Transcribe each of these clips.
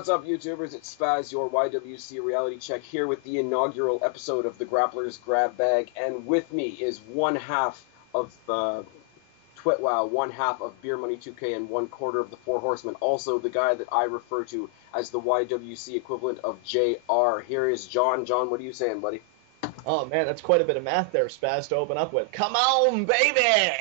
What's up, YouTubers? It's Spaz, your YWC reality check, here with the inaugural episode of the Grappler's Grab Bag, and with me is one half of Twitwow, one half of Beer Money 2K, and one quarter of the Four Horsemen. Also, the guy that I refer to as the YWC equivalent of JR. Here is John. John, what are you saying, buddy? Oh man, that's quite a bit of math there, Spaz, to open up with. Come on, baby!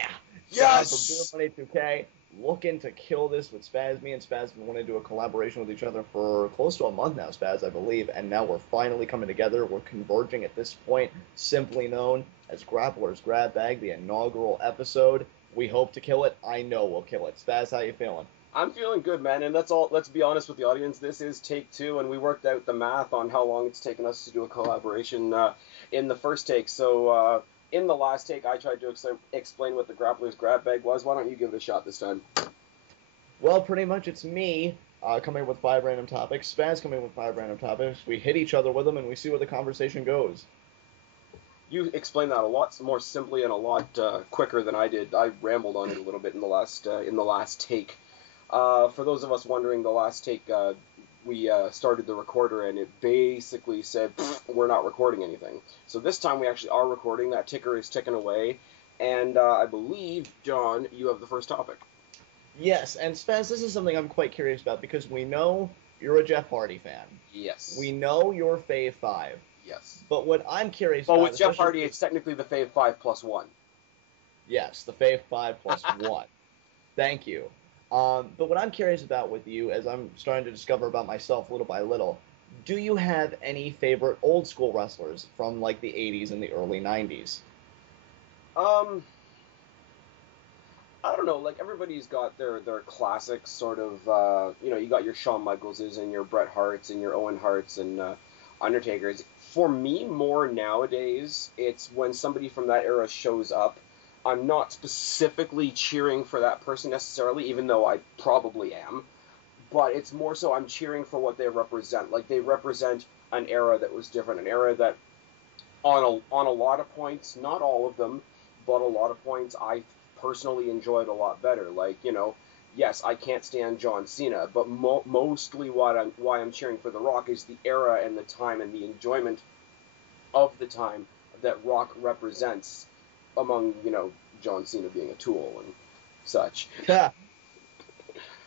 Yes! For Beer Money 2K, looking to kill this with Spaz. Me and Spaz have been wanting to do a collaboration with each other for close to a month now, Spaz, I believe, and now we're finally coming together. We're converging at this point, simply known as Grappler's Grab Bag, the inaugural episode. We hope to kill it. I know we'll kill it. Spaz, how you feeling? I'm feeling good, man, and let's be honest with the audience, this is take two, and we worked out the math on how long it's taken us to do a collaboration in the first take. So in the last take, I tried to explain what the Grappler's Grab Bag was. Why don't you give it a shot this time? Well, pretty much it's me coming with 5 random topics, Spaz coming with 5 random topics. We hit each other with them, and we see where the conversation goes. You explained that a lot more simply and a lot quicker than I did. I rambled on it a little bit in the last take. For those of us wondering, the last take, we started the recorder and it basically said, we're not recording anything. So this time we actually are recording. That ticker is ticking away. And I believe, John, you have the first topic. Yes, and Spaz, this is something I'm quite curious about because we know you're a Jeff Hardy fan. Yes. We know you're Fave 5. Yes. But what I'm curious about... Well, with Jeff Hardy, it's technically the Fave 5 plus 1. Yes, the Fave 5 plus 1. Thank you. But what I'm curious about with you, as I'm starting to discover about myself little by little, do you have any favorite old school wrestlers from like the 80s and the early 90s? I don't know, like everybody's got their classic sort of, you got your Shawn Michaelses and your Bret Harts and your Owen Harts and Undertakers. For me, more nowadays, it's when somebody from that era shows up, I'm not specifically cheering for that person necessarily, even though I probably am, but it's more so I'm cheering for what they represent. Like, they represent an era that was different, an era that on a lot of points, not all of them, but a lot of points I personally enjoyed a lot better. Like, yes, I can't stand John Cena, but mostly why I'm cheering for The Rock is the era and the time and the enjoyment of the time that Rock represents, among, John Cena being a tool and such. Yeah.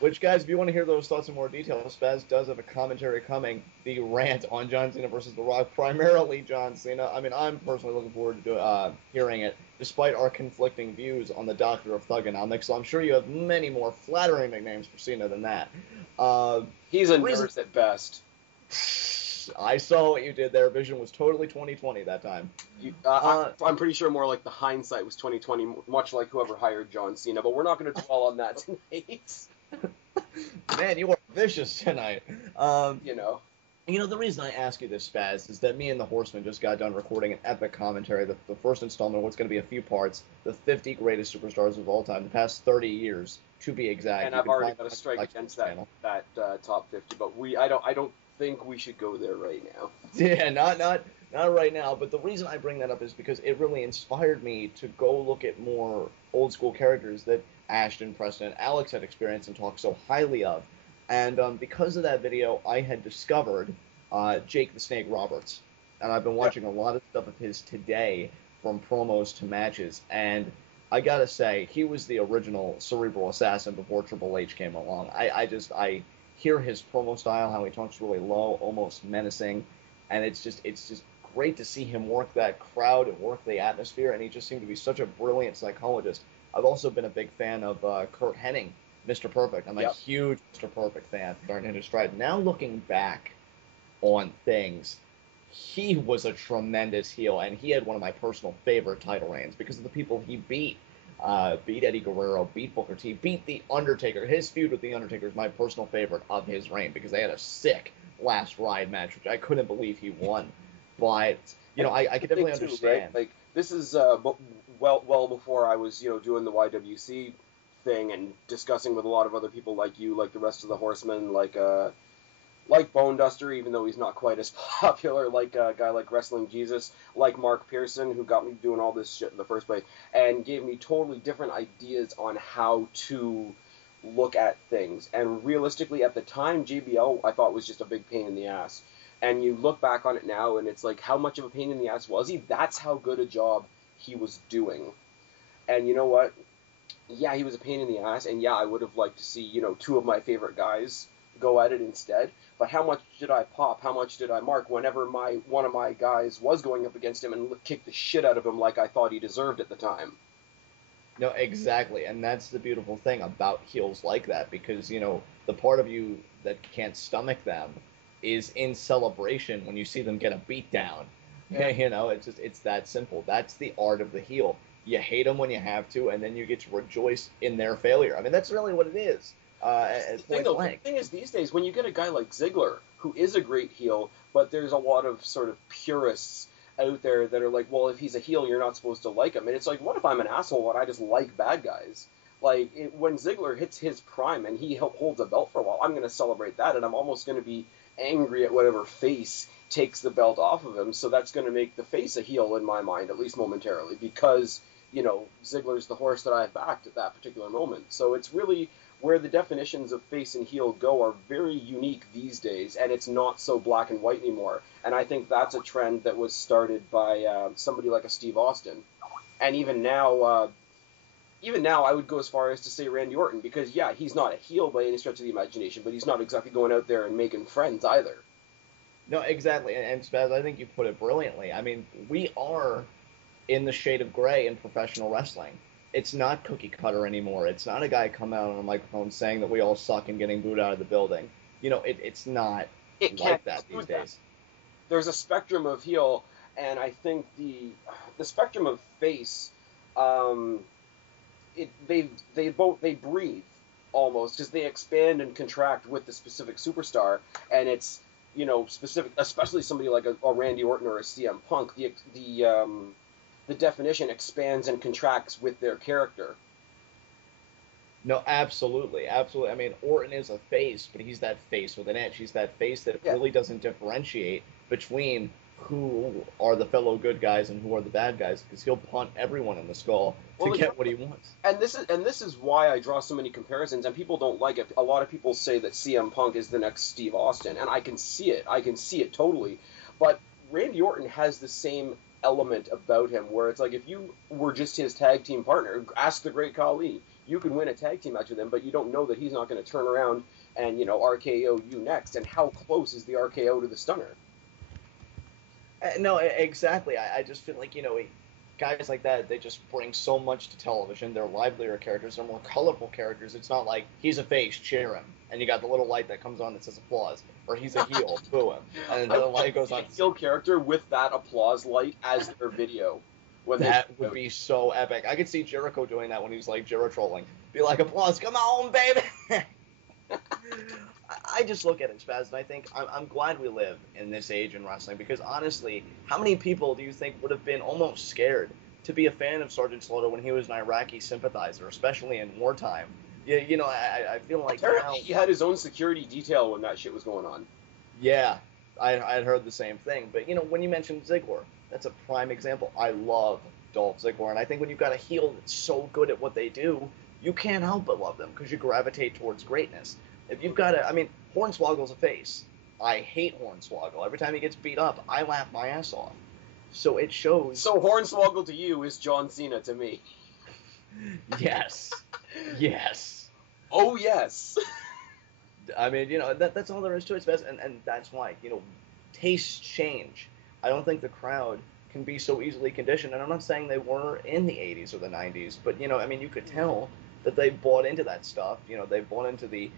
Which, guys, if you want to hear those thoughts in more detail, Spaz does have a commentary coming, the rant on John Cena versus The Rock, primarily John Cena. I mean, I'm personally looking forward to hearing it, despite our conflicting views on the Doctor of Thugonomics, so I'm sure you have many more flattering nicknames for Cena than that. He's a nurse at best. I saw what you did there. Vision was totally 2020 that time. I'm pretty sure more like the hindsight was 2020, much like whoever hired John Cena, but we're not going to dwell on that tonight. Man, you are vicious tonight. The reason I ask you this, Spaz, is that me and the Horseman just got done recording an epic commentary, the first installment of what's going to be a few parts, the 50 greatest superstars of all time, the past 30 years, to be exact. And I've already got a strike against that top 50, but I don't think we should go there right now. Yeah, not right now, but the reason I bring that up is because it really inspired me to go look at more old school characters that Ashton, Preston, and Alex had experienced and talked so highly of. And because of that video, I had discovered Jake the Snake Roberts. And I've been watching a lot of stuff of his today, from promos to matches. And I gotta say, he was the original cerebral assassin before Triple H came along. I hear his promo style, how he talks really low, almost menacing. And it's just great to see him work that crowd and work the atmosphere. And he just seemed to be such a brilliant psychologist. I've also been a big fan of Kurt Hennig, Mr. Perfect. I'm a huge Mr. Perfect fan. Starting in his stride. Now looking back on things, he was a tremendous heel, and he had one of my personal favorite title reigns because of the people he beat. Beat Eddie Guerrero, beat Booker T, beat The Undertaker. His feud with The Undertaker is my personal favorite of his reign because they had a sick last ride match, which I couldn't believe he won. But, I could definitely understand. Right? Like, this is well before I was, doing the YWC thing and discussing with a lot of other people like you, like the rest of the Horsemen, like Bone Duster, even though he's not quite as popular, like a guy like Wrestling Jesus, like Mark Pearson, who got me doing all this shit in the first place, and gave me totally different ideas on how to look at things. And realistically, at the time, JBL I thought was just a big pain in the ass. And you look back on it now, and it's like, how much of a pain in the ass was he? That's how good a job he was doing. And you know what? Yeah, he was a pain in the ass, and yeah, I would have liked to see, two of my favorite guys go at it instead. But how much did I pop? How much did I mark whenever one of my guys was going up against him and kick the shit out of him like I thought he deserved at the time? No, exactly, and that's the beautiful thing about heels like that, because the part of you that can't stomach them is in celebration when you see them get a beat down. Yeah. It's that simple. That's the art of the heel. You hate them when you have to, and then you get to rejoice in their failure. I mean, that's really what it is. The thing is, these days, when you get a guy like Ziggler, who is a great heel, but there's a lot of sort of purists out there that are like, well, if he's a heel, you're not supposed to like him. And it's like, what if I'm an asshole and I just like bad guys? Like, when Ziggler hits his prime and he holds a belt for a while, I'm going to celebrate that, and I'm almost going to be angry at whatever face takes the belt off of him. So that's going to make the face a heel in my mind, at least momentarily, because, Ziggler's the horse that I've backed at that particular moment. So it's really where the definitions of face and heel go are very unique these days, and it's not so black and white anymore. And I think that's a trend that was started by somebody like a Steve Austin. And even now, I would go as far as to say Randy Orton, because, yeah, he's not a heel by any stretch of the imagination, but he's not exactly going out there and making friends either. No, exactly. And Spaz, I think you put it brilliantly. I mean, we are in the shade of gray in professional wrestling. It's not cookie cutter anymore. It's not a guy coming out on a microphone saying that we all suck and getting booed out of the building. It's not like that these days. There's a spectrum of heel, and I think the spectrum of face, they breathe almost, because they expand and contract with the specific superstar, and it's specific, especially somebody like a Randy Orton or a CM Punk. The definition expands and contracts with their character. No, absolutely, absolutely. I mean, Orton is a face, but he's that face with an edge. He's that face that really doesn't differentiate between who are the fellow good guys and who are the bad guys, because he'll punt everyone in the skull to get what he wants. And this is why I draw so many comparisons, and people don't like it. A lot of people say that CM Punk is the next Steve Austin, and I can see it. I can see it totally. But Randy Orton has the same element about him, where it's like, if you were just his tag team partner, ask the Great Khali, you can win a tag team match with him, but you don't know that he's not going to turn around and RKO you next. And how close is the RKO to the stunner? No, exactly. I just feel like guys like that, they just bring so much to television. They're livelier characters. They're more colorful characters. It's not like he's a face, cheer him, and you got the little light that comes on that says applause, or he's a heel, boo him, and the light goes on. A heel character with that applause light as their video. That would be so epic. I could see Jericho doing that when he was like Jero trolling. Be like, applause, come on, baby. I just look at it, Spaz, and I think I'm glad we live in this age in wrestling, because honestly, how many people do you think would have been almost scared to be a fan of Sergeant Slaughter when he was an Iraqi sympathizer, especially in wartime? I feel like apparently he had his own security detail when that shit was going on. Yeah, I'd heard the same thing. But when you mentioned Ziggler, that's a prime example. I love Dolph Ziggler, and I think when you've got a heel that's so good at what they do, you can't help but love them, because you gravitate towards greatness. If you've got Hornswoggle's a face. I hate Hornswoggle. Every time he gets beat up, I laugh my ass off. So it shows. So Hornswoggle to you is John Cena to me. Yes. Yes. Oh, yes. I mean, that's all there is to it, Spaz, and that's why, tastes change. I don't think the crowd can be so easily conditioned, and I'm not saying they were in the 80s or the 90s, but, you could tell that they bought into that stuff. They bought into the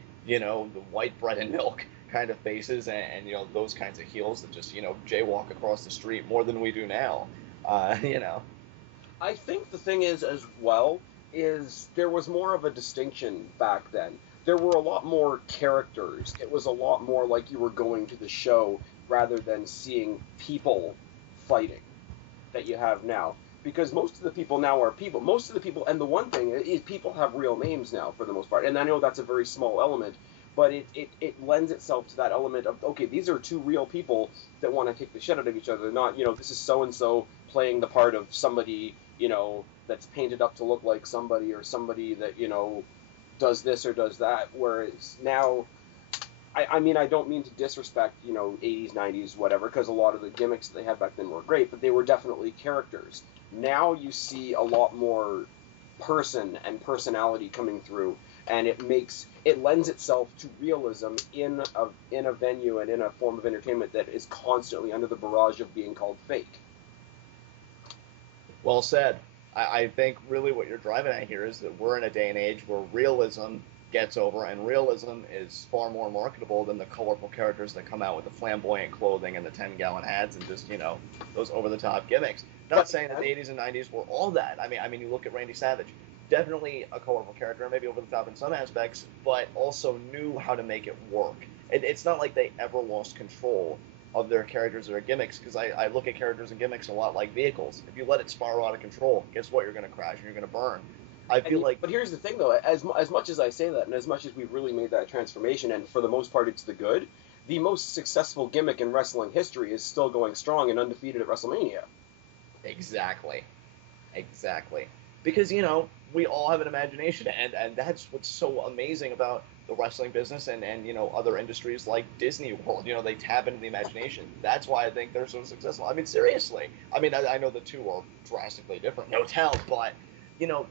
white bread and milk kind of faces, and those kinds of heels that just, jaywalk across the street more than we do now, I think the thing is, as well, is there was more of a distinction back then. There were a lot more characters. It was a lot more like you were going to the show rather than seeing people fighting that you have now. Because most of the people now are people. Most of the people, and the one thing is, people have real names now for the most part. And I know that's a very small element, but it lends itself to that element of, okay, these are two real people that want to kick the shit out of each other. Not, this is so-and-so playing the part of somebody, that's painted up to look like somebody, or somebody that, does this or does that. Whereas now, I mean, I don't mean to disrespect, 80s, 90s, whatever, because a lot of the gimmicks that they had back then were great, but they were definitely characters. Now you see a lot more person and personality coming through, and it lends itself to realism in a venue and in a form of entertainment that is constantly under the barrage of being called fake. Well said. I think really what you're driving at here is that we're in a day and age where realism gets over, and realism is far more marketable than the colorful characters that come out with the flamboyant clothing and the 10-gallon hats and just, those over-the-top gimmicks. Not saying that the 80s and 90s were all that. I mean, you look at Randy Savage, definitely a colorful character, maybe over the top in some aspects, but also knew how to make it work. It's not like they ever lost control of their characters or their gimmicks, because I look at characters and gimmicks a lot like vehicles. If you let it spiral out of control, guess what? You're going to crash and you're going to burn. I feel like... But here's the thing, though. As much as I say that, and as much as we've really made that transformation, and for the most part it's the good, the most successful gimmick in wrestling history is still going strong and undefeated at WrestleMania. Exactly. Because, we all have an imagination, and that's what's so amazing about the wrestling business and other industries like Disney World. They tap into the imagination. That's why I think they're so successful. I mean, seriously. I mean, I know the two are drastically different, no doubt, but,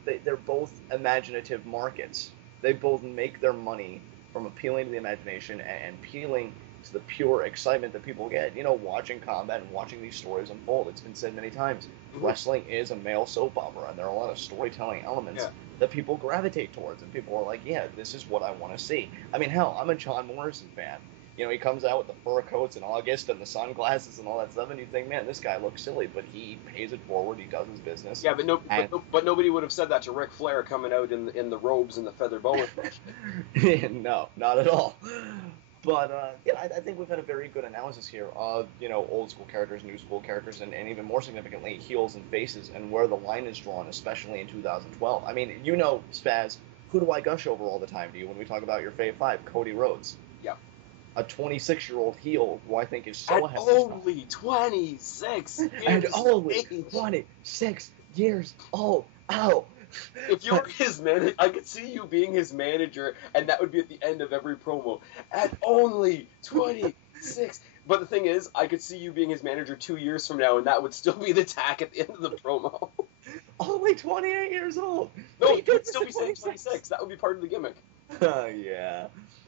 they're both imaginative markets. They both make their money from appealing to the imagination and appealing to the pure excitement that people get, watching combat and watching these stories unfold. It's been said many times, wrestling is a male soap opera, and there are a lot of storytelling elements that people gravitate towards, and people are like, yeah, this is what I want to see. I mean, hell, I'm a John Morrison fan. He comes out with the fur coats in August and the sunglasses and all that stuff, and you think, man, this guy looks silly, but he pays it forward, he does his business. Yeah, but nobody would have said that to Ric Flair coming out in the robes and the feather boa. No, not at all. But, I think we've had a very good analysis here of, old school characters, new school characters, and even more significantly, heels and faces, and where the line is drawn, especially in 2012. I mean, Spaz, who do I gush over all the time to you when we talk about your Fave 5? Cody Rhodes. Yeah. A 26-year-old heel who I think is so ahead of his time. Only 26 years And only 26 years old. Ow. If you were his manager, I could see you being his manager, and that would be at the end of every promo. At only 26. But the thing is, I could see you being his manager 2 years from now, and that would still be the tack at the end of the promo. Only 28 years old. No, he would still be saying 26. That would be part of the gimmick. Yeah.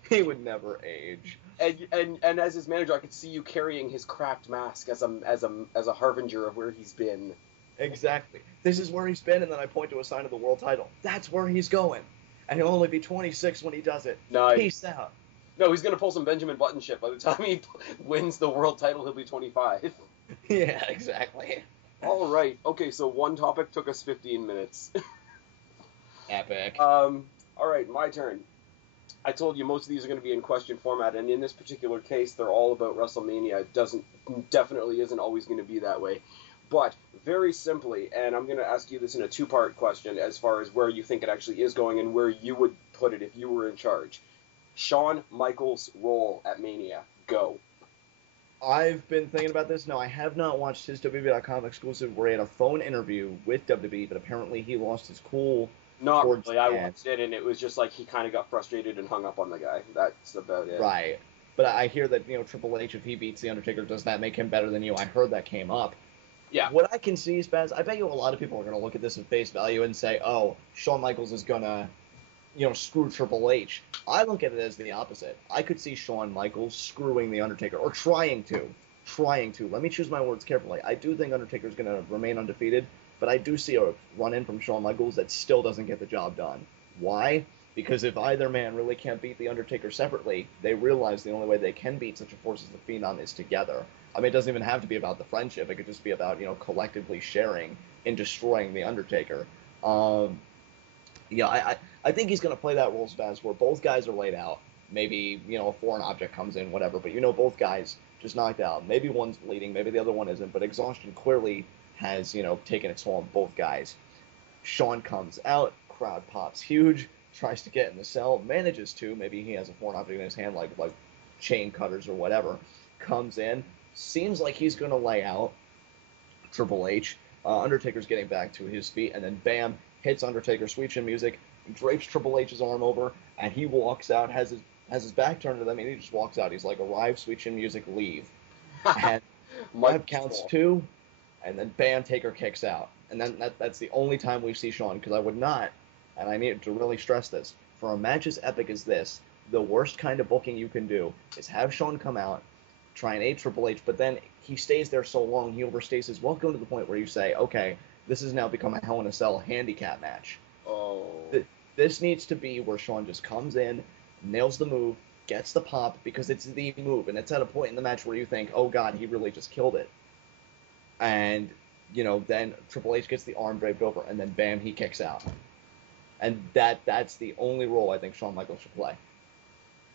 He would never age. And as his manager, I could see you carrying his cracked mask as a harbinger of where he's been. Exactly. This is where he's been, and then I point to a sign of the world title. That's where he's going. And he'll only be 26 when he does it. No, Peace out. No, he's going to pull some Benjamin Button shit. By the time he wins the world title, he'll be 25. Yeah, exactly. All right. Okay, so one topic took us 15 minutes. Epic. All right, my turn. I told you most of these are going to be in question format, and in this particular case, they're all about WrestleMania. It definitely isn't always going to be that way. But very simply, and I'm going to ask you this in a two-part question as far as where you think it actually is going and where you would put it if you were in charge. Shawn Michaels' role at Mania. Go. I've been thinking about this. No, I have not watched his WWE.com exclusive where he had a phone interview with WWE, but apparently he lost his cool. Not really. I watched it, and it was just like he kind of got frustrated and hung up on the guy. That's about it. Right. But I hear that, Triple H, if he beats The Undertaker, does that make him better than you? I heard that came up. Yeah. What I can see, Spaz, I bet you a lot of people are going to look at this at face value and say, oh, Shawn Michaels is going to, screw Triple H. I look at it as the opposite. I could see Shawn Michaels screwing The Undertaker, or trying to. Let me choose my words carefully. I do think Undertaker's going to remain undefeated, but I do see a run-in from Shawn Michaels that still doesn't get the job done. Why? Because if either man really can't beat The Undertaker separately, they realize the only way they can beat such a force as the Phenom is together. I mean, it doesn't even have to be about the friendship. It could just be about, collectively sharing in destroying The Undertaker. I think he's going to play that role, Spaz, where both guys are laid out. Maybe, a foreign object comes in, whatever, but both guys just knocked out. Maybe one's bleeding, maybe the other one isn't, but exhaustion clearly has, taken its toll on both guys. Shawn comes out, crowd pops huge, tries to get in the cell, manages to, maybe he has a foreign object in his hand, like chain cutters or whatever, comes in, seems like he's going to lay out Triple H. Undertaker's getting back to his feet, and then bam, hits Undertaker, sweet chin music, drapes Triple H's arm over, and he walks out, has his back turned to them, and he just walks out. He's like, arrive, sweet chin music, leave. And Mike that counts Paul. 2, and then bam, Taker kicks out. And then that's the only time we see Shawn, because I would not, and I need to really stress this, for a match as epic as this, the worst kind of booking you can do is have Shawn come out, try and aid Triple H, but then he stays there so long, he overstays his welcome to the point where you say, okay, this has now become a Hell in a Cell handicap match. Oh. This needs to be where Shawn just comes in, nails the move, gets the pop, because it's the move, and it's at a point in the match where you think, oh god, he really just killed it. And, then Triple H gets the arm draped over, and then bam, he kicks out. And that's the only role I think Shawn Michaels should play.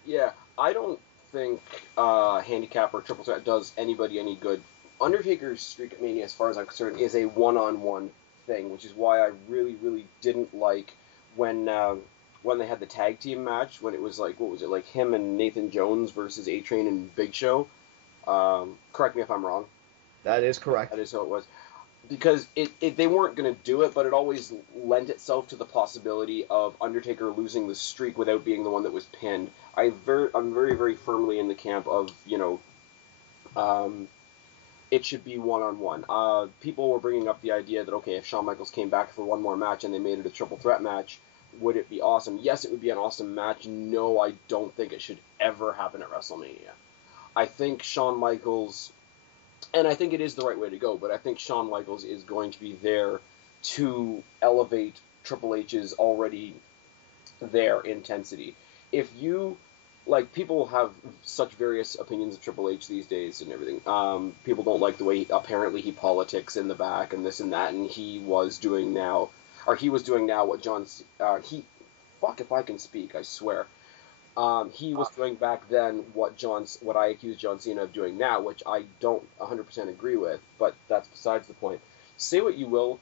Yeah, I don't think handicap or triple threat does anybody any good. Undertaker's streak at Mania, as far as I'm concerned, is a one-on-one thing, which is why I really, really didn't like when they had the tag team match, when it was like, what was it, like him and Nathan Jones versus A-Train and Big Show. Correct me if I'm wrong. That is correct. That is how it was. Because they weren't going to do it, but it always lent itself to the possibility of Undertaker losing the streak without being the one that was pinned. I'm very, very firmly in the camp of, it should be one-on-one. People were bringing up the idea that, okay, if Shawn Michaels came back for one more match and they made it a triple threat match, would it be awesome? Yes, it would be an awesome match. No, I don't think it should ever happen at WrestleMania. I think Shawn Michaels... And I think it is the right way to go, but I think Shawn Michaels is going to be there to elevate Triple H's already there intensity. If you, people have such various opinions of Triple H these days and everything. People don't like the way apparently he politics in the back and this and that, and he was doing now what fuck if I can speak, I swear. He was doing back then what I accuse John Cena of doing now, which I don't 100% agree with, but that's besides the point. Say what you will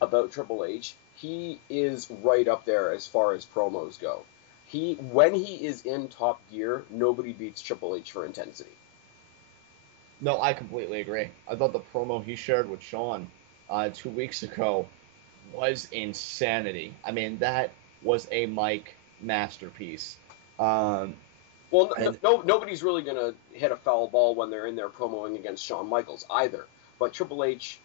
about Triple H, he is right up there as far as promos go. When he is in top gear, nobody beats Triple H for intensity. No, I completely agree. I thought the promo he shared with Shawn 2 weeks ago was insanity. I mean, that was a mic masterpiece. Nobody's really going to hit a foul ball when they're in there promoing against Shawn Michaels either. But Triple H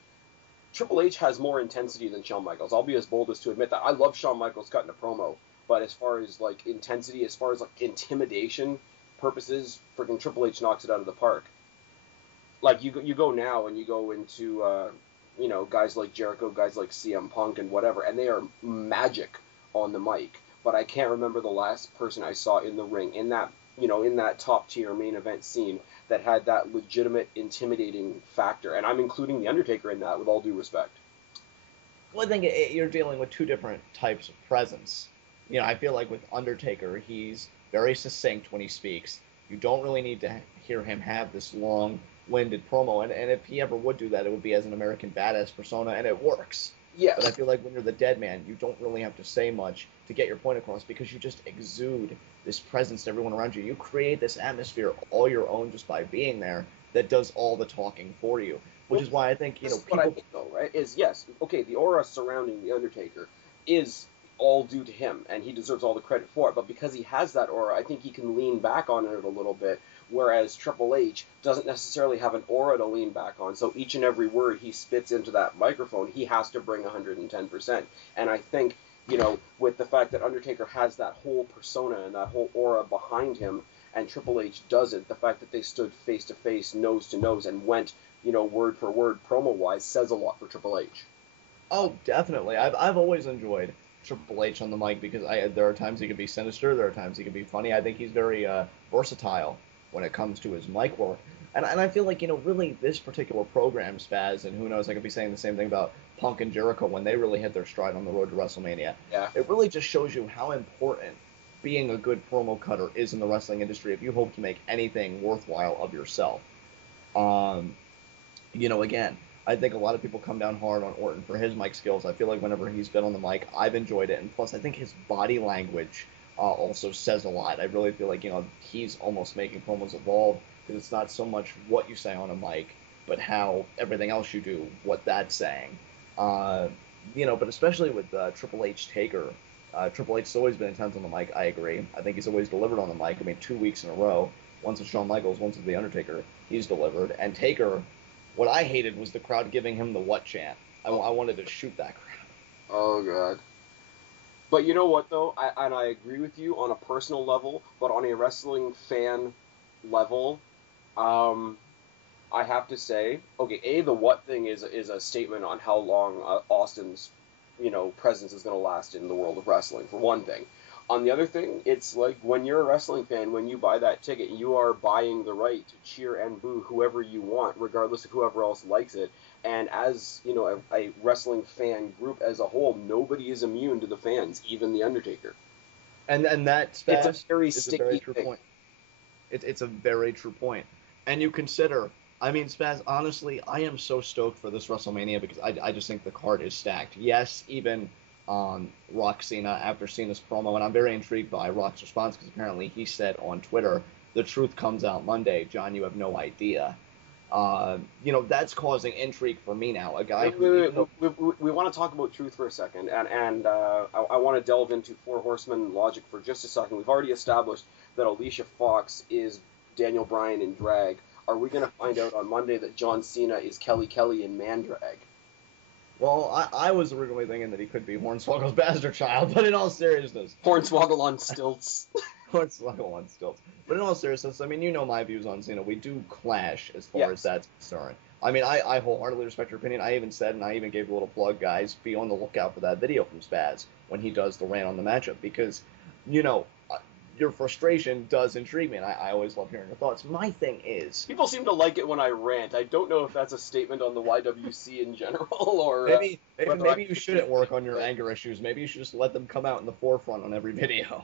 has more intensity than Shawn Michaels. I'll be as bold as to admit that. I love Shawn Michaels cutting a promo, but as far as intensity, as far as intimidation purposes, freaking Triple H knocks it out of the park. You go now and you go into guys like Jericho, guys like CM Punk and whatever, and they are magic on the mic. But I can't remember the last person I saw in the ring in that top tier main event scene that had that legitimate intimidating factor. And I'm including the Undertaker in that, with all due respect. Well, I think you're dealing with two different types of presence. I feel like with Undertaker, he's very succinct when he speaks. You don't really need to hear him have this long-winded promo. And if he ever would do that, it would be as an American badass persona, and it works. Yes. But I feel like when you're the dead man, you don't really have to say much to get your point across, because you just exude this presence to everyone around you. You create this atmosphere all your own just by being there that does all the talking for you. Which is why I think, people... What I think, though, right, is, yes, okay, the aura surrounding The Undertaker is all due to him, and he deserves all the credit for it. But because he has that aura, I think he can lean back on it a little bit, whereas Triple H doesn't necessarily have an aura to lean back on. So each and every word he spits into that microphone, he has to bring 110%. And I think, with the fact that Undertaker has that whole persona and that whole aura behind him, and Triple H doesn't, the fact that they stood face to face, nose to nose, and went, word for word, promo-wise, says a lot for Triple H. Oh, definitely. I've always enjoyed Triple H on the mic, because there are times he can be sinister, there are times he can be funny. I think he's very versatile when it comes to his mic work. And I feel like, really this particular program, Spaz, and who knows, I could be saying the same thing about Punk and Jericho when they really hit their stride on the road to WrestleMania. Yeah. It really just shows you how important being a good promo cutter is in the wrestling industry if you hope to make anything worthwhile of yourself. Again, I think a lot of people come down hard on Orton for his mic skills. I feel like whenever he's been on the mic, I've enjoyed it. And plus, I think his body language also says a lot. I really feel like, he's almost making promos evolve, because it's not so much what you say on a mic, but how everything else you do, what that's saying. But especially with Triple H Taker, Triple H has always been intense on the mic. I agree. I think he's always delivered on the mic. I mean, 2 weeks in a row. Once with Shawn Michaels, once with The Undertaker. He's delivered. And Taker, what I hated was the crowd giving him the what chant. I wanted to shoot that crowd. Oh god. But you know what though, I agree with you on a personal level, but on a wrestling fan level, um, I have to say, okay, the what thing is a statement on how long Austin's, presence is going to last in the world of wrestling, for one thing. On the other thing, it's like when you're a wrestling fan, when you buy that ticket, you are buying the right to cheer and boo whoever you want, regardless of whoever else likes it. And as, a wrestling fan group as a whole, nobody is immune to the fans, even The Undertaker. And that, Spaz, It's a very is a very sticky true thing. point. It's a very true point. And you consider, I mean, Spaz, honestly, I am so stoked for this WrestleMania because I just think the card is stacked. Yes, even Rock Cena after Cena's promo, and I'm very intrigued by Rock's response because apparently he said on Twitter, the truth comes out Monday. John, you have no idea. That's causing intrigue for me now. A guy who, even though We want to talk about truth for a second, and I want to delve into Four Horsemen logic for just a second. We've already established that Alicia Fox is Daniel Bryan in drag. Are we going to find out on Monday that John Cena is Kelly Kelly in man drag? well, I was originally thinking that he could be Hornswoggle's bastard child, but in all seriousness, Hornswoggle on stilts. Hornswoggle on stilts. But in all seriousness, I mean, you know my views on Cena. We do clash as far Yes. as that's concerned. I mean, I wholeheartedly respect your opinion. I even said, and I even gave a little plug, guys, be on the lookout for that video from Spaz when he does the rant on the matchup because, your frustration does intrigue me, and I always love hearing your thoughts. My thing is, People seem to like it when I rant. I don't know if that's a statement on the YWC in general or maybe you shouldn't work on your anger issues. Maybe you should just let them come out in the forefront on every video.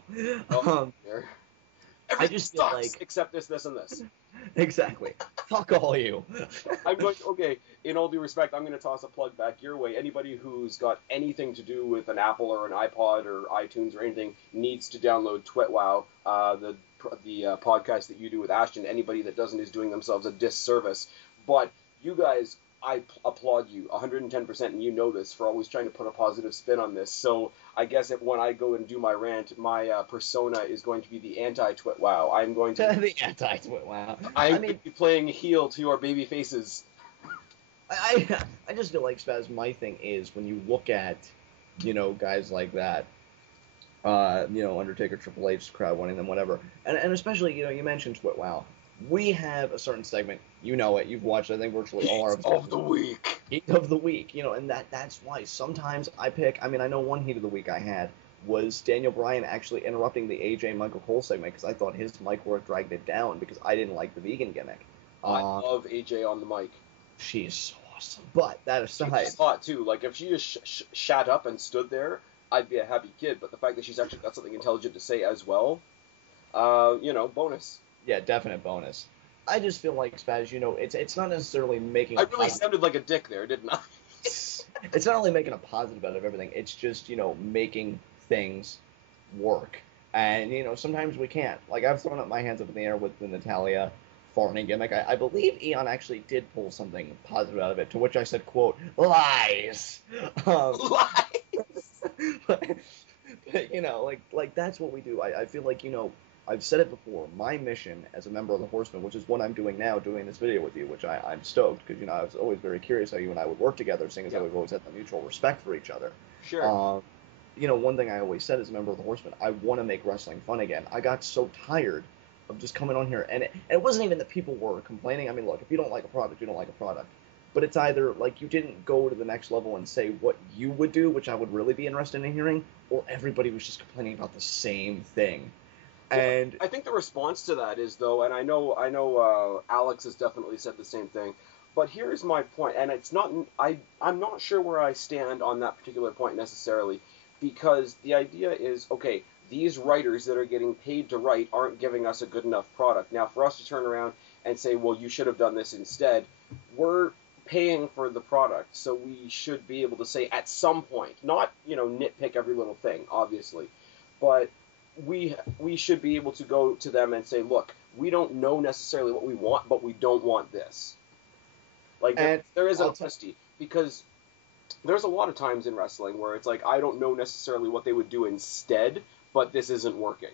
I just feel sucks, like except this, and this. exactly. Fuck all you. Okay, in all due respect, I'm going to toss a plug back your way. Anybody who's got anything to do with an Apple or an iPod or iTunes or anything needs to download TwitWow, the podcast that you do with Ashton. Anybody that doesn't is doing themselves a disservice. But you guys, I applaud you 110%, and you know this, for always trying to put a positive spin on this. So I guess when I go and do my rant, my persona is going to be the anti-TwitWow. I'm going to The anti-TwitWow. I mean, be playing heel to our baby faces. I just feel like Spaz. My thing is when you look at, guys like that, Undertaker, Triple H, crowd winning them, whatever, and especially you mentioned TwitWow. We have a certain segment, you know it, you've watched I think virtually all our episodes of the week. Heat of the week, and that's why sometimes I pick. I mean, I know one heat of the week I had was Daniel Bryan actually interrupting the AJ Michael Cole segment because I thought his mic work dragged it down because I didn't like the vegan gimmick. I love AJ on the mic. She's so awesome. But that aside, she's hot too. Like if she just shat up and stood there, I'd be a happy kid. But the fact that she's actually got something intelligent to say as well, bonus. Yeah, definite bonus. I just feel like Spaz, it's not necessarily making. I really sounded like a dick there, didn't I? It's not only making a positive out of everything. It's just making things work. And sometimes we can't. Like I've thrown up my hands up in the air with the Natalia farting gimmick. I believe Eon actually did pull something positive out of it. To which I said, "quote lies." Lies. but like that's what we do. I feel like I've said it before. My mission as a member of the Horsemen, which is what I'm doing now, doing this video with you, which I'm stoked because I was always very curious how you and I would work together, seeing as how we've always had the mutual respect for each other. Sure. One thing I always said as a member of the Horsemen, I want to make wrestling fun again. I got so tired of just coming on here, and it wasn't even that people were complaining. I mean, look, if you don't like a product, you don't like a product. But it's either like you didn't go to the next level and say what you would do, which I would really be interested in hearing, or everybody was just complaining about the same thing. And I think the response to that is, though, and I know Alex has definitely said the same thing, but here's my point, and it's not, I'm not sure where I stand on that particular point necessarily, because the idea is, okay, these writers that are getting paid to write aren't giving us a good enough product. Now, for us to turn around and say, well, you should have done this instead, we're paying for the product, so we should be able to say at some point, not, nitpick every little thing, obviously, but we should be able to go to them and say, look, we don't know necessarily what we want, but we don't want this. Like, there is honesty, because there's a lot of times in wrestling where it's like I don't know necessarily what they would do instead, but this isn't working.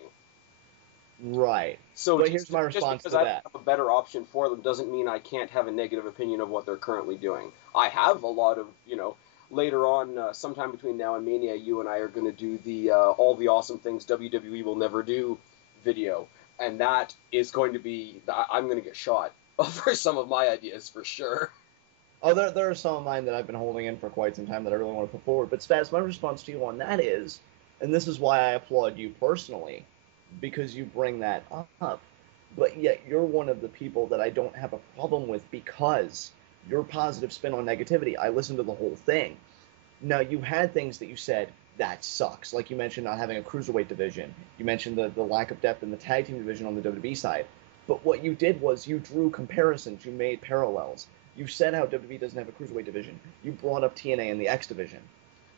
Right. So But here's my just response because to I that. have a better option for them doesn't mean I can't have a negative opinion of what they're currently doing. I have a lot of, later on, sometime between now and Mania, you and I are going to do the all the awesome things WWE will never do video, and that is going to be I'm going to get shot for some of my ideas for sure. Oh, there are some of mine that I've been holding in for quite some time that I really want to put forward. But Spaz, my response to you on that is, and this is why I applaud you personally, because you bring that up. But yet you're one of the people that I don't have a problem with because your positive spin on negativity. I listened to the whole thing. Now you had things that you said that sucks, like you mentioned not having a cruiserweight division. You mentioned the lack of depth in the tag team division on the WWE side. But what you did was you drew comparisons, you made parallels. You said how WWE doesn't have a cruiserweight division. You brought up TNA and the X division.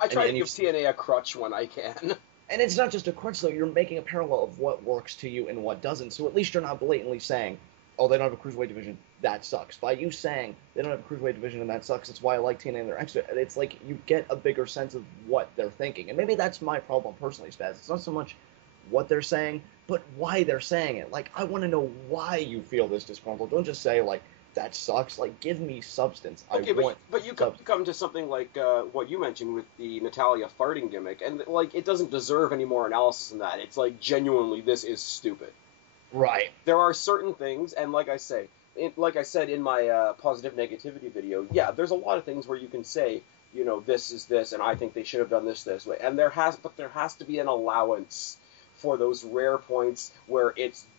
I try to And you give TNA a crutch when I can. and it's not just a crutch though. You're making a parallel of what works to you and what doesn't. So at least you're not blatantly saying, "Oh, they don't have a cruiserweight division. That sucks." By you saying they don't have a cruiserweight division and that sucks, it's why I like TNA and their extra. It's like you get a bigger sense of what they're thinking, and maybe that's my problem personally, Spaz. It's not so much what they're saying, but why they're saying it. Like I want to know why you feel this disgruntled. Don't just say like that sucks. Like give me substance. Okay, I want but you substance. come to something like what you mentioned with the Natalia farting gimmick, and like it doesn't deserve any more analysis than that. It's like genuinely this is stupid. Right. There are certain things, and like I said in my positive negativity video, yeah, there's a lot of things where you can say, this is this, and I think they should have done this way, and there has to be an allowance for those rare points where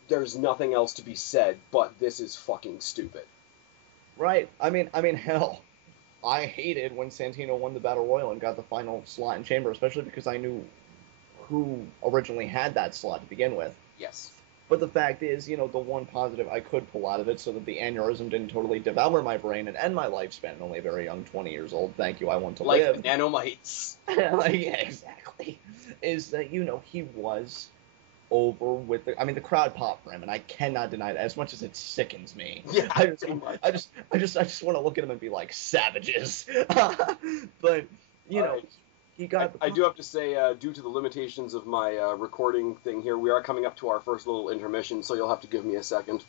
there's nothing else to be said, but this is fucking stupid. Right. I mean, hell. I hated when Santino won the Battle Royal and got the final slot in Chamber, especially because I knew who originally had that slot to begin with. Yes. But the fact is, the one positive I could pull out of it so that the aneurysm didn't totally devour my brain and end my lifespan, only a very young 20 years old, thank you, I want to Like live. the nanomites. Yeah, exactly. Is that, he was over with the crowd popped for him, and I cannot deny that. As much as it sickens me, Yeah, I just, pretty much. I just want to look at him and be like savages. But All right. he got. I do have to say, due to the limitations of my recording thing here, we are coming up to our first little intermission, so you'll have to give me a second.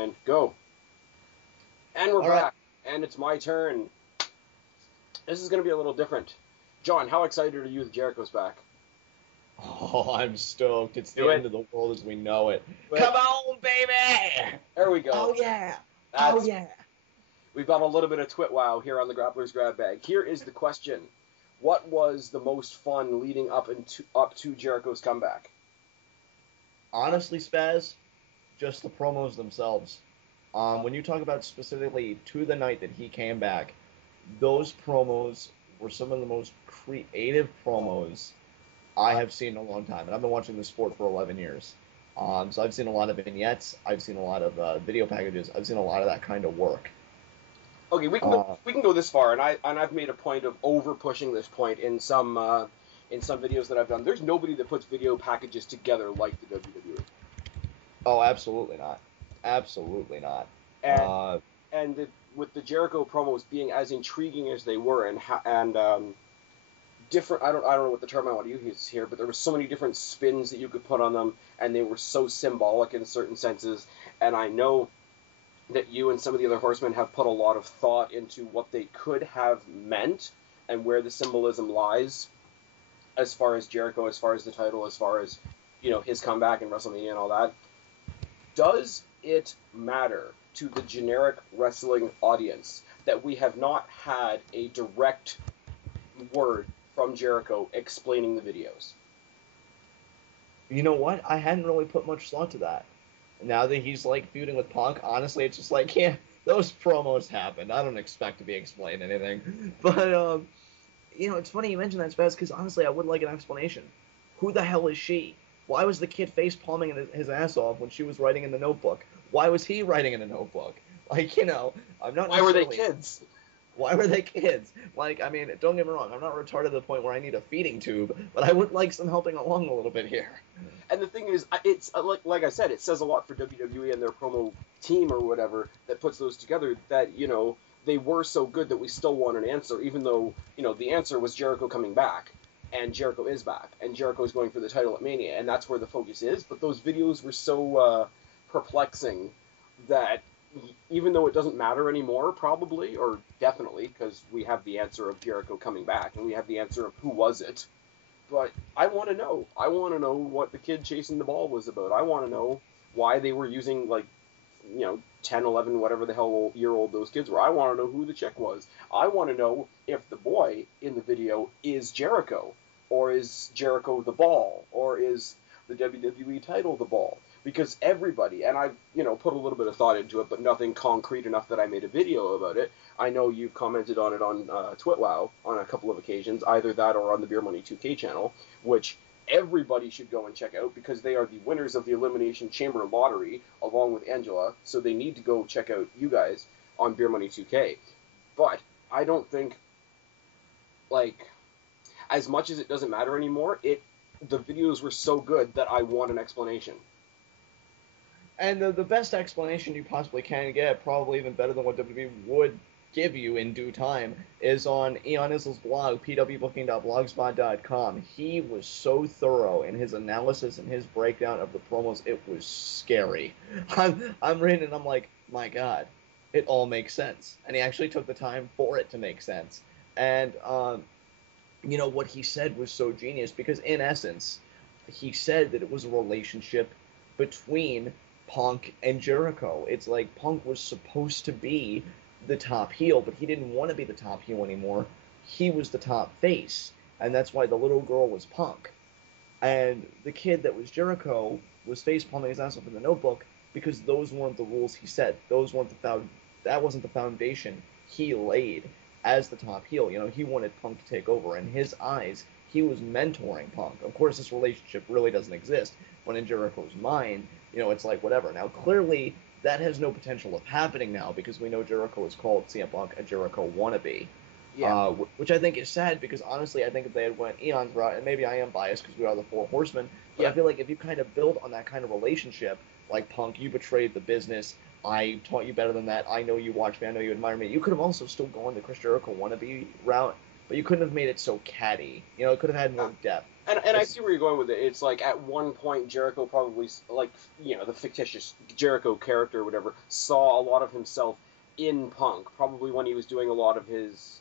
And go. And we're All right. back. And it's my turn. This is going to be a little different. John, how excited are you that Jericho's back? Oh, I'm stoked. It's the Do it. end of the world as we know it. Do it. Come on, baby! There we go. Oh, yeah. That's, Oh, yeah. We've got a little bit of twit wow here on the Grappler's Grab Bag. Here is the question. What was the most fun leading up to Jericho's comeback? Honestly, Spaz, just the promos themselves. When you talk about specifically to the night that he came back, those promos were some of the most creative promos I have seen in a long time. And I've been watching this sport for 11 years. So I've seen a lot of vignettes. I've seen a lot of video packages. I've seen a lot of that kind of work. Okay, we can go this far, and I've made a point of over pushing this point in some videos that I've done. There's nobody that puts video packages together like the WWE. Oh, absolutely not. Absolutely not. With the Jericho promos being as intriguing as they were, and different, I don't know what the term I want to use here, but there were so many different spins that you could put on them, and they were so symbolic in certain senses. And I know that you and some of the other horsemen have put a lot of thought into what they could have meant and where the symbolism lies, as far as Jericho, as far as the title, as far as, his comeback in WrestleMania and all that. Does it matter to the generic wrestling audience that we have not had a direct word from Jericho explaining the videos? You know what? I hadn't really put much thought to that. Now that he's feuding with Punk, honestly, it's just yeah, those promos happened. I don't expect to be explained anything. But it's funny you mentioned that, Spaz, because honestly, I would like an explanation. Who the hell is she? Why was the kid face palming his ass off when she was writing in the notebook? Why was he writing in a notebook? I'm not. Why were they kids? Why were they kids? Don't get me wrong, I'm not retarded to the point where I need a feeding tube, but I would like some helping along a little bit here. And the thing is, it's like I said, it says a lot for WWE and their promo team or whatever that puts those together, that, they were so good that we still want an answer, even though, the answer was Jericho coming back, and Jericho is back, and Jericho is going for the title at Mania, and that's where the focus is. But those videos were so perplexing that even though it doesn't matter anymore, probably, or definitely, because we have the answer of Jericho coming back, and we have the answer of who was it, but I want to know. I want to know what the kid chasing the ball was about. I want to know why they were using, 10, 11, whatever the hell year old those kids were. I want to know who the chick was. I want to know if the boy in the video is Jericho, or is Jericho the ball, or is the WWE title the ball. Because everybody, and I've, put a little bit of thought into it, but nothing concrete enough that I made a video about it. I know you've commented on it on TwitWow on a couple of occasions, either that or on the Beer Money 2K channel, which everybody should go and check out because they are the winners of the Elimination Chamber Lottery, along with Angela, so they need to go check out you guys on Beer Money 2K. But I don't think, as much as it doesn't matter anymore, the videos were so good that I want an explanation. And the best explanation you possibly can get, probably even better than what WWE would give you in due time, is on Eon Issel's blog, pwbooking.blogspot.com. He was so thorough in his analysis and his breakdown of the promos, it was scary. I'm reading and I'm like, my God, it all makes sense. And he actually took the time for it to make sense. And, what he said was so genius, because in essence, he said that it was a relationship between Punk and Jericho. It's like Punk was supposed to be the top heel, but he didn't want to be the top heel anymore. He was the top face, and that's why the little girl was Punk. And the kid that was Jericho was face palming his ass off in the notebook because those weren't the rules he set. That wasn't the foundation he laid as the top heel. He wanted Punk to take over. In his eyes, he was mentoring Punk. Of course, this relationship really doesn't exist, but in Jericho's mind, it's like whatever. Now, clearly, that has no potential of happening now because we know Jericho is called CM Punk a Jericho wannabe. Yeah. Which I think is sad because, honestly, I think if they had went Eon's route, and maybe I am biased because we are the Four Horsemen, but I feel like if you kind of build on that kind of relationship, like Punk, you betrayed the business, I taught you better than that, I know you watch me, I know you admire me, you could have also still gone the Chris Jericho wannabe route, but you couldn't have made it so catty. It could have had more depth. And I see where you're going with it. It's like at one point Jericho probably, like, the fictitious Jericho character or whatever, saw a lot of himself in Punk, probably when he was doing a lot of his,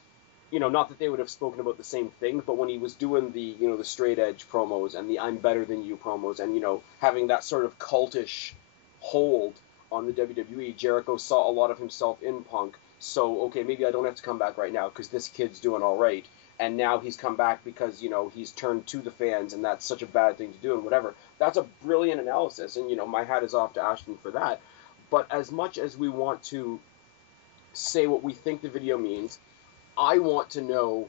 not that they would have spoken about the same thing, but when he was doing the straight edge promos and the I'm better than you promos, and having that sort of cultish hold on the WWE, Jericho saw a lot of himself in Punk. So, okay, maybe I don't have to come back right now because this kid's doing all right. And now he's come back because, he's turned to the fans, and that's such a bad thing to do and whatever. That's a brilliant analysis, and, my hat is off to Ashton for that. But as much as we want to say what we think the video means, I want to know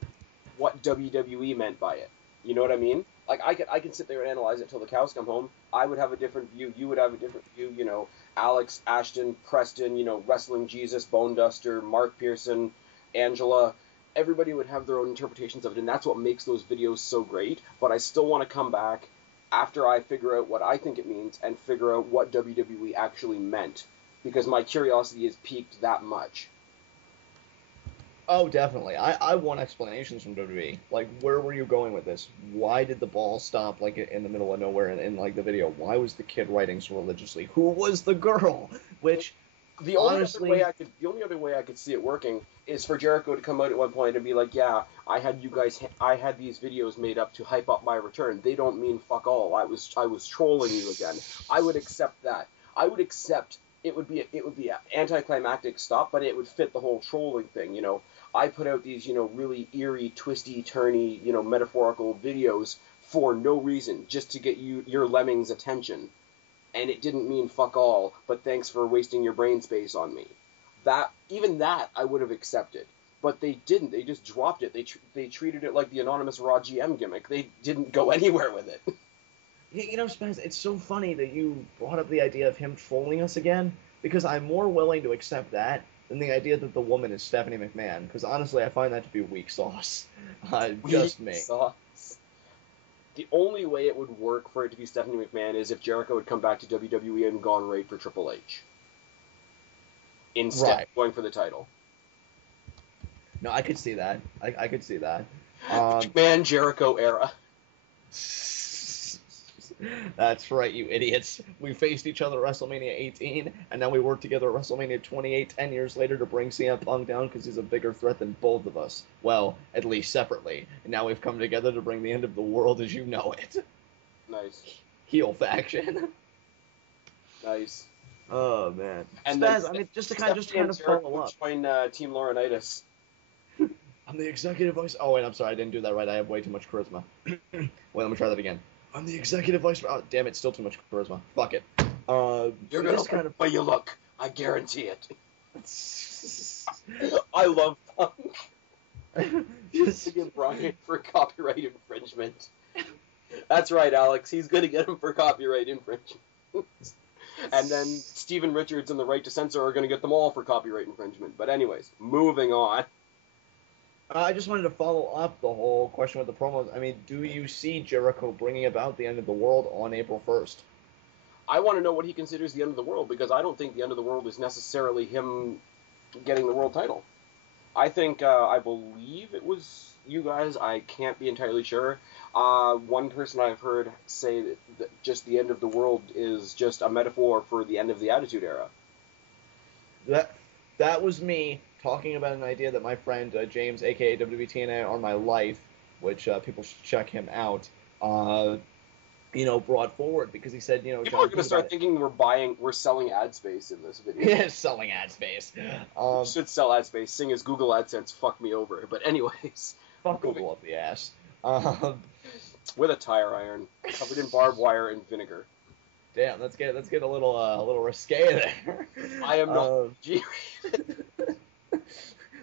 what WWE meant by it. You know what I mean? Like, I can sit there and analyze it till the cows come home. I would have a different view. You would have a different view. Alex, Ashton, Preston, Wrestling Jesus, Bone Duster, Mark Pearson, Angela. Everybody would have their own interpretations of it, and that's what makes those videos so great. But I still want to come back after I figure out what I think it means and figure out what WWE actually meant, because my curiosity is piqued that much. Oh, definitely. I want explanations from WWE. Like, where were you going with this? Why did the ball stop, like, in the middle of nowhere in like, the video? Why was the kid writing so religiously? Who was the girl? Which, the only other way I could see it working is for Jericho to come out at one point and be like, yeah, I had these videos made up to hype up my return. They don't mean fuck all. I was trolling you again. I would accept that. I would accept it would be an anticlimactic stop, but it would fit the whole trolling thing, I put out these, really eerie, twisty, turny, metaphorical videos for no reason, just to get your lemmings' attention. And it didn't mean fuck all, but thanks for wasting your brain space on me. Even that I would have accepted. But they didn't. They just dropped it. They treated it like the anonymous Raw GM gimmick. They didn't go anywhere with it. Spaz, it's so funny that you brought up the idea of him trolling us again, because I'm more willing to accept that than the idea that the woman is Stephanie McMahon, because honestly, I find that to be weak sauce. Just me. Sauce. The only way it would work for it to be Stephanie McMahon is if Jericho had come back to WWE and gone right for Triple H. Instead of going for the title. No, I could see that. I could see that. McMahon Jericho era. That's right, you idiots. We faced each other at WrestleMania 18, and now we work together at WrestleMania 28 10 years later to bring CM Punk down because he's a bigger threat than both of us. Well, at least separately. And now we've come together to bring the end of the world as you know it. Nice. Heel faction. Nice. Oh, man. And Spaz, I mean, just to kind of follow up. Join Team Laurinaitis. I'm the executive vice... Oh, wait, I'm sorry, I didn't do that right. I have way too much charisma. Wait, let me try that again. I'm the executive vice... Oh, damn it, still too much charisma. Fuck it. You're gonna kind of... way you look. I guarantee it. I love Punk. Just to get Brian for copyright infringement. That's right, Alex. He's gonna get him for copyright infringement. And then Steven Richards and the Right to Censor are gonna get them all for copyright infringement. But anyways, moving on. I just wanted to follow up the whole question with the promos. I mean, do you see Jericho bringing about the end of the world on April 1st? I want to know what he considers the end of the world, because I don't think the end of the world is necessarily him getting the world title. I think, I believe it was you guys. I can't be entirely sure. One person I've heard say that just the end of the world is just a metaphor for the end of the Attitude Era. That was me talking about an idea that my friend James, aka WBTNA on my life, which people should check him out, brought forward, because he said, people are going to start thinking we're selling ad space in this video. Yeah, selling ad space. We should sell ad space, seeing as Google AdSense fucked me over. But anyways, fuck Google up the ass. With a tire iron covered in barbed wire and vinegar. Damn, let's get a little risque there. I am not G.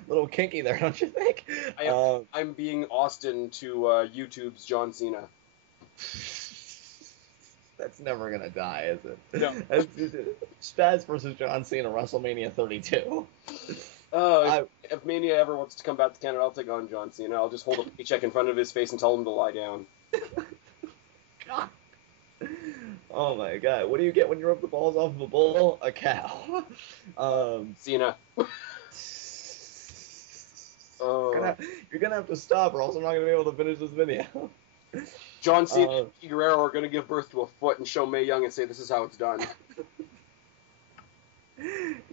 Little kinky there, don't you think? I'm being Austin to YouTube's John Cena. That's never gonna die, is it? No. Spaz versus John Cena, WrestleMania 32. If Mania ever wants to come back to Canada, I'll take on John Cena. I'll just hold a paycheck in front of his face and tell him to lie down. God. Oh my god, what do you get when you rip the balls off of a bull? A cow. Cena. You're gonna have to stop, or else I'm not gonna be able to finish this video. John Cena and Vicky Guerrero are going to give birth to a foot and show Mae Young and say, this is how it's done.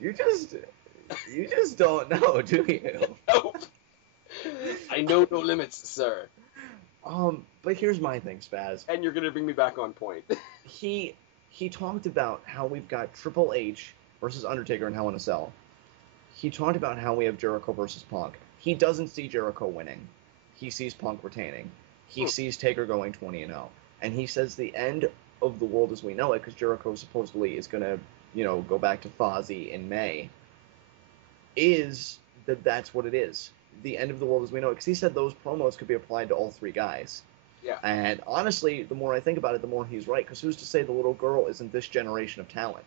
You just don't know, do you? Nope. I know no limits, sir. But here's my thing, Spaz. And you're going to bring me back on point. He talked about how we've got Triple H versus Undertaker in Hell in a Cell. He talked about how we have Jericho versus Punk. He doesn't see Jericho winning. He sees Punk retaining. He sees Taker going 20-0. And he says the end of the world as we know it, because Jericho supposedly is going to, go back to Fozzy in May, is that's what it is. The end of the world as we know it. Because he said those promos could be applied to all three guys. Yeah. And honestly, the more I think about it, the more he's right. Because who's to say the little girl isn't this generation of talent?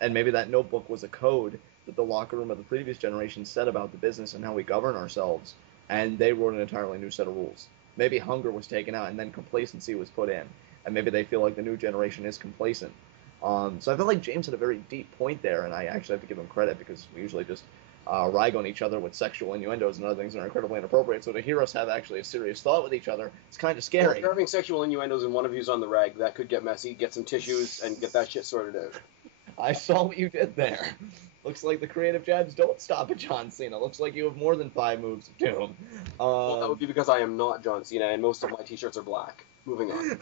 And maybe that notebook was a code that the locker room of the previous generation said about the business and how we govern ourselves. And they wrote an entirely new set of rules. Maybe hunger was taken out and then complacency was put in. And maybe they feel like the new generation is complacent. So I feel like James had a very deep point there, and I actually have to give him credit because we usually just rag on each other with sexual innuendos and other things that are incredibly inappropriate. So to hear us have actually a serious thought with each other, it's kind of scary. If you're having sexual innuendos and one of you's on the rag, that could get messy. Get some tissues and get that shit sorted out. I saw what you did there. Looks like the creative jabs don't stop at John Cena. Looks like you have more than 5 moves of doom. Well, that would be because I am not John Cena, and most of my t-shirts are black. Moving on.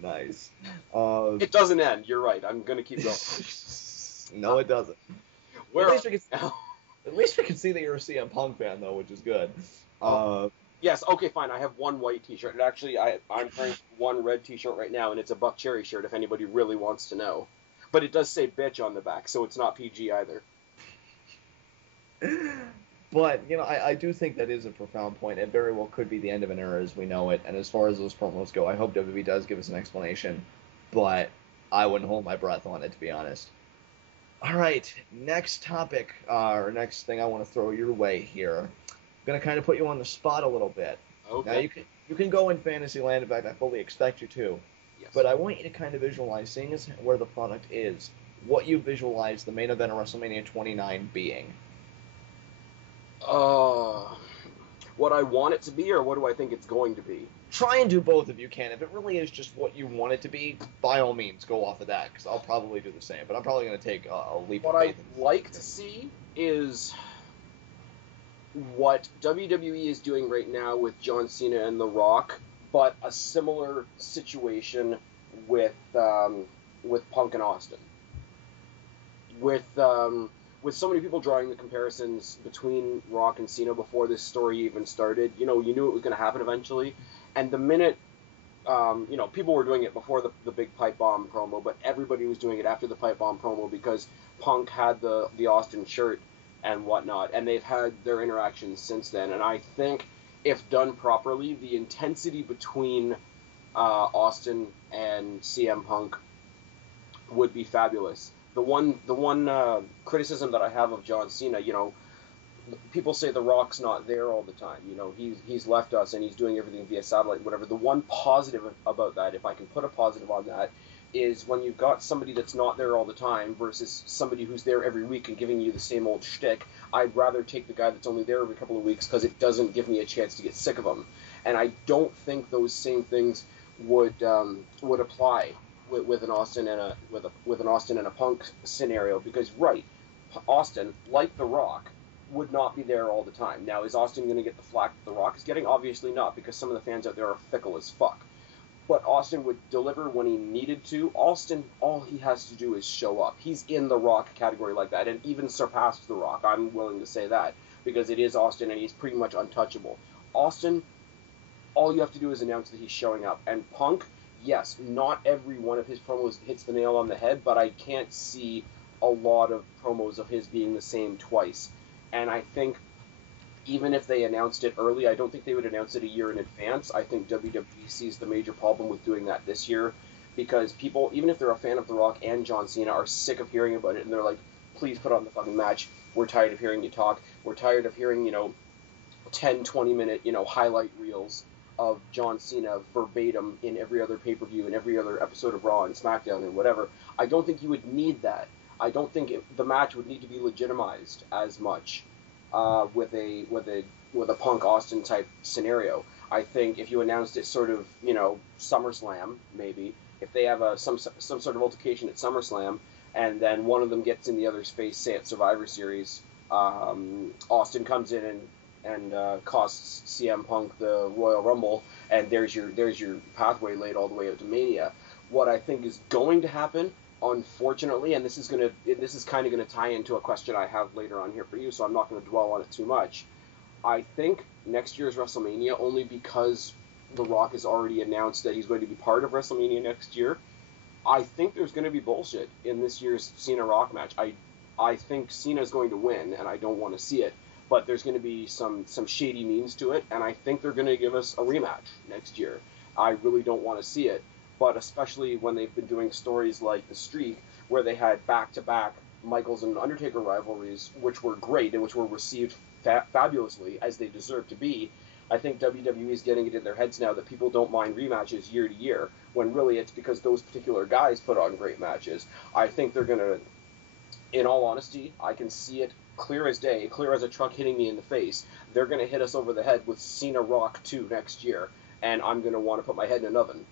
Nice. It doesn't end. You're right. I'm going to keep going. No, it doesn't. Where at least we can see that you're a CM Punk fan, though, which is good. Yes, okay, fine. I have one white t-shirt. And actually, I'm wearing one red t-shirt right now, and it's a Buck Cherry shirt, if anybody really wants to know. But it does say bitch on the back, so it's not PG either. But, I do think that is a profound point. It very well could be the end of an era as we know it. And as far as those promos go, I hope WWE does give us an explanation. But I wouldn't hold my breath on it, to be honest. All right, next topic, or next thing I want to throw your way here. I'm going to kind of put you on the spot a little bit. Okay. Now, you can go in Fantasyland. In fact, I fully expect you to. Yes. But But I want you to kind of visualize, seeing as where the product is, what you visualize the main event of WrestleMania 29 being. What I want it to be, or what do I think it's going to be? Try and do both if you can. If it really is just what you want it to be, by all means, go off of that, because I'll probably do the same. But I'm probably going to take a leap What of I'd faith. like to see is what WWE is doing right now with John Cena and The Rock, but a similar situation with Punk and Austin. With so many people drawing the comparisons between Rock and Cena before this story even started, you knew it was going to happen eventually. And the minute, people were doing it before the big pipe bomb promo, but everybody was doing it after the pipe bomb promo because Punk had the Austin shirt and whatnot, and they've had their interactions since then. And I think if done properly, the intensity between Austin and CM Punk would be fabulous. The one criticism that I have of John Cena, people say The Rock's not there all the time. He's left us and he's doing everything via satellite, whatever. The one positive about that, if I can put a positive on that, is when you've got somebody that's not there all the time versus somebody who's there every week and giving you the same old shtick, I'd rather take the guy that's only there every couple of weeks because it doesn't give me a chance to get sick of him. And I don't think those same things would apply with an Austin and a Punk scenario, because Austin, like The Rock, would not be there all the time. Now, is Austin going to get the flack that The Rock is getting? Obviously not, because some of the fans out there are fickle as fuck. But Austin would deliver when he needed to. Austin, all he has to do is show up. He's in the Rock category like that, and even surpassed the Rock. I'm willing to say that, because it is Austin, and he's pretty much untouchable. Austin, all you have to do is announce that he's showing up. And Punk, yes, not every one of his promos hits the nail on the head, but I can't see a lot of promos of his being the same twice. And I think even if they announced it early, I don't think they would announce it a year in advance. I think WWE sees the major problem with doing that this year, because people, even if they're a fan of The Rock and John Cena, are sick of hearing about it, and they're like, please put on the fucking match. We're tired of hearing you talk. We're tired of hearing, 10, 20-minute, highlight reels of John Cena verbatim in every other pay-per-view and every other episode of Raw and SmackDown and whatever. I don't think you would need that. I don't think the match would need to be legitimized as much with a Punk Austin type scenario. I think if you announced it sort of, SummerSlam, maybe, if they have some sort of altercation at SummerSlam, and then one of them gets in the other's face, say at Survivor Series, Austin comes in and costs CM Punk the Royal Rumble, and there's your pathway laid all the way out to Mania. What I think is going to happen, unfortunately, and this is kind of gonna tie into a question I have later on here for you, so I'm not going to dwell on it too much. I think next year's WrestleMania, only because The Rock has already announced that he's going to be part of WrestleMania next year, I think there's going to be bullshit in this year's Cena Rock match. I think Cena's going to win, and I don't want to see it, but there's going to be some shady means to it, and I think they're going to give us a rematch next year. I really don't want to see it, but especially when they've been doing stories like The Streak, where they had back-to-back Michaels and Undertaker rivalries, which were great and which were received fabulously, as they deserve to be. I think WWE is getting it in their heads now that people don't mind rematches year to year, when really it's because those particular guys put on great matches. I think they're going to, in all honesty, I can see it clear as day, clear as a truck hitting me in the face. They're going to hit us over the head with Cena Rock 2 next year, and I'm going to want to put my head in an oven.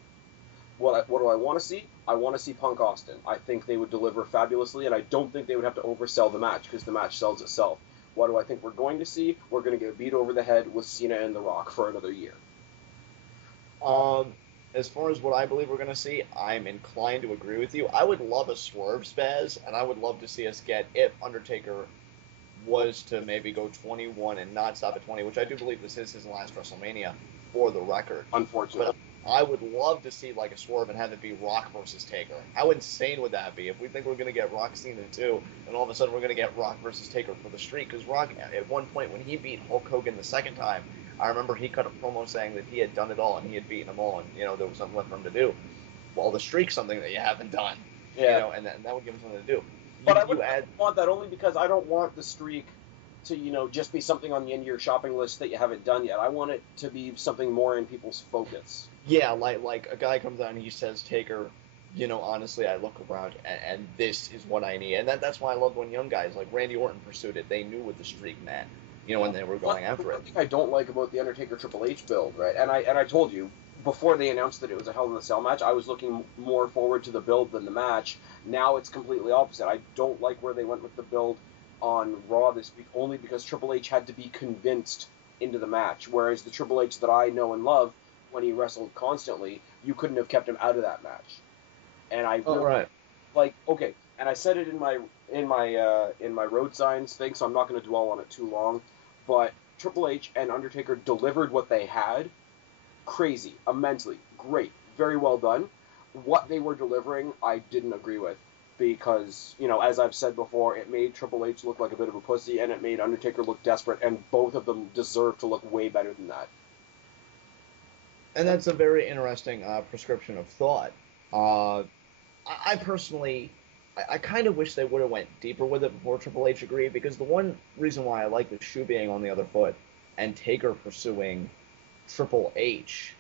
What do I want to see? I want to see Punk Austin. I think they would deliver fabulously, and I don't think they would have to oversell the match, because the match sells itself. What do I think we're going to see? We're going to get beat over the head with Cena and The Rock for another year. As far as what I believe we're going to see, I'm inclined to agree with you. I would love a swerve, Spaz, and I would love to see us get, if Undertaker was to maybe go 21 and not stop at 20, which I do believe this is his last WrestleMania, for the record. Unfortunately. But I would love to see like a swerve and have it be Rock versus Taker. How insane would that be if we think we're going to get Rock Cena 2, and all of a sudden we're going to get Rock versus Taker for the streak? Because Rock, at one point when he beat Hulk Hogan the second time, I remember he cut a promo saying that he had done it all and he had beaten them all, and there was something left for him to do. Well, the streak's something that you haven't done, and that would give him something to do. But I want that only because I don't want the streak to, just be something on the end of your shopping list that you haven't done yet. I want it to be something more in people's focus. Yeah, like a guy comes out and he says, Taker, honestly, I look around and this is what I need. And that's why I love when young guys like Randy Orton pursued it. They knew what the streak meant, when they were going after it. One thing I don't like about the Undertaker Triple H build, right? And I told you, before they announced that it was a Hell in a Cell match, I was looking more forward to the build than the match. Now it's completely opposite. I don't like where they went with the build on Raw this week, only because Triple H had to be convinced into the match, whereas the Triple H that I know and love, when he wrestled constantly, you couldn't have kept him out of that match. And I really, okay, and I said it in my road signs thing, so I'm not going to dwell on it too long, but Triple H and Undertaker delivered what they had. Crazy, immensely, great, very well done. What they were delivering, I didn't agree with, because, as I've said before, it made Triple H look like a bit of a pussy, and it made Undertaker look desperate, and both of them deserve to look way better than that. And that's a very interesting prescription of thought. I personally, I kind of wish they would have went deeper with it before Triple H agreed, because the one reason why I like the shoe being on the other foot and Taker pursuing Triple H.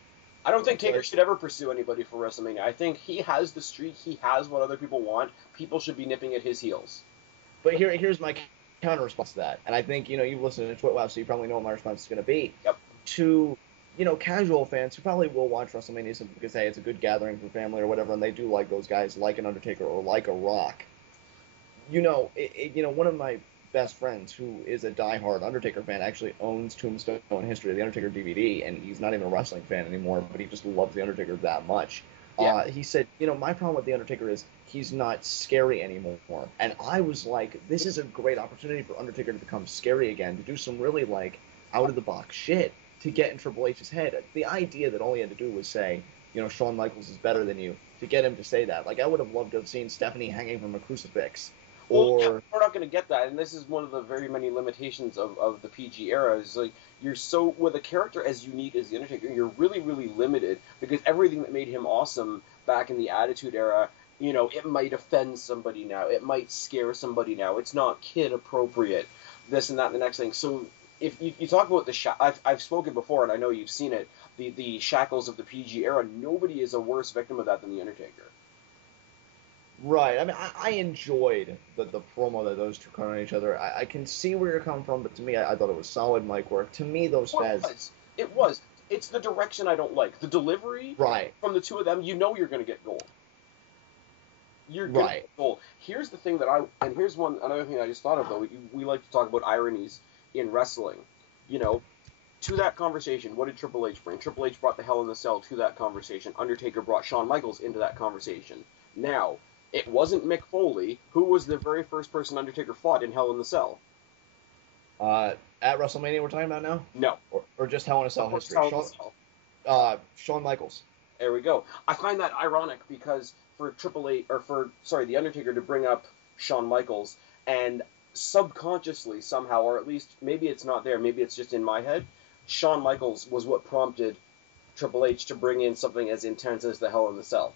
I don't think Taker should ever pursue anybody for WrestleMania. I think he has the streak. He has what other people want. People should be nipping at his heels. But here's my counter response to that. And I think, you've listened to TwitWow, so you probably know what my response is going to be. Yep. To, casual fans who probably will watch WrestleMania simply because, hey, it's a good gathering for family or whatever, and they do like those guys, like an Undertaker or like a Rock. One of my best friends, who is a diehard Undertaker fan, actually owns Tombstone History of the Undertaker DVD, and he's not even a wrestling fan anymore, but he just loves the Undertaker that much. Yeah. He said, my problem with the Undertaker is he's not scary anymore. And I was like, this is a great opportunity for Undertaker to become scary again, to do some really out of the box shit, to get in Triple H's head. The idea that all he had to do was say, Shawn Michaels is better than you, to get him to say that. I would have loved to have seen Stephanie hanging from a crucifix. We're not going to get that, and this is one of the very many limitations of the PG era. Is you're so, with a character as unique as the Undertaker, you're really, really limited, because everything that made him awesome back in the Attitude Era, it might offend somebody now, it might scare somebody now, it's not kid appropriate, this and that and the next thing. So if you talk about I've spoken before, and I know you've seen it, the shackles of the PG era, nobody is a worse victim of that than the Undertaker. Right. I mean, I enjoyed the promo that those two cut on each other. I can see where you're coming from, but to me, I thought it was solid mic work. To me, those Spaz... It was. It's the direction I don't like. The delivery Right. from the two of them, you know you're going to get gold. You're going to Right. get gold. Here's the thing and here's another thing I just thought of, though. We like to talk about ironies in wrestling. You know, to that conversation, what did Triple H bring? Triple H brought the Hell in the Cell to that conversation. Undertaker brought Shawn Michaels into that conversation. Now, it wasn't Mick Foley. Who was the very first person Undertaker fought in Hell in the Cell? At WrestleMania we're talking about now? No. Or just Hell in a Cell history? Shawn Michaels. There we go. I find that ironic because for the Undertaker to bring up Shawn Michaels and subconsciously somehow, or at least maybe it's not there, maybe it's just in my head, Shawn Michaels was what prompted Triple H to bring in something as intense as the Hell in the Cell.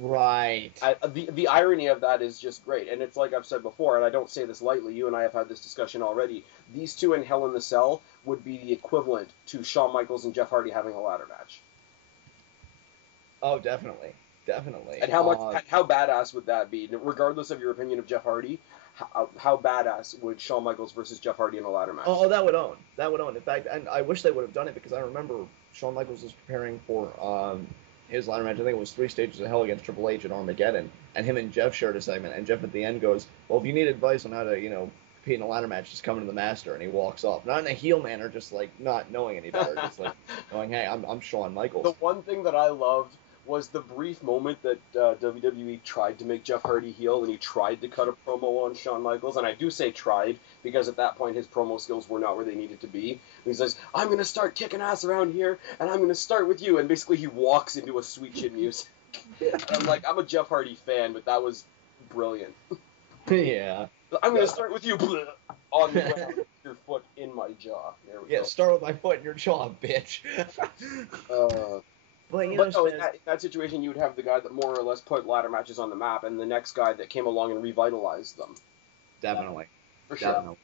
Right. The irony of that is just great, and it's like I've said before, and I don't say this lightly, you and I have had this discussion already, these two in Hell in the Cell would be the equivalent to Shawn Michaels and Jeff Hardy having a ladder match. Oh, definitely. Definitely. And how badass would that be? Regardless of your opinion of Jeff Hardy, how badass would Shawn Michaels versus Jeff Hardy in a ladder match? Oh, that would own. That would own. In fact, and I wish they would have done it because I remember Shawn Michaels was preparing for his ladder match. I think it was 3 Stages of Hell against Triple H at Armageddon, and him and Jeff shared a segment. And Jeff at the end goes, "Well, if you need advice on how to, compete in a ladder match, just come into the Master." And he walks off, not in a heel manner, just like not knowing any better, just like going, "Hey, I'm Shawn Michaels." The one thing that I loved was the brief moment that WWE tried to make Jeff Hardy heel, and he tried to cut a promo on Shawn Michaels, and I do say tried, because at that point his promo skills were not where they needed to be. And he says, "I'm going to start kicking ass around here, and I'm going to start with you," and basically he walks into a sweet chin music. And I'm like, I'm a Jeff Hardy fan, but that was brilliant. Yeah. I'm going to start with you, on the ground, with your foot in my jaw. There we go. Start with my foot in your jaw, bitch. But in that situation, you would have the guy that more or less put ladder matches on the map, and the next guy that came along and revitalized them. Definitely. For sure. Definitely.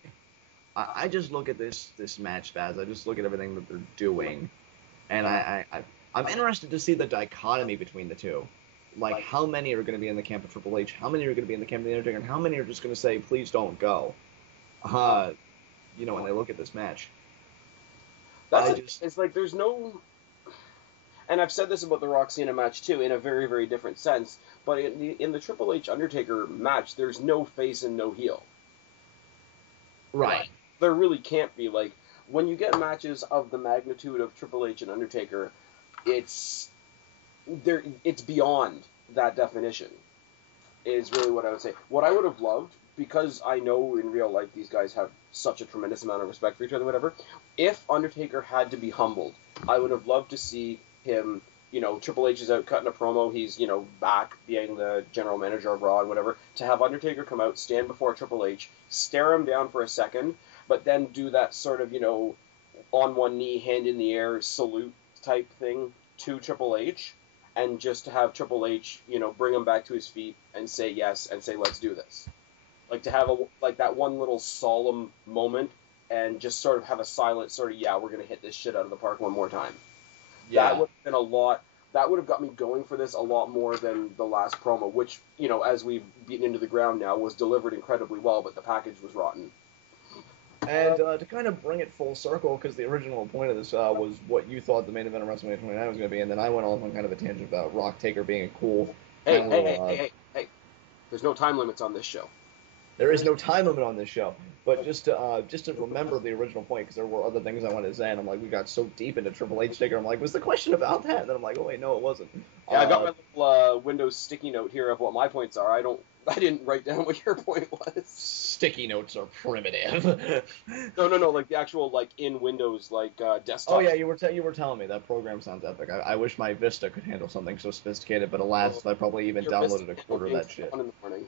I just look at this match, Spaz. I just look at everything that they're doing, and I'm interested to see the dichotomy between the two. Like, how many are going to be in the camp of Triple H? How many are going to be in the camp of The Undertaker? And how many are just going to say, "Please don't go"? When they look at this match. It's like there's no... And I've said this about the Rock Cena match too, in a very, very different sense. But in the Triple H Undertaker match, there's no face and no heel. Right. There really can't be. Like, when you get matches of the magnitude of Triple H and Undertaker, it's beyond that definition, is really what I would say. What I would have loved, because I know in real life these guys have such a tremendous amount of respect for each other, whatever, if Undertaker had to be humbled, I would have loved to see him, Triple H is out cutting a promo, he's, back being the general manager of Raw and whatever, to have Undertaker come out, stand before Triple H, stare him down for a second, but then do that sort of, on one knee, hand in the air, salute type thing to Triple H, and just to have Triple H, bring him back to his feet and say yes, and say, "Let's do this." Like, to have that one little solemn moment, and just sort of have a silent sort of, "Yeah, we're going to hit this shit out of the park one more time." Yeah. That would have been a lot. That would have got me going for this a lot more than the last promo, which, as we've beaten into the ground now, was delivered incredibly well, but the package was rotten. And to kind of bring it full circle, because the original point of this was what you thought the main event of WrestleMania 29 was going to be, and then I went off on kind of a tangent about Rock Taker being a cool... Hey. There's no time limits on this show. There is no time limit on this show, but just to remember the original point, because there were other things I wanted to say, and I'm like, we got so deep into Triple H Taker, I'm like, was the question about that? And then I'm like, oh wait, no, it wasn't. Yeah, I got my little Windows sticky note here of what my points are. I didn't write down what your point was. Sticky notes are primitive. No, like the actual in Windows desktop. Oh yeah, you were telling me that program sounds epic. I wish my Vista could handle something so sophisticated, but alas, I probably even downloaded a quarter of that shit. In the morning.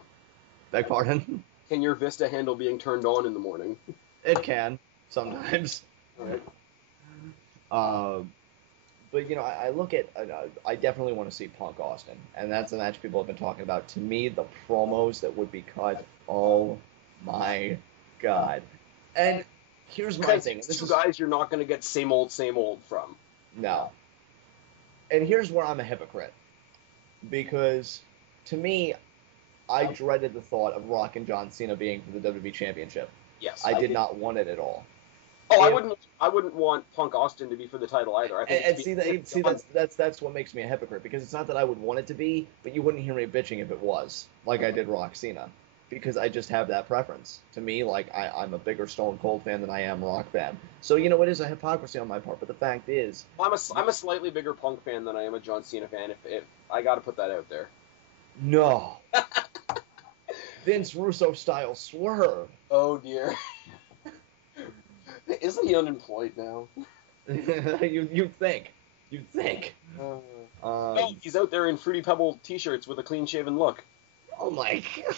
Beg pardon? Can your Vista handle being turned on in the morning? It can, sometimes. All right. But, I look at, I definitely want to see Punk Austin, and that's the match people have been talking about. To me, the promos that would be cut, oh my god. And here's my thing. This two guys you're not going to get same old from. No. And here's where I'm a hypocrite. Because, to me, I dreaded the thought of Rock and John Cena being for the WWE Championship. Yes. I did not want it at all. Oh, I wouldn't want Punk Austin to be for the title either. I think that's what makes me a hypocrite, because it's not that I would want it to be, but you wouldn't hear me bitching if it was, like I did Rock Cena, because I just have that preference. To me, like, I'm a bigger Stone Cold fan than I am Rock fan. So, you know, it is a hypocrisy on my part, but the fact is... I'm a slightly bigger Punk fan than I am a John Cena fan, if I gotta put that out there. No. Vince Russo style swerve. Oh dear. Isn't he unemployed now? You'd think. No, he's out there in Fruity Pebble t-shirts with a clean-shaven look. Oh my god.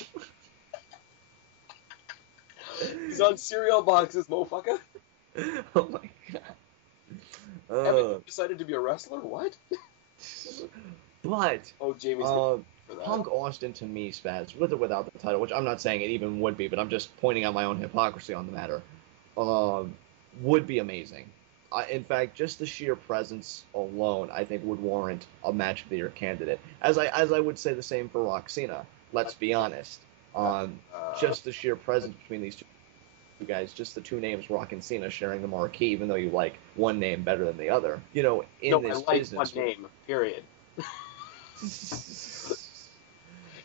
He's on cereal boxes, motherfucker. Oh my god. Evan decided to be a wrestler? What? But oh, Jamie's for that. Punk Austin, to me, Spaz, with or without the title, which I'm not saying it even would be, but I'm just pointing out my own hypocrisy on the matter, would be amazing. In fact, just the sheer presence alone, I think, would warrant a match of the year candidate. As I would say the same for Rock Cena. Let's be honest. Just the sheer presence between these two guys, just the two names, Rock and Cena, sharing the marquee, even though you like one name better than the other. You know, in this business, one name. Period.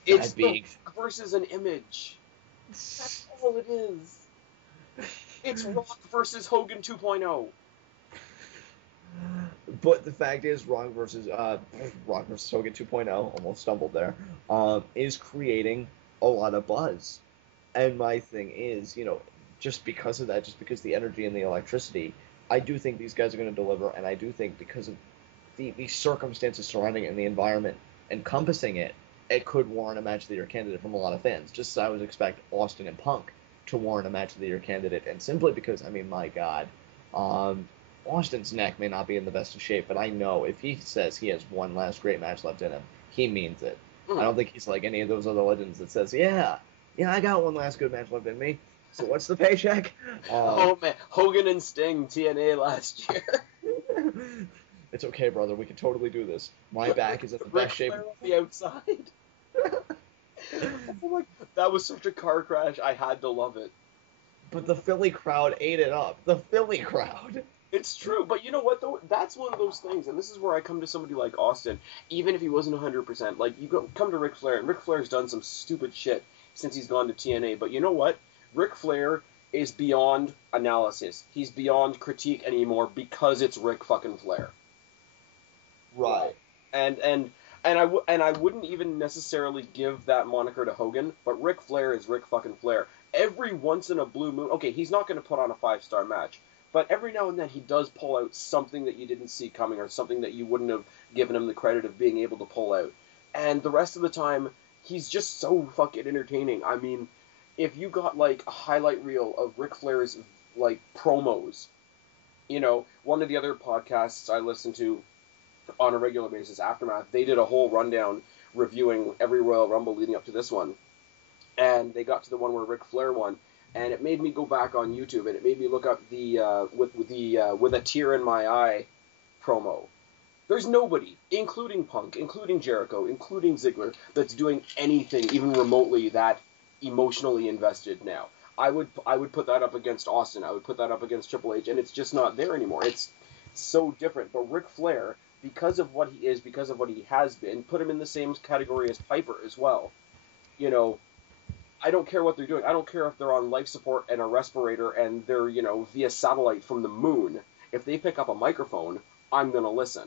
It's the Rock versus an image. That's all it is. It's Rock versus Hogan 2.0. But the fact is, Rock versus Hogan 2.0, almost stumbled there, is creating a lot of buzz. And my thing is, you know, just because of that, just because the energy and the electricity, I do think these guys are going to deliver, and I do think because of the circumstances surrounding it and the environment encompassing it, it could warrant a match of the year candidate from a lot of fans. Just as I would expect Austin and Punk to warrant a match of the year candidate, and simply because, I mean, my God, Austin's neck may not be in the best of shape, but I know if he says he has one last great match left in him, he means it. I don't think he's like any of those other legends that says, yeah, I got one last good match left in me. So what's the paycheck? Oh man, Hogan and Sting TNA last year. It's okay, brother. We can totally do this. My back is in the best shape. On the outside. Oh, that was such a car crash. I had to love it. But the Philly crowd ate it up. The Philly crowd. It's true, but you know what, though? That's one of those things, and this is where I come to somebody like Austin, even if he wasn't 100%. Like, come to Ric Flair, and Ric Flair's done some stupid shit since he's gone to TNA, but you know what? Ric Flair is beyond analysis. He's beyond critique anymore because it's Ric fucking Flair. Right. And I wouldn't even necessarily give that moniker to Hogan, but Ric Flair is Ric fucking Flair. Every once in a blue moon, okay, he's not going to put on a 5-star match, but every now and then he does pull out something that you didn't see coming or something that you wouldn't have given him the credit of being able to pull out. And the rest of the time, he's just so fucking entertaining. I mean, if you got, like, a highlight reel of Ric Flair's, like, promos, you know, one of the other podcasts I listen to on a regular basis, Aftermath, they did a whole rundown reviewing every Royal Rumble leading up to this one. And they got to the one where Ric Flair won. And it made me go back on YouTube, and it made me look up the with a tear in my eye promo. There's nobody, including Punk, including Jericho, including Ziggler, that's doing anything even remotely that emotionally invested now. I would put that up against Austin. I would put that up against Triple H, and it's just not there anymore. It's so different. But Ric Flair, because of what he is, because of what he has been, put him in the same category as Piper as well. You know, I don't care what they're doing. I don't care if they're on life support and a respirator and they're, you know, via satellite from the moon. If they pick up a microphone, I'm going to listen.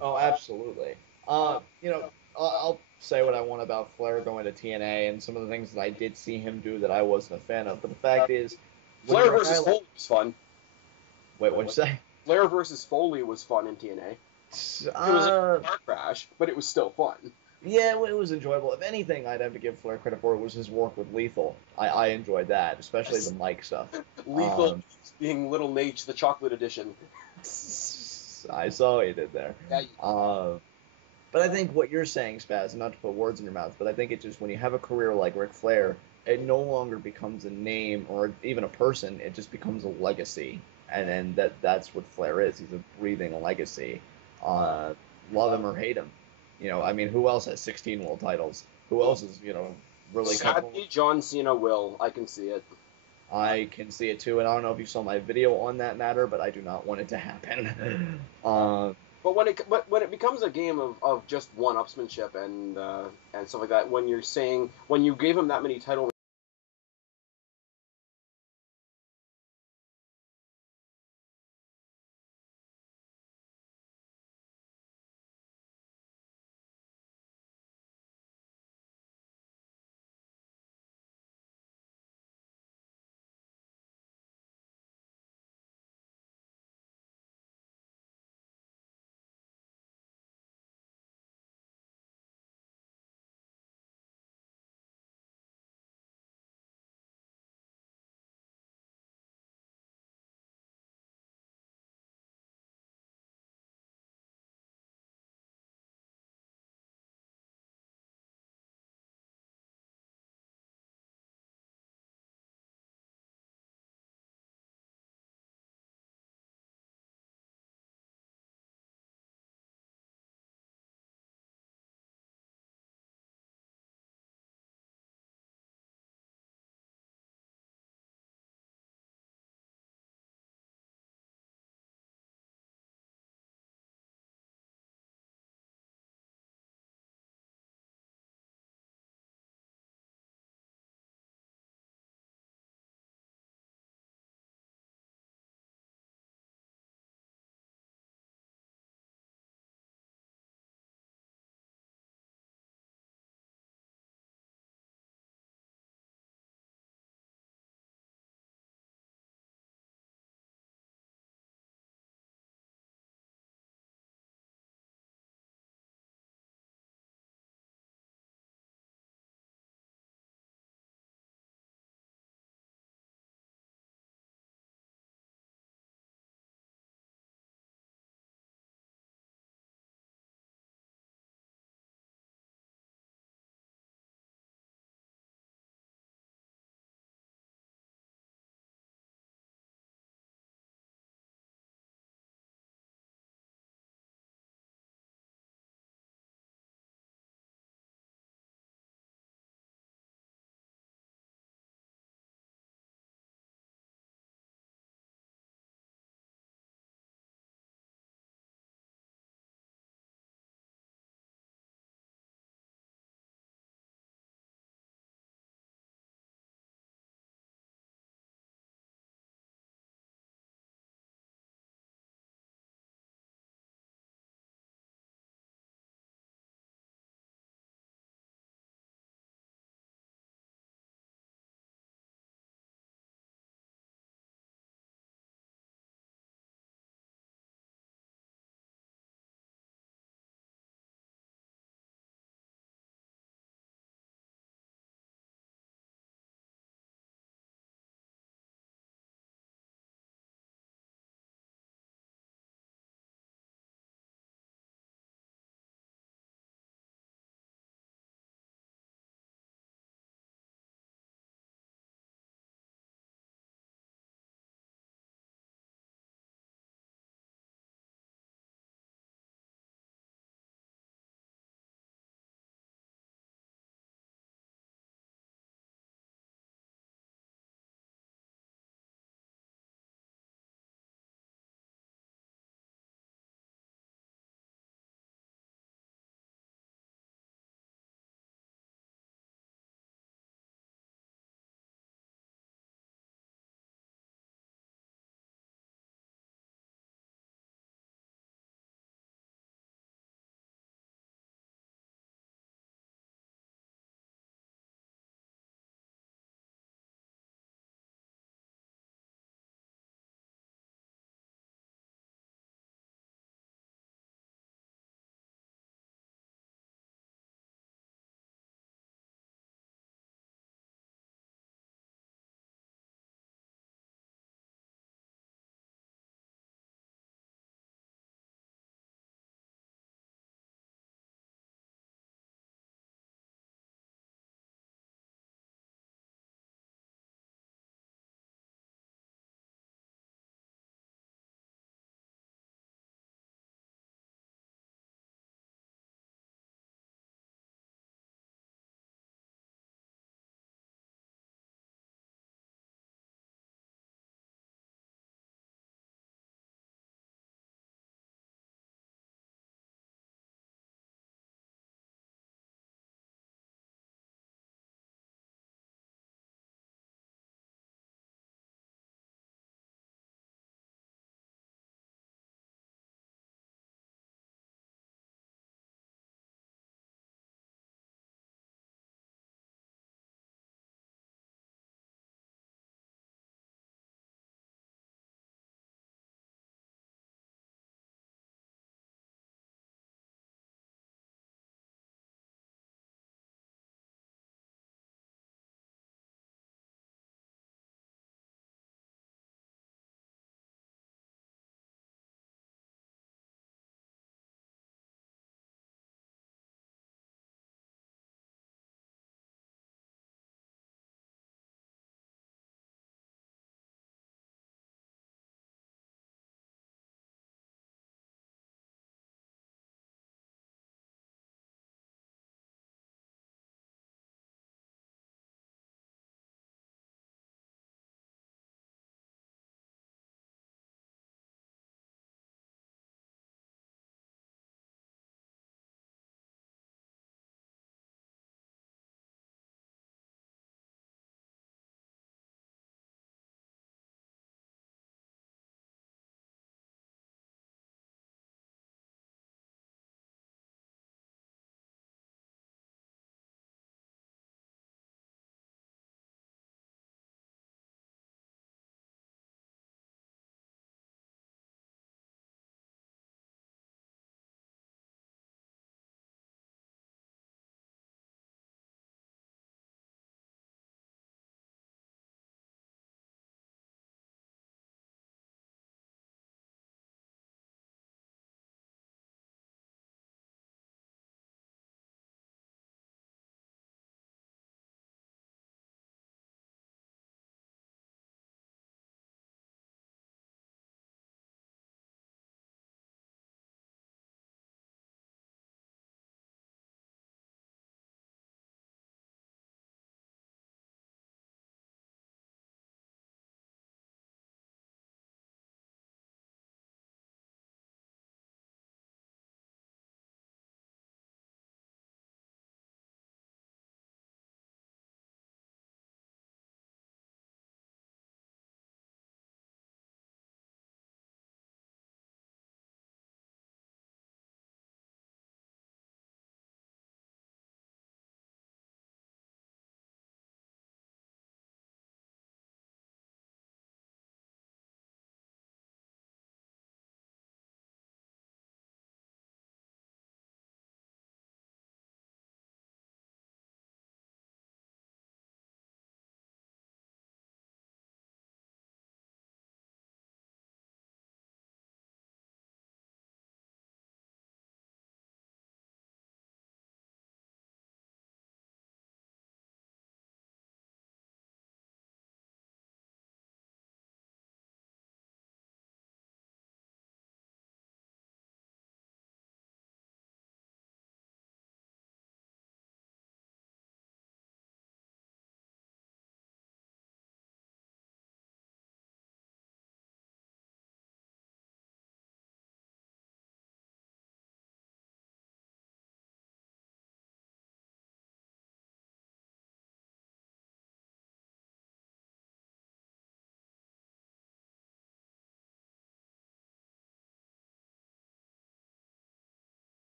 Oh, absolutely. You know, I'll say what I want about Flair going to TNA and some of the things that I did see him do that I wasn't a fan of, but the fact is... Flair versus Foley was fun. Wait, what'd you say? Flair versus Foley was fun in TNA. It was a car crash, but it was still fun. Yeah, it was enjoyable. If anything, I'd have to give Flair credit for it was his work with Lethal. I enjoyed that, especially the mic stuff. Lethal being Little Nate, the chocolate edition. I saw what you did there. Yeah. But I think what you're saying, Spaz, not to put words in your mouth, but I think it just, when you have a career like Ric Flair, it no longer becomes a name or even a person. It just becomes a legacy. And that's what Flair is. He's a breathing legacy. Love him or hate him. You know, I mean, who else has 16 world titles? Who else is, you know, really... Sadly, John Cena will. I can see it. I can see it too, and I don't know if you saw my video on that matter, but I do not want it to happen. But when it becomes a game of just one-upsmanship and stuff like that, when you're saying when you gave him that many title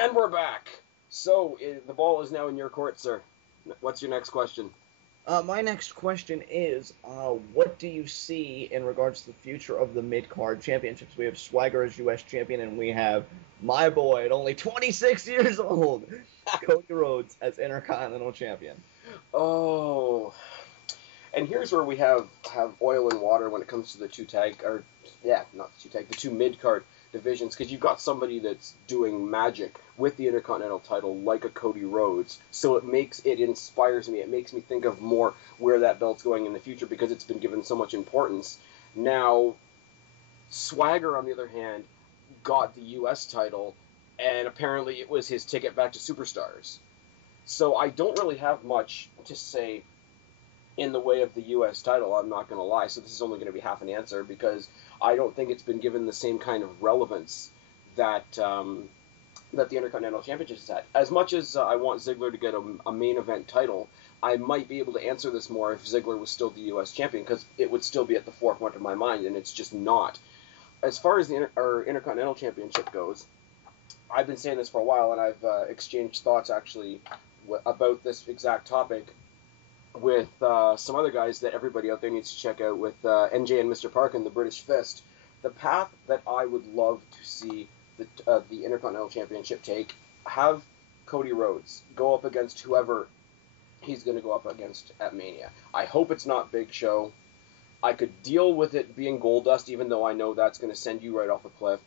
And we're back. So, the ball is now in your court, sir. What's your next question? My next question is, what do you see in regards to the future of the mid-card championships? We have Swagger as U.S. champion, and we have my boy at only 26 years old, Cody Rhodes as Intercontinental champion. Oh, and here's where we have oil and water when it comes to the the two mid-card divisions, because you've got somebody that's doing magic with the Intercontinental title like a Cody Rhodes, so it inspires me. It makes me think of more where that belt's going in the future because it's been given so much importance. Now, Swagger, on the other hand, got the U.S. title, and apparently it was his ticket back to Superstars. So I don't really have much to say in the way of the U.S. title, I'm not going to lie. So this is only going to be half an answer because I don't think it's been given the same kind of relevance that that the Intercontinental Championship has had. As much as I want Ziggler to get a main event title, I might be able to answer this more if Ziggler was still the U.S. champion because it would still be at the forefront of my mind, and it's just not. As far as the Intercontinental Championship goes, I've been saying this for a while, and I've exchanged thoughts actually about this exact topic with some other guys that everybody out there needs to check out, with NJ and Mr. Parkin, the British Fist. The path that I would love to see the Intercontinental Championship take, have Cody Rhodes go up against whoever he's going to go up against at Mania. I hope it's not Big Show. I could deal with it being Goldust, even though I know that's going to send you right off a cliff.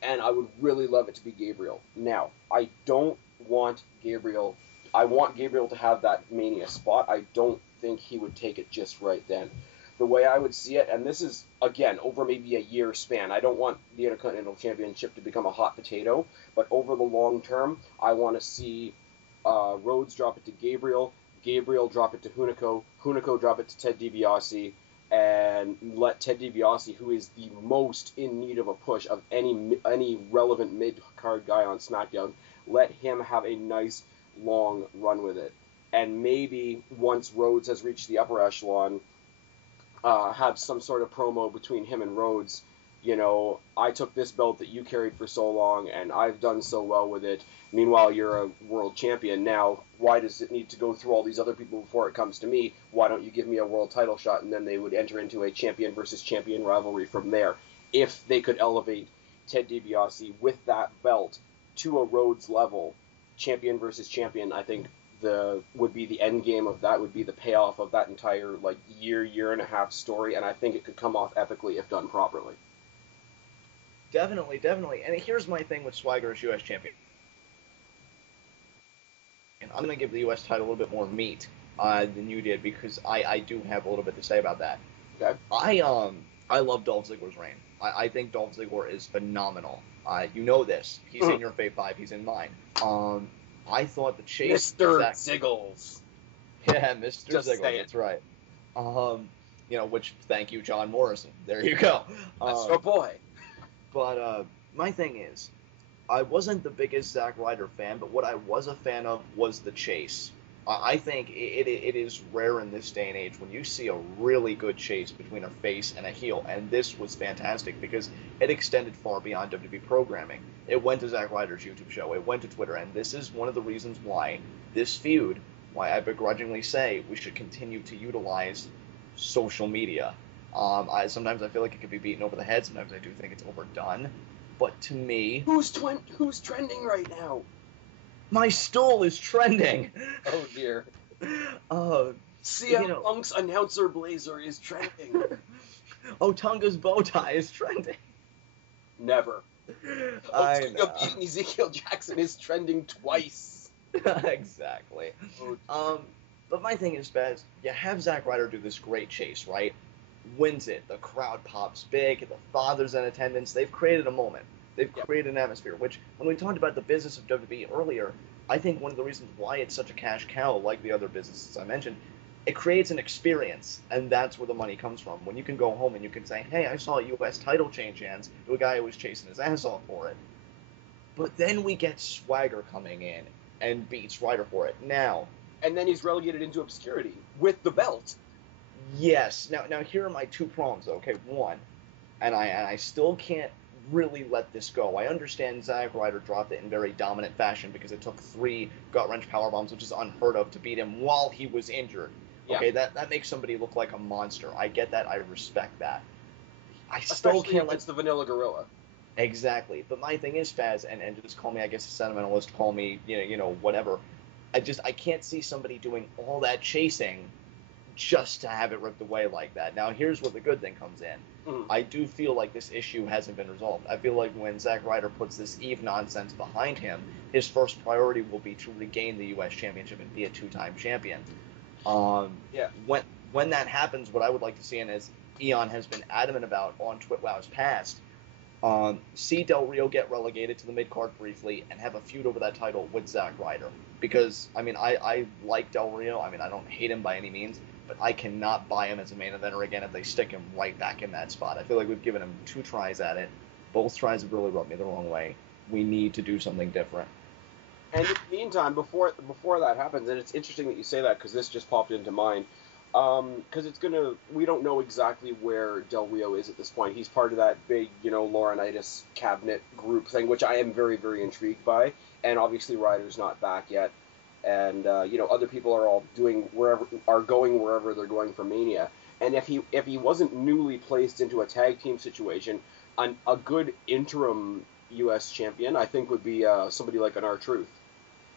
And I would really love it to be Gabriel. Now, I don't want Gabriel. I want Gabriel to have that Mania spot. I don't think he would take it just right then. The way I would see it, and this is, again, over maybe a year span, I don't want the Intercontinental Championship to become a hot potato, but over the long term, I want to see Rhodes drop it to Gabriel, Gabriel drop it to Hunico, Hunico drop it to Ted DiBiase, and let Ted DiBiase, who is the most in need of a push of any relevant mid-card guy on SmackDown, let him have a nice long run with it. And maybe once Rhodes has reached the upper echelon, have some sort of promo between him and Rhodes. You know, I took this belt that you carried for so long, and I've done so well with it. Meanwhile, you're a world champion now. Why does it need to go through all these other people before it comes to me? Why don't you give me a world title shot? And then they would enter into a champion versus champion rivalry from there. If they could elevate Ted DiBiase with that belt to a Rhodes level, champion versus champion, I think would be the end game of that, would be the payoff of that entire year and a half story, and I think it could come off epically if done properly. Definitely. And here's my thing with Swagger as U.S. champion. And I'm going to give the U.S. title a little bit more meat than you did because I do have a little bit to say about that. Okay. I love Dolph Ziggler's reign. I think Dolph Ziggler is phenomenal. You know this. He's in your Fave 5. He's in mine. I thought the chase... Mr. Ziggles. Yeah, Mr. Ziggles, that's right. Which, thank you, John Morrison. There you go. That's your boy. But my thing is, I wasn't the biggest Zack Ryder fan, but what I was a fan of was the chase. I think it is rare in this day and age when you see a really good chase between a face and a heel, and this was fantastic because it extended far beyond WWE programming. It went to Zack Ryder's YouTube show, it went to Twitter, and this is one of the reasons why this feud, why I begrudgingly say we should continue to utilize social media. Sometimes I feel like it could be beaten over the head, sometimes I do think it's overdone, but to me... Who's trending right now? My stool is trending. Oh dear. CM Punk's announcer blazer is trending. Otunga's bow tie is trending. Never. Otunga beating Ezekiel Jackson is trending twice. Exactly. But my thing is, Spaz, you have Zack Ryder do this great chase, right? Wins it. The crowd pops big. The father's in attendance. They've created a moment. They've created an atmosphere, which, when we talked about the business of WWE earlier, I think one of the reasons why it's such a cash cow, like the other businesses I mentioned, it creates an experience, and that's where the money comes from. When you can go home and you can say, hey, I saw a U.S. title change hands to a guy who was chasing his ass off for it. But then we get Swagger coming in and beats Ryder for it. Now... And then he's relegated into obscurity with the belt. Yes. Now here are my two prongs, okay? One, and I still can't really let this go. I understand Zack Ryder dropped it in very dominant fashion because it took 3 gut-wrench powerbombs, which is unheard of, to beat him while he was injured. Yeah. Okay, that makes somebody look like a monster. I get that. I respect that. I still Especially can't if let... it's the vanilla gorilla. Exactly. But my thing is, Spaz, and just call me, I guess, a sentimentalist, call me, whatever. I can't see somebody doing all that chasing just to have it ripped away like that. Now, here's where the good thing comes in. Mm. I do feel like this issue hasn't been resolved. I feel like when Zack Ryder puts this Eve nonsense behind him, his first priority will be to regain the U.S. Championship and be a 2-time champion. Yeah. When that happens, what I would like to see, and as Eon has been adamant about on Twitwow's past, see Del Rio get relegated to the mid-card briefly and have a feud over that title with Zack Ryder. Because, I mean, I like Del Rio. I mean, I don't hate him by any means, but I cannot buy him as a main eventer again if they stick him right back in that spot. I feel like we've given him 2 tries at it. Both tries have really rubbed me the wrong way. We need to do something different. And in the meantime, before that happens, and it's interesting that you say that because this just popped into mind, because we don't know exactly where Del Rio is at this point. He's part of that big, Laurinaitis cabinet group thing, which I am very, very intrigued by. And obviously Ryder's not back yet. And, other people are all going wherever they're going for Mania. And if he wasn't newly placed into a tag team situation, a good interim U.S. champion, I think, would be somebody like an R-Truth.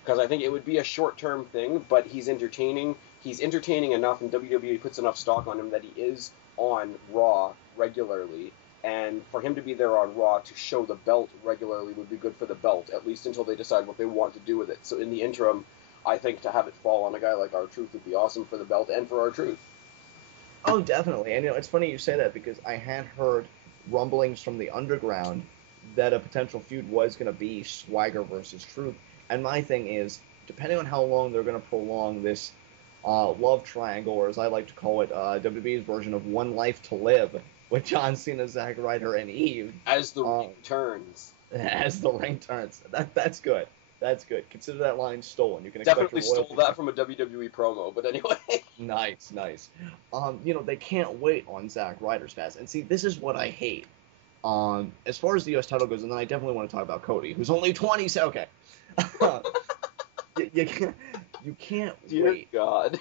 Because I think it would be a short-term thing, but he's entertaining. He's entertaining enough, and WWE puts enough stock on him that he is on Raw regularly. And for him to be there on Raw to show the belt regularly would be good for the belt, at least until they decide what they want to do with it. So in the interim, I think to have it fall on a guy like R-Truth would be awesome for the belt and for R-Truth. Oh, definitely. And, it's funny you say that because I had heard rumblings from the underground that a potential feud was going to be Swagger versus Truth. And my thing is, depending on how long they're going to prolong this love triangle, or as I like to call it, WWE's version of One Life to Live, with John Cena, Zack Ryder, and Eve. As the ring turns. As the ring turns. That's good. That's good. Consider that line stolen. You can definitely stole that from a WWE promo, but anyway. Nice. They can't wait on Zack Ryder's Spaz. And see, this is what I hate. As far as the U.S. title goes, and then I definitely want to talk about Cody, who's only 20. So okay. You can't Dear wait. God.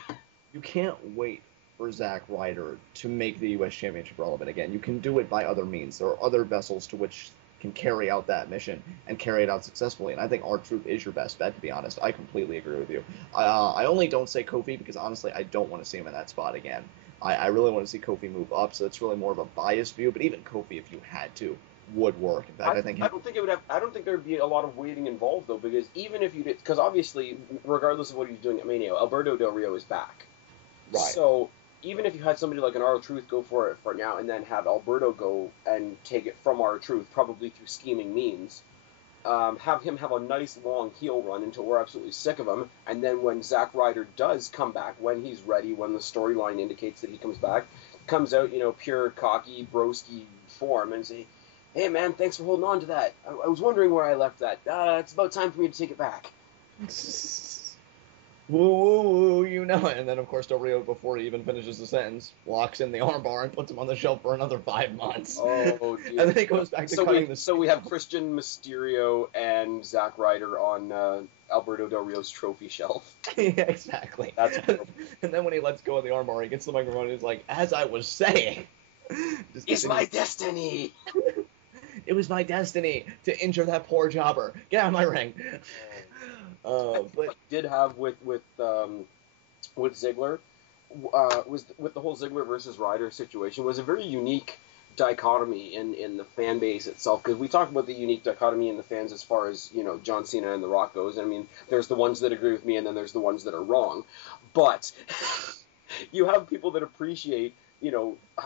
You can't wait for Zack Ryder to make the U.S. Championship relevant again. You can do it by other means. There are other vessels to which can carry out that mission and carry it out successfully. And I think R-Truth is your best bet, to be honest. I completely agree with you. I only don't say Kofi because, honestly, I don't want to see him in that spot again. I really want to see Kofi move up, so it's really more of a biased view. But even Kofi, if you had to, would work. In fact, I don't think there'd be a lot of waiting involved though, because even if you did, because obviously, regardless of what he's doing at Mania, Alberto Del Rio is back. Right. So even if you had somebody like an R-Truth go for it for now, and then have Alberto go and take it from R-Truth, probably through scheming means, have him have a nice long heel run until we're absolutely sick of him, and then when Zack Ryder does come back, when he's ready, when the storyline indicates that he comes back, comes out, pure cocky broski form and say, "Hey man, thanks for holding on to that. I was wondering where I left that. It's about time for me to take it back." Woo, woo, woo, it. And then, of course, Del Rio, before he even finishes the sentence, locks in the armbar and puts him on the shelf for another 5 months. Oh, dear. And then he goes back to cutting the... So we have Christian, Mysterio, and Zack Ryder on Alberto Del Rio's trophy shelf. Yeah, exactly. That's and then when he lets go of the armbar, he gets the microphone and he's like, "As I was saying... It's my destiny!" It was my destiny to injure that poor jobber. Get out of my ring. But what he did have with Ziggler was with the whole Ziggler versus Ryder situation was a very unique dichotomy in the fan base itself, because we talk about the unique dichotomy in the fans as far as John Cena and The Rock goes. I mean, there's the ones that agree with me and then there's the ones that are wrong, but you have people that appreciate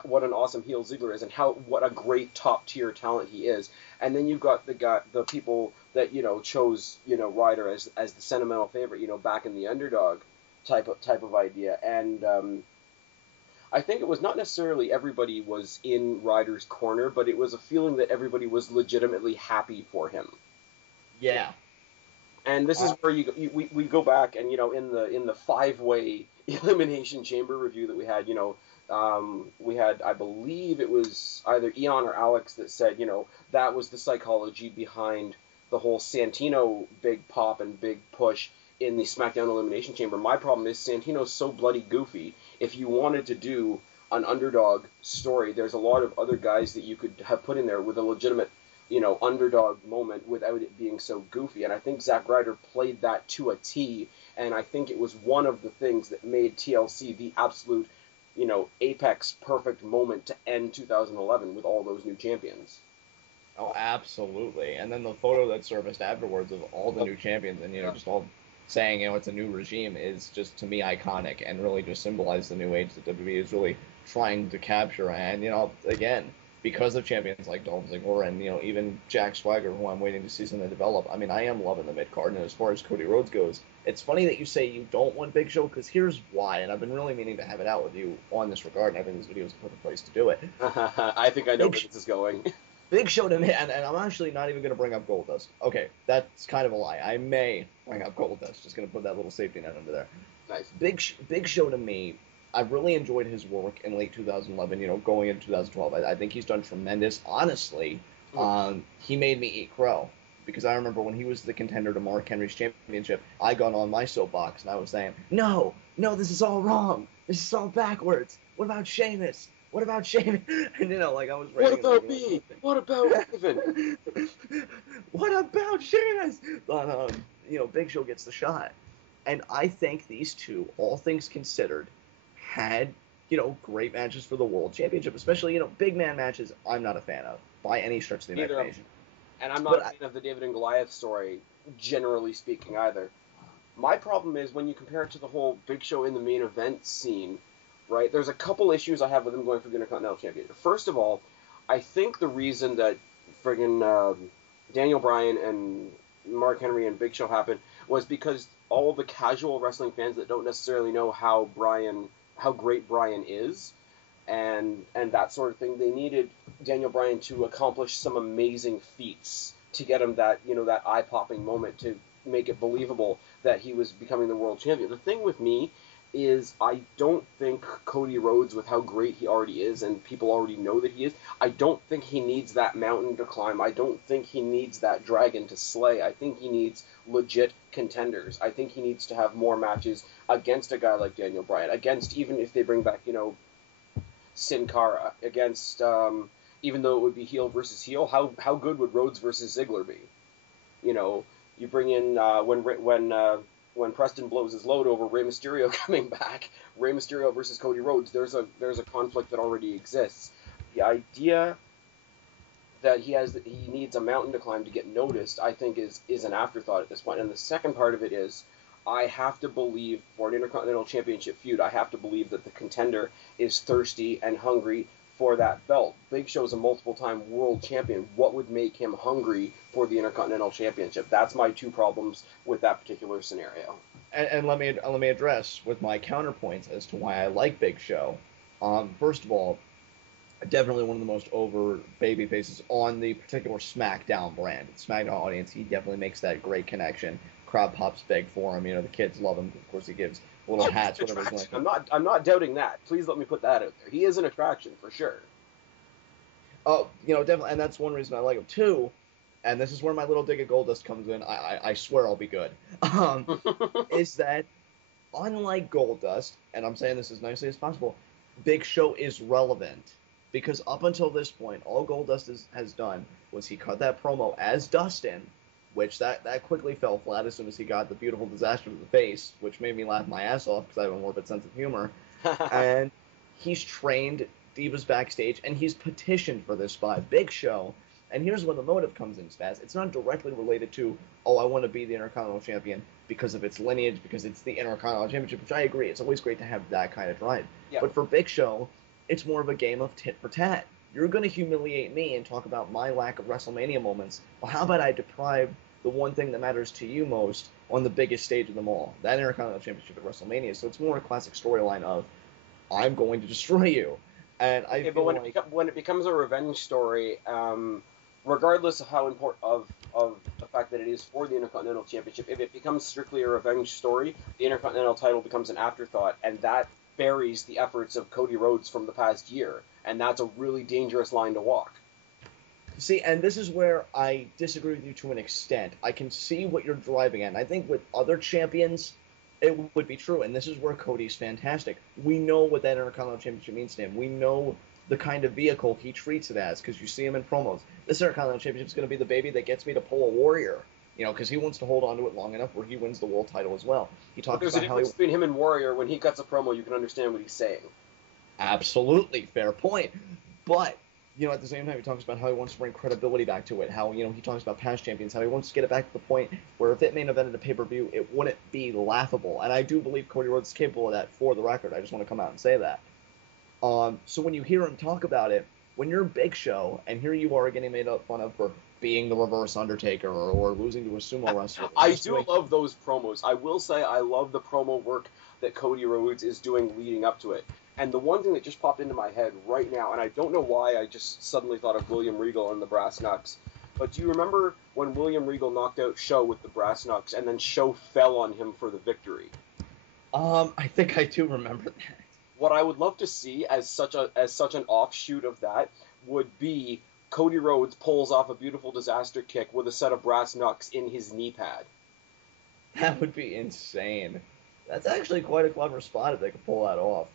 what an awesome heel Ziggler is and what a great top tier talent he is, and then you've got the people that chose Ryder as the sentimental favorite, back in the underdog type of idea, and I think it was not necessarily everybody was in Ryder's corner, but it was a feeling that everybody was legitimately happy for him. Yeah. And this is where we go back and in the 5-way elimination chamber review that we had, We had, I believe it was either Eon or Alex that said, that was the psychology behind the whole Santino big pop and big push in the SmackDown Elimination Chamber. My problem is Santino's so bloody goofy. If you wanted to do an underdog story, there's a lot of other guys that you could have put in there with a legitimate, underdog moment without it being so goofy. And I think Zack Ryder played that to a T, and I think it was one of the things that made TLC the absolute, apex perfect moment to end 2011 with all those new champions. Oh, absolutely. And then the photo that surfaced afterwards of all the new champions and, just all saying, it's a new regime is just, to me, iconic and really just symbolizes the new age that WWE is really trying to capture. And, again, because of champions like Dolph Ziggler and, even Jack Swagger, who I'm waiting to see something develop, I mean, I am loving the mid-card. And as far as Cody Rhodes goes, it's funny that you say you don't want Big Show, because here's why, and I've been really meaning to have it out with you on this regard, and I think this video is the perfect place to do it. I think I know where this is going. Big Show to me, and I'm actually not even going to bring up Goldust. Okay, that's kind of a lie. I may bring up Goldust. Just going to put that little safety net under there. Nice. Big Show to me, I've really enjoyed his work in late 2011, going into 2012. I think he's done tremendous. Honestly, he made me eat crow. Because I remember when he was the contender to Mark Henry's championship, I got on my soapbox and I was saying, no, this is all wrong. This is all backwards. What about Sheamus? What about Sheamus? And, I was What about me? What about Raven? What about Sheamus? But, Big Show gets the shot. And I think these two, all things considered, had, great matches for the World Championship. Especially, big man matches I'm not a fan of by any stretch of the imagination. And I'm not a fan of the David and Goliath story, generally speaking, either. My problem is when you compare it to the whole Big Show in the main event scene, right? There's a couple issues I have with him going for the Intercontinental Championship. First of all, I think the reason that friggin' Daniel Bryan and Mark Henry and Big Show happened was because all of the casual wrestling fans that don't necessarily know how great Bryan is, and that sort of thing, they needed Daniel Bryan to accomplish some amazing feats to get him that, that eye-popping moment to make it believable that he was becoming the world champion. The thing with me is I don't think Cody Rhodes, with how great he already is, and people already know that he is, I don't think he needs that mountain to climb. I don't think he needs that dragon to slay. I think he needs legit contenders. I think he needs to have more matches against a guy like Daniel Bryan, against, even if they bring back, Sin Cara, against, even though it would be heel versus heel, how good would Rhodes versus Ziggler be? You bring in, when Preston blows his load over Rey Mysterio coming back, Rey Mysterio versus Cody Rhodes, there's a conflict that already exists. The idea that he needs a mountain to climb to get noticed, I think is an afterthought at this point. And the second part of it is, I have to believe, for an Intercontinental Championship feud, I have to believe that the contender is thirsty and hungry for that belt. Big Show's a multiple-time world champion. What would make him hungry for the Intercontinental Championship? That's my two problems with that particular scenario. And let me address with my counterpoints as to why I like Big Show. First of all, definitely one of the most over baby faces on the particular SmackDown brand. The SmackDown audience, he definitely makes that great connection. Crowd pops big for him. The kids love him. Of course, he gives little hats, whatever he's like. I'm not doubting that. Please let me put that out there. He is an attraction for sure. Oh, definitely, and that's one reason I like him too. And this is where my little dig at Goldust comes in. I swear I'll be good. Is that unlike Goldust, and I'm saying this as nicely as possible, Big Show is relevant. Because up until this point, all Goldust has done was he cut that promo as Dustin, which that quickly fell flat as soon as he got the beautiful disaster to the face, which made me laugh my ass off because I have a morbid sense of humor. And he's trained Divas backstage, and he's petitioned for this spot. Big Show. And here's where the motive comes in, Spaz. It's not directly related to, I want to be the Intercontinental Champion because of its lineage, because it's the Intercontinental Championship, which I agree. It's always great to have that kind of drive. Yeah. But for Big Show, it's more of a game of tit for tat. You're going to humiliate me and talk about my lack of WrestleMania moments. Well, how about I deprive the one thing that matters to you most on the biggest stage of them all, that Intercontinental Championship at WrestleMania. So it's more a classic storyline of, I'm going to destroy you. And I feel but when it becomes a revenge story, regardless of how important of the fact that it is for the Intercontinental Championship, if it becomes strictly a revenge story, the Intercontinental title becomes an afterthought, and that buries the efforts of Cody Rhodes from the past year, and that's a really dangerous line to walk. See, and this is where I disagree with you to an extent. I can see what you're driving at, and I think with other champions, it would be true, and this is where Cody's fantastic. We know what that Intercontinental Championship means to him. We know the kind of vehicle he treats it as, because you see him in promos. This Intercontinental Championship is going to be the baby that gets me to pull a Warrior, because he wants to hold on to it long enough where he wins the world title as well. He talks There's about a difference between him and Warrior. When he cuts a promo, you can understand what he's saying. Absolutely, fair point. But at the same time, he talks about how he wants to bring credibility back to it, how, he talks about past champions, how he wants to get it back to the point where if it main evented a pay-per-view, it wouldn't be laughable. And I do believe Cody Rhodes is capable of that, for the record. I just want to come out and say that. So when you hear him talk about it, when you're Big Show, and here you are getting made fun of for being the reverse Undertaker or losing to a sumo wrestler. I do love those promos. I will say I love the promo work that Cody Rhodes is doing leading up to it. And the one thing that just popped into my head right now, and I don't know why I just suddenly thought of William Regal and the Brass Knucks, but do you remember when William Regal knocked out Show with the Brass Knucks, and then Show fell on him for the victory? I think I do remember that. What I would love to see as such an offshoot of that would be Cody Rhodes pulls off a beautiful disaster kick with a set of brass knucks in his knee pad. That would be insane. That's actually quite a clever spot if they could pull that off.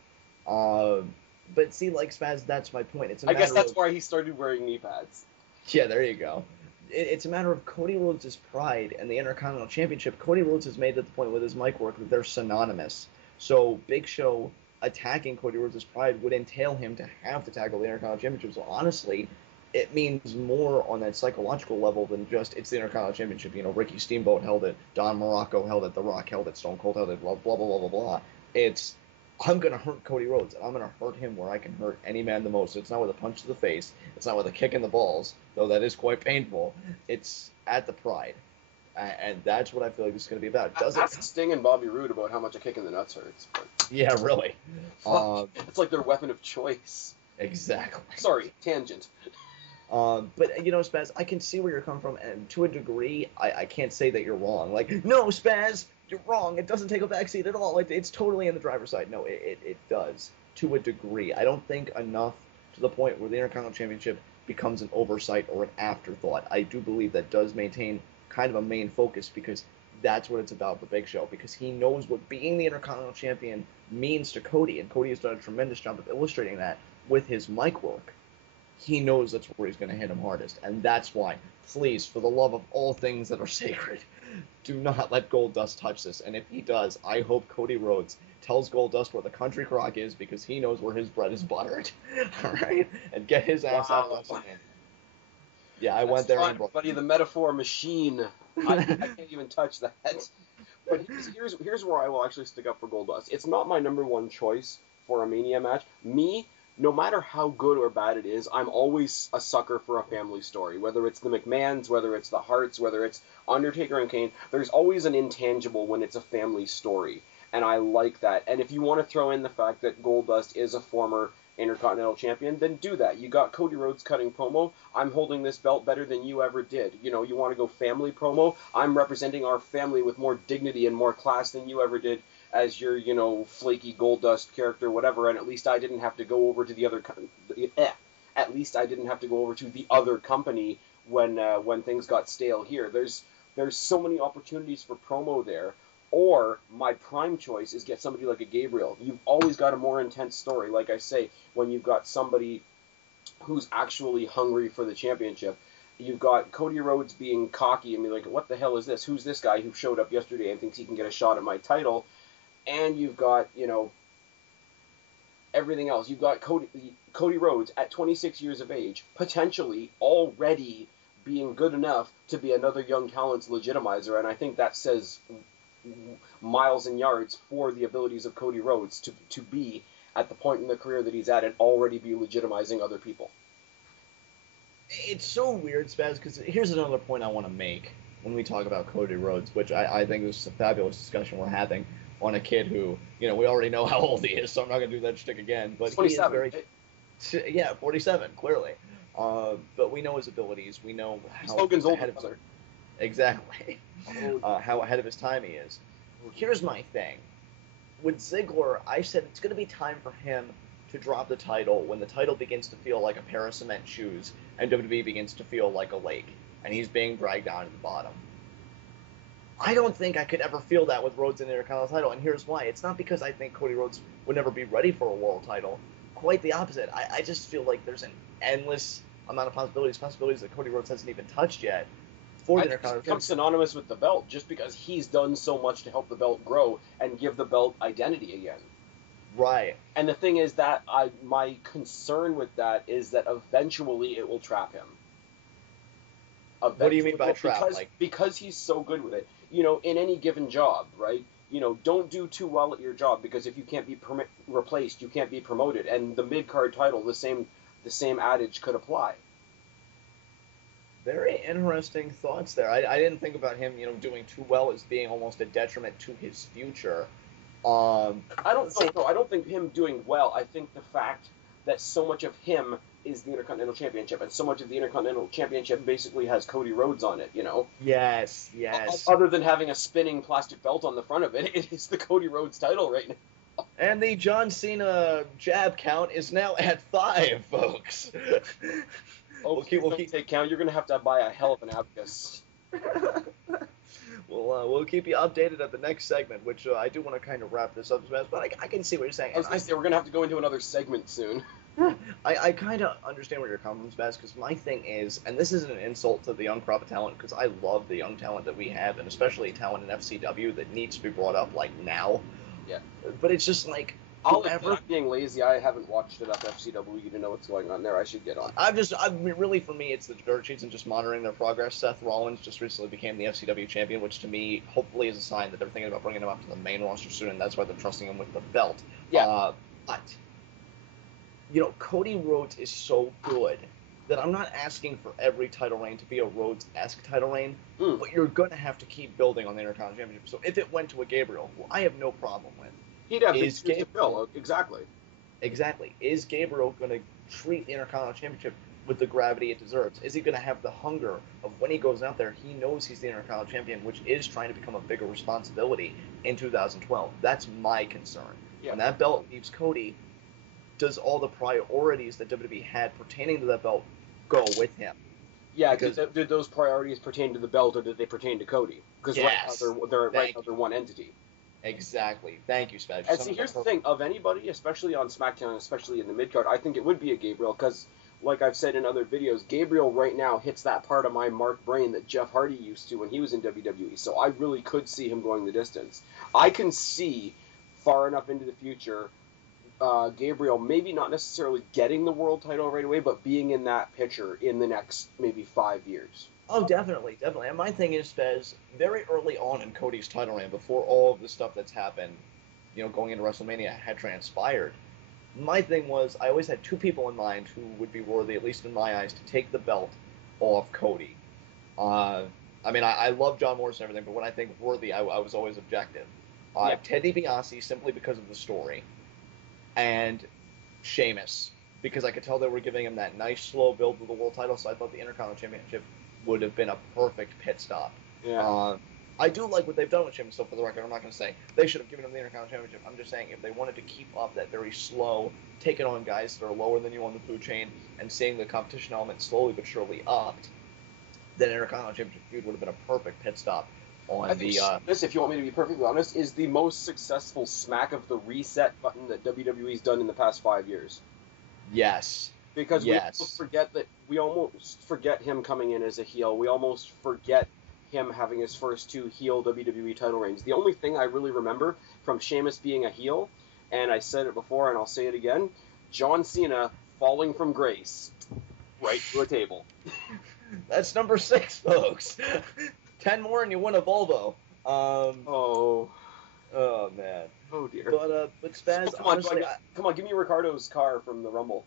But see, like Spaz, that's my point. I guess that's why he started wearing knee pads. Yeah, there you go. It's a matter of Cody Rhodes' pride and the Intercontinental Championship. Cody Rhodes has made it to the point with his mic work that they're synonymous. So Big Show attacking Cody Rhodes' pride would entail him to have to tackle the Intercontinental Championship. So honestly, it means more on that psychological level than just it's the Intercontinental Championship. Ricky Steamboat held it, Don Morocco held it, The Rock held it, Stone Cold held it, blah, blah, blah, blah, blah, blah. It's, I'm going to hurt Cody Rhodes, and I'm going to hurt him where I can hurt any man the most. It's not with a punch to the face. It's not with a kick in the balls, though that is quite painful. It's at the pride. And that's what I feel like this is going to be about. Ask Sting and Bobby Roode about how much a kick in the nuts hurts. But... Yeah, really. It's like their weapon of choice. Exactly. Sorry, tangent. But, Spaz, I can see where you're coming from, and to a degree, I can't say that you're wrong. Like, no, Spaz, you're wrong. It doesn't take a backseat at all. It's totally in the driver's side. No, it does, to a degree. I don't think enough to the point where the Intercontinental Championship becomes an oversight or an afterthought. I do believe that does maintain kind of a main focus because that's what it's about, the Big Show, because he knows what being the Intercontinental Champion means to Cody, and Cody has done a tremendous job of illustrating that with his mic work. He knows that's where he's going to hit him hardest, and that's why, please, for the love of all things that are sacred, do not let Goldust touch this. And if he does, I hope Cody Rhodes tells Goldust where the country crock is because he knows where his bread is buttered. All right, and get his ass out of the Yeah, I went there. Buddy, the metaphor machine. I can't even touch that. But here's where I will actually stick up for Goldust. It's not my number one choice for a Mania match. No matter how good or bad it is, I'm always a sucker for a family story. Whether it's the McMahons, whether it's the Harts, whether it's Undertaker and Kane, there's always an intangible when it's a family story. And I like that. And if you want to throw in the fact that Goldust is a former Intercontinental Champion, then do that. You got Cody Rhodes cutting promo. I'm holding this belt better than you ever did. You want to go family promo? I'm representing our family with more dignity and more class than you ever did as your, flaky Goldust character, whatever, and at least I didn't have to go over to the other at least I didn't have to go over to the other company when things got stale here. There's so many opportunities for promo there. Or my prime choice is get somebody like a Gabriel. You've always got a more intense story, like I say, when you've got somebody who's actually hungry for the championship. You've got Cody Rhodes being cocky and be like, what the hell is this? Who's this guy who showed up yesterday and thinks he can get a shot at my title? And you've got, everything else. You've got Cody Rhodes at 26 years of age, potentially already being good enough to be another young talent's legitimizer, and I think that says miles and yards for the abilities of Cody Rhodes to be at the point in the career that he's at and already be legitimizing other people. It's so weird, Spaz, because here's another point I want to make when we talk about Cody Rhodes, which I think this is a fabulous discussion we're having on a kid who, we already know how old he is, so I'm not going to do that shtick again. But 27. He is 47, clearly. But we know his abilities. We know how Hogan's ahead of him. Exactly. How ahead of his time he is. Here's my thing. with Ziggler, I said it's going to be time for him to drop the title when the title begins to feel like a pair of cement shoes and WWE begins to feel like a lake, and he's being dragged down to the bottom. I don't think I could ever feel that with Rhodes in the Intercontinental title, and here's why. It's not because I think Cody Rhodes would never be ready for a world title. Quite the opposite. I just feel like there's an endless amount of possibilities that Cody Rhodes hasn't even touched yet for the Intercontinental. It's become synonymous with the belt just because he's done so much to help the belt grow and give the belt identity again. Right. And the thing is that my concern with that is that eventually it will trap him. What do you mean by trap? Because he's so good with it. You know, in any given job, right? You know, don't do too well at your job because if you can't be replaced, you can't be promoted. And the mid-card title, the same adage could apply. Very interesting thoughts there. I didn't think about him, doing too well as being almost a detriment to his future. I don't think him doing well. I think the fact that so much of him is the Intercontinental Championship, and so much of the Intercontinental Championship basically has Cody Rhodes on it, Yes. Other than having a spinning plastic belt on the front of it, it is the Cody Rhodes title right now. And the John Cena jab count is now at 5, folks. We'll keep take count. You're going to have to buy a hell of an abacus. We'll keep you updated at the next segment, which I do want to kind of wrap this up, but I can see what you're saying. I was going to say, we're going to have to go into another segment soon. I kind of understand where you're coming from, Spaz, because my thing is, and this isn't an insult to the young crop of talent, because I love the young talent that we have, and especially talent in FCW that needs to be brought up, now. Yeah. But it's just like, I'm being lazy. I haven't watched enough FCW to know what's going on there. I should get on. Really, for me, it's the dirt sheets and just monitoring their progress. Seth Rollins just recently became the FCW champion, which to me, hopefully, is a sign that they're thinking about bringing him up to the main roster soon, and that's why they're trusting him with the belt. Yeah. But Cody Rhodes is so good that I'm not asking for every title reign to be a Rhodes-esque title reign, but you're going to have to keep building on the Intercontinental Championship. So if it went to a Gabriel, who I have no problem with, he'd have big shoes to fill. Exactly. Exactly. Is Gabriel going to treat the Intercontinental Championship with the gravity it deserves? Is he going to have the hunger of when he goes out there, he knows he's the Intercontinental Champion, which is trying to become a bigger responsibility in 2012? That's my concern. Yeah. When that belt leaves Cody, does all the priorities that WWE had pertaining to that belt go with him? Yeah, did those priorities pertain to the belt, or did they pertain to Cody? Because yes. right now they're one entity. Exactly. Thank you, Spaz. And see, here's the thing. Of anybody, especially on SmackDown, especially in the mid-card, I think it would be a Gabriel, because, like I've said in other videos, Gabriel right now hits that part of my Mark brain that Jeff Hardy used to when he was in WWE, so I really could see him going the distance. I can see, far enough into the future, Gabriel maybe not necessarily getting the world title right away, but being in that picture in the next maybe 5 years. Oh, definitely. And my thing is, Spaz, very early on in Cody's title reign, before all of the stuff that's happened, going into WrestleMania had transpired, my thing was I always had 2 people in mind who would be worthy, at least in my eyes, to take the belt off Cody. I love John Morrison and everything, but when I think worthy, I was always objective. Ted DiBiase, simply because of the story, and Sheamus, because I could tell they were giving him that nice slow build to the world title, so I thought the Intercontinental Championship would have been a perfect pit stop. Yeah. I do like what they've done with Sheamus, so for the record, I'm not going to say they should have given him the Intercontinental Championship. I'm just saying if they wanted to keep up that very slow, taking on guys that are lower than you on the food chain, and seeing the competition element slowly but surely upped, then Intercontinental Championship feud would have been a perfect pit stop. I think this, if you want me to be perfectly honest, is the most successful smack of the reset button that WWE's done in the past 5 years. Yes. Because we almost forget him coming in as a heel. We almost forget him having his first 2 heel WWE title reigns. The only thing I really remember from Sheamus being a heel, and I said it before and I'll say it again, John Cena falling from grace right to a table. That's number 6, folks. 10 more and you win a Volvo. Oh man. Oh dear. But Spaz, honestly, come on, give me Ricardo's car from the Rumble.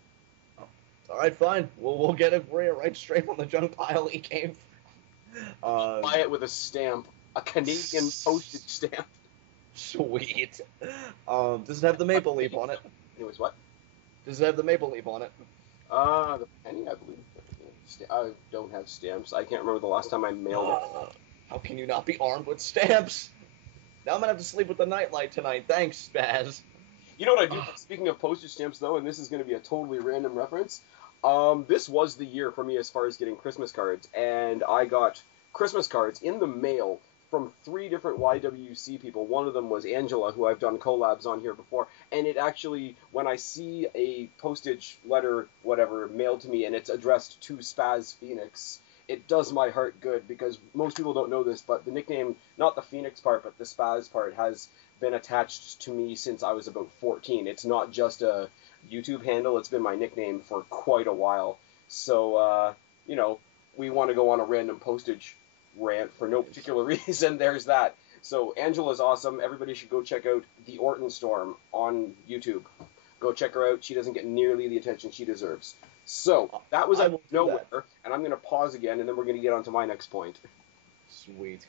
All right, fine. We'll get it right straight on the junk pile he came. Buy it with a stamp, a Canadian postage stamp. Sweet. Does it have the maple leaf on it? Anyways, what? Does it have the maple leaf on it? The penny, I believe. I don't have stamps. I can't remember the last time I mailed it. How can you not be armed with stamps? Now I'm gonna have to sleep with the nightlight tonight. Thanks, Spaz. You know what I do? Speaking of postage stamps, though, and this is going to be a totally random reference. This was the year for me as far as getting Christmas cards, and I got Christmas cards in the mail from three different YWC people. One of them was Angela, who I've done collabs on here before, and it actually, when I see a postage letter, whatever, mailed to me, and it's addressed to SpazPhoenix, it does my heart good because most people don't know this, but the nickname, not the Phoenix part, but the Spaz part, has been attached to me since I was about 14. It's not just a YouTube handle, it's been my nickname for quite a while. So, you know, we want to go on a random postage rant for no particular reason. There's that. So, Angela's awesome. Everybody should go check out The Orton Storm on YouTube. Go check her out. She doesn't get nearly the attention she deserves. So, that was I out of will do nowhere, that. and I'm going to pause again, and then we're going to get on to my next point. Sweet.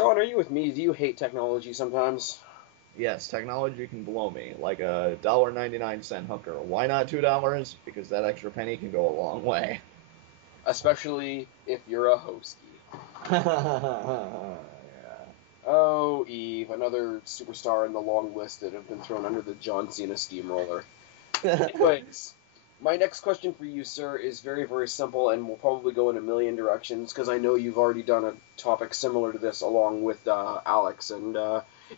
John, are you with me? Do you hate technology sometimes? Yes, technology can blow me like a $1.99 hooker. Why not $2? Because that extra penny can go a long way. Especially if you're a hostie. Yeah. Oh, Eve, another superstar in the long list that have been thrown under the John Cena steamroller. Anyways, my next question for you, sir, is very, very simple, and will probably go in a million directions, because I know you've already done a topic similar to this along with Alex, and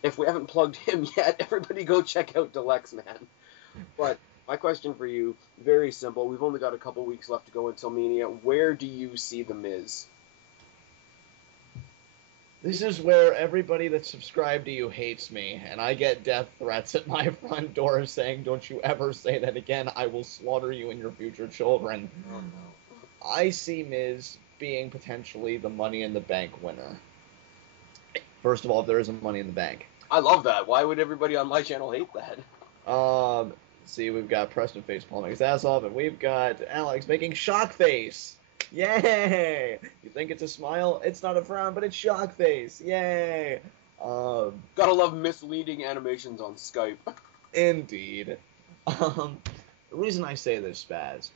if we haven't plugged him yet, everybody go check out Deluxe, man. But my question for you, very simple. We've only got a couple weeks left to go until Mania. Where do you see The Miz? This is where everybody that's subscribed to you hates me, and I get death threats at my front door saying, don't you ever say that again, I will slaughter you and your future children. Oh, no. I see Miz being potentially the Money in the Bank winner. First of all, if there is a Money in the Bank. I love that. Why would everybody on my channel hate that? See, we've got Preston face palming his ass off, and we've got Alex making shock face. Yay! You think it's a smile? It's not a frown, but it's shock face. Yay! Gotta love misleading animations on Skype. Indeed. The reason I say this, Spaz,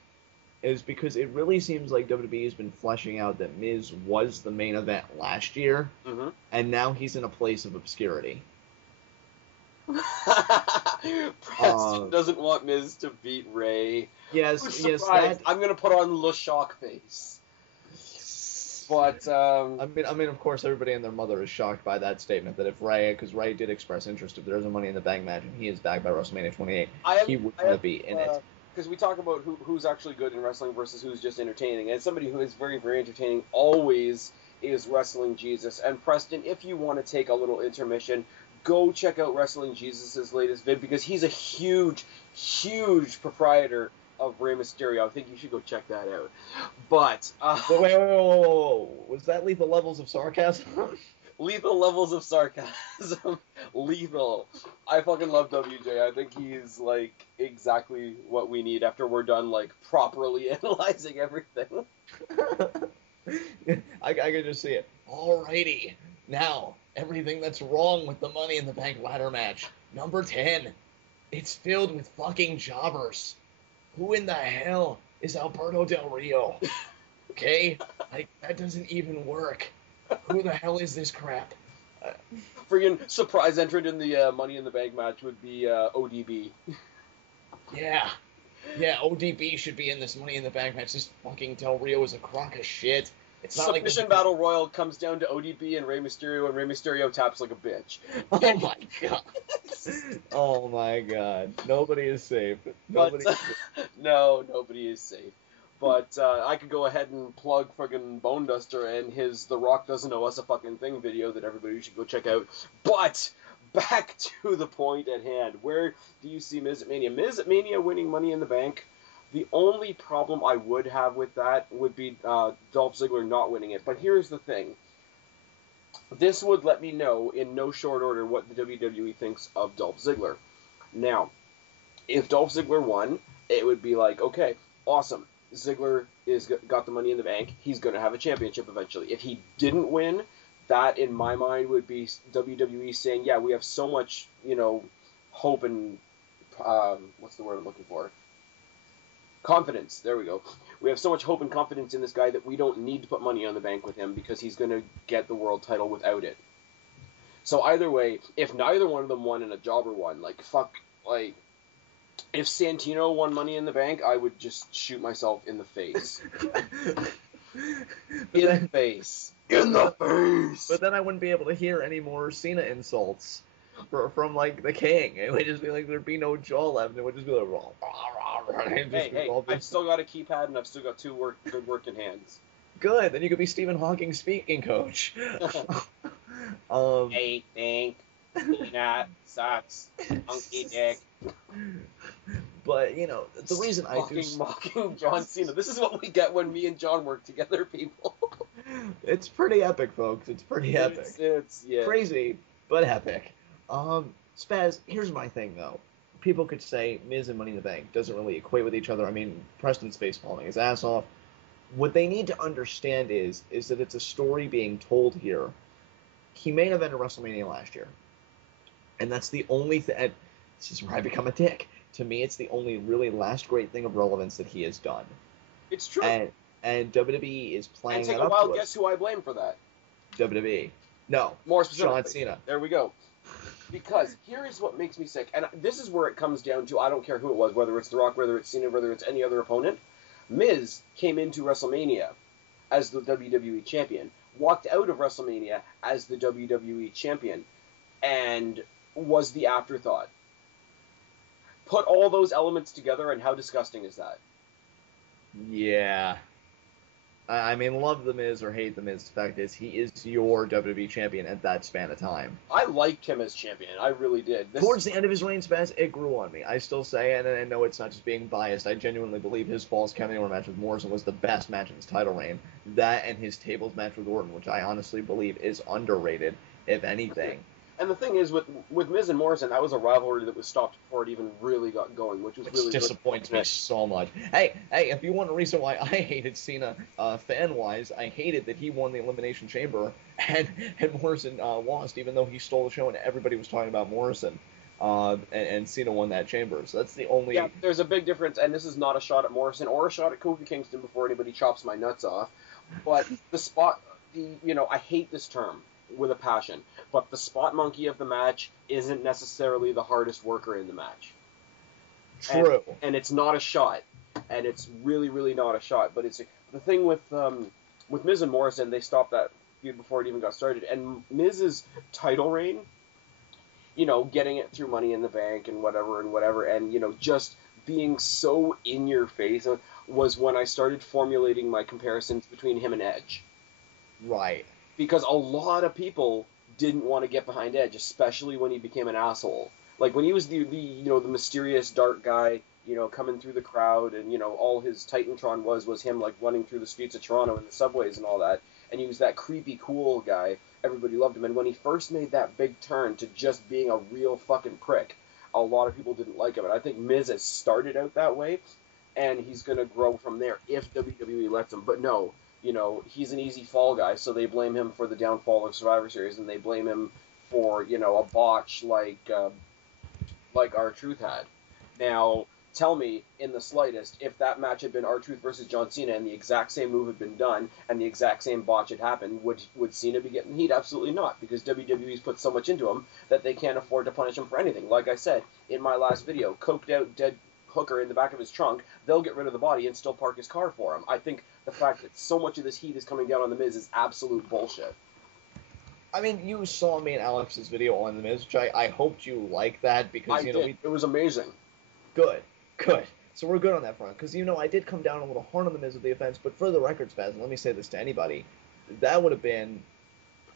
is because it really seems like WWE has been fleshing out that Miz was the main event last year, and now he's in a place of obscurity. Preston doesn't want Miz to beat Ray. Yes, I'm gonna put on the shock face. But I mean, of course, everybody and their mother is shocked by that statement. That if Ray, because Ray did express interest, if there's a Money in the Bank match and he is back by WrestleMania 28, he would want to be in it. Because we talk about who's actually good in wrestling versus who's just entertaining, and somebody who is very, very entertaining always is Wrestling Jesus. And Preston, if you want to take a little intermission, go check out Wrestling Jesus' latest vid, because he's a huge, huge proprietor of Rey Mysterio. I think you should go check that out. But wait. Was that lethal levels of sarcasm? Lethal levels of sarcasm. Lethal. I fucking love WJ. I think he's like exactly what we need after we're done like properly analyzing everything. I can just see it. Alrighty. Now, everything that's wrong with the Money in the Bank ladder match. Number 10. It's filled with fucking jobbers. Who in the hell is Alberto Del Rio? Okay? Like, that doesn't even work. Who the hell is this crap? Friggin' surprise entrant in the Money in the Bank match would be ODB. Yeah, ODB should be in this Money in the Bank match. This fucking Del Rio is a crock of shit. It's not Submission like Battle Royal comes down to ODB and Rey Mysterio, and Rey Mysterio taps like a bitch. Oh my god. Oh my god. Nobody is safe. Nobody is safe. No, nobody is safe. But I could go ahead and plug friggin' Bone Duster and his The Rock Doesn't Know Us a Fucking Thing video that everybody should go check out. But back to the point at hand. Where do you see Miz at Mania? Miz at Mania winning Money in the Bank. The only problem I would have with that would be Dolph Ziggler not winning it. But here's the thing. This would let me know in no short order what the WWE thinks of Dolph Ziggler. Now, if Dolph Ziggler won, it would be like, okay, awesome. Ziggler got the Money in the Bank. He's going to have a championship eventually. If he didn't win, that in my mind would be WWE saying, yeah, we have so much, hope and, what's the word I'm looking for? Confidence. There we go. We have so much hope and confidence in this guy that we don't need to put Money on the Bank with him because he's going to get the world title without it. So either way, if neither one of them won and a jobber won, if Santino won Money in the Bank, I would just shoot myself in the face. In the face. But then I wouldn't be able to hear any more Cena insults from the King. It would just be like there'd be no jaw left. It would just be like, hey, I've still got a keypad and I've still got good working hands. Good, then you could be Stephen Hawking's speaking coach. Hey, think, peanut, sucks, monkey dick. But, the reason I do... Mocking John Cena. This is what we get when me and John work together, people. It's pretty epic, folks. It's pretty epic. It's crazy, but epic. Spaz, here's my thing, though. People could say Miz and Money in the Bank doesn't really equate with each other. I mean, Preston's face palming his ass off. What they need to understand is that it's a story being told here he main evented WrestleMania last year, and that's the only thing. And this is where I become a dick. To me, it's the only really last great thing of relevance that he has done. It's true. And WWE is And playing take that a up wild to guess us. who I blame for that. WWE. No. More specifically. John Cena. There we go. Because here is what makes me sick, and this is where it comes down to, I don't care who it was, whether it's The Rock, whether it's Cena, whether it's any other opponent. Miz came into WrestleMania as the WWE Champion, walked out of WrestleMania as the WWE Champion, and was the afterthought. Put all those elements together, and how disgusting is that? Yeah. I mean, love The Miz or hate The Miz, the fact is he is your WWE champion at that span of time. I liked him as champion. I really did. Towards the end of his reign, Spaz, it grew on me. I still say, and I know it's not just being biased, I genuinely believe his Falls Count Anywhere match with Morrison was the best match in his title reign. That and his tables match with Orton, which I honestly believe is underrated, if anything. And the thing is, with Miz and Morrison, that was a rivalry that was stopped before it even really got going, which really disappoints me so much. Hey, if you want a reason why I hated Cena fan-wise, I hated that he won the Elimination Chamber and Morrison lost, even though he stole the show and everybody was talking about Morrison. And Cena won that chamber. So that's the only... Yeah, there's a big difference, and this is not a shot at Morrison or a shot at Kofi Kingston before anybody chops my nuts off, but I hate this term with a passion, but the spot monkey of the match isn't necessarily the hardest worker in the match. True. And it's not a shot, and it's really, really not a shot, but it's the thing with Miz and Morrison, they stopped that feud before it even got started, and Miz's title reign, getting it through Money in the Bank and whatever, and, just being so in your face was when I started formulating my comparisons between him and Edge. Right. Because a lot of people didn't want to get behind Edge, especially when he became an asshole. Like when he was the mysterious dark guy, coming through the crowd, and all his Titantron was him like running through the streets of Toronto and the subways and all that, and he was that creepy cool guy. Everybody loved him, and when he first made that big turn to just being a real fucking prick, a lot of people didn't like him. And I think Miz has started out that way, and he's gonna grow from there if WWE lets him. But no. He's an easy fall guy, so they blame him for the downfall of Survivor Series, and they blame him for, a botch like R-Truth had. Now, tell me, in the slightest, if that match had been R-Truth versus John Cena and the exact same move had been done and the exact same botch had happened, would Cena be getting heat? Absolutely not, because WWE's put so much into him that they can't afford to punish him for anything. Like I said in my last video, coked out dead hooker in the back of his trunk, they'll get rid of the body and still park his car for him. I think the fact that so much of this heat is coming down on The Miz is absolute bullshit. I mean, you saw me and Alex's video on The Miz, which I hoped you liked that, because, it was amazing. Good. So we're good on that front, because, I did come down a little hard on The Miz with the offense, but for the record, Spaz, and let me say this to anybody, that would have been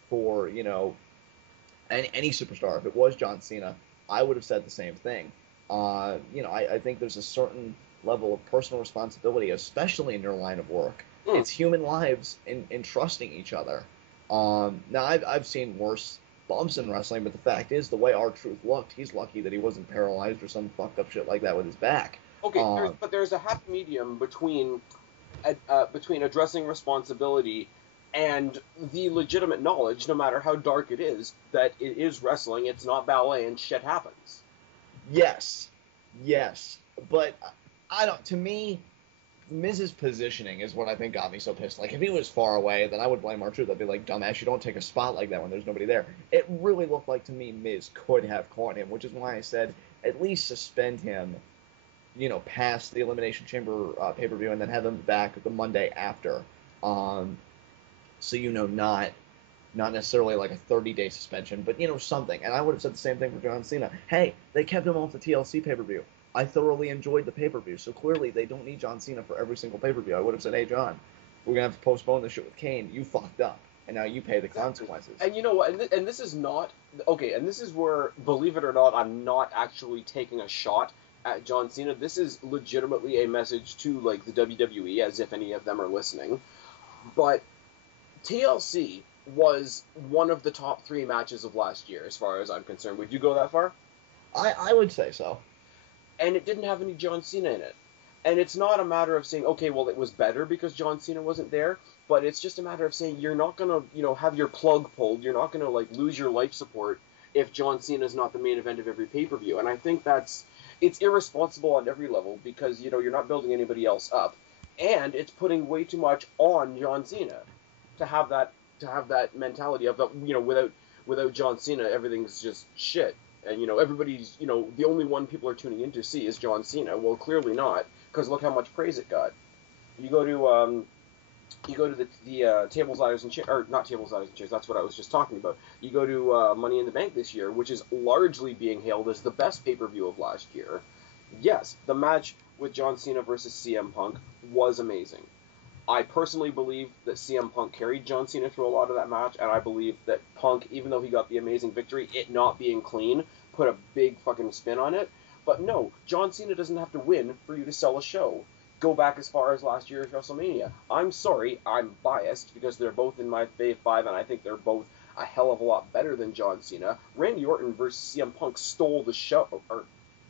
for, any superstar. If it was John Cena, I would have said the same thing. I think there's a certain level of personal responsibility, especially in your line of work. It's human lives in trusting each other. Now, I've seen worse bumps in wrestling, but the fact is, the way R-Truth looked, he's lucky that he wasn't paralyzed or some fucked up shit like that with his back. Okay, but there's a happy medium between addressing responsibility and the legitimate knowledge, no matter how dark it is, that it is wrestling, it's not ballet, and shit happens. Yes, but to me, Miz's positioning is what I think got me so pissed. Like, if he was far away, then I would blame R-Truth. I'd be like, dumbass, you don't take a spot like that when there's nobody there. It really looked like, to me, Miz could have caught him, which is why I said, at least suspend him, past the Elimination Chamber pay-per-view, and then have him back the Monday after. So, not necessarily like a 30-day suspension, but, something. And I would have said the same thing for John Cena. Hey, they kept him off the TLC pay-per-view. I thoroughly enjoyed the pay-per-view, so clearly they don't need John Cena for every single pay-per-view. I would have said, hey, John, we're going to have to postpone this shit with Kane. You fucked up, and now you pay the consequences. And you know what? And this is not... Okay, and this is where, believe it or not, I'm not actually taking a shot at John Cena. This is legitimately a message to, like, the WWE, as if any of them are listening. But TLC was one of the top 3 matches of last year, as far as I'm concerned. Would you go that far? I would say so. And it didn't have any John Cena in it. And it's not a matter of saying, okay, well, it was better because John Cena wasn't there, but it's just a matter of saying you're not gonna, have your plug pulled. You're not gonna like lose your life support if John Cena's not the main event of every pay-per-view. And I think it's irresponsible on every level because you're not building anybody else up, and it's putting way too much on John Cena to have that mentality of that. Without John Cena, everything's just shit. And everybody's the only one people are tuning in to see is John Cena. Well, clearly not, because look how much praise it got. You go to the tables, ladders, and chairs, or not tables, ladders, and chairs. That's what I was just talking about. You go to Money in the Bank this year, which is largely being hailed as the best pay-per-view of last year. Yes, the match with John Cena versus CM Punk was amazing. I personally believe that CM Punk carried John Cena through a lot of that match, and I believe that Punk, even though he got the amazing victory, it not being clean, put a big fucking spin on it. But no, John Cena doesn't have to win for you to sell a show. Go back as far as last year's WrestleMania. I'm sorry, I'm biased because they're both in my Fave 5, and I think they're both a hell of a lot better than John Cena. Randy Orton versus CM Punk stole the show.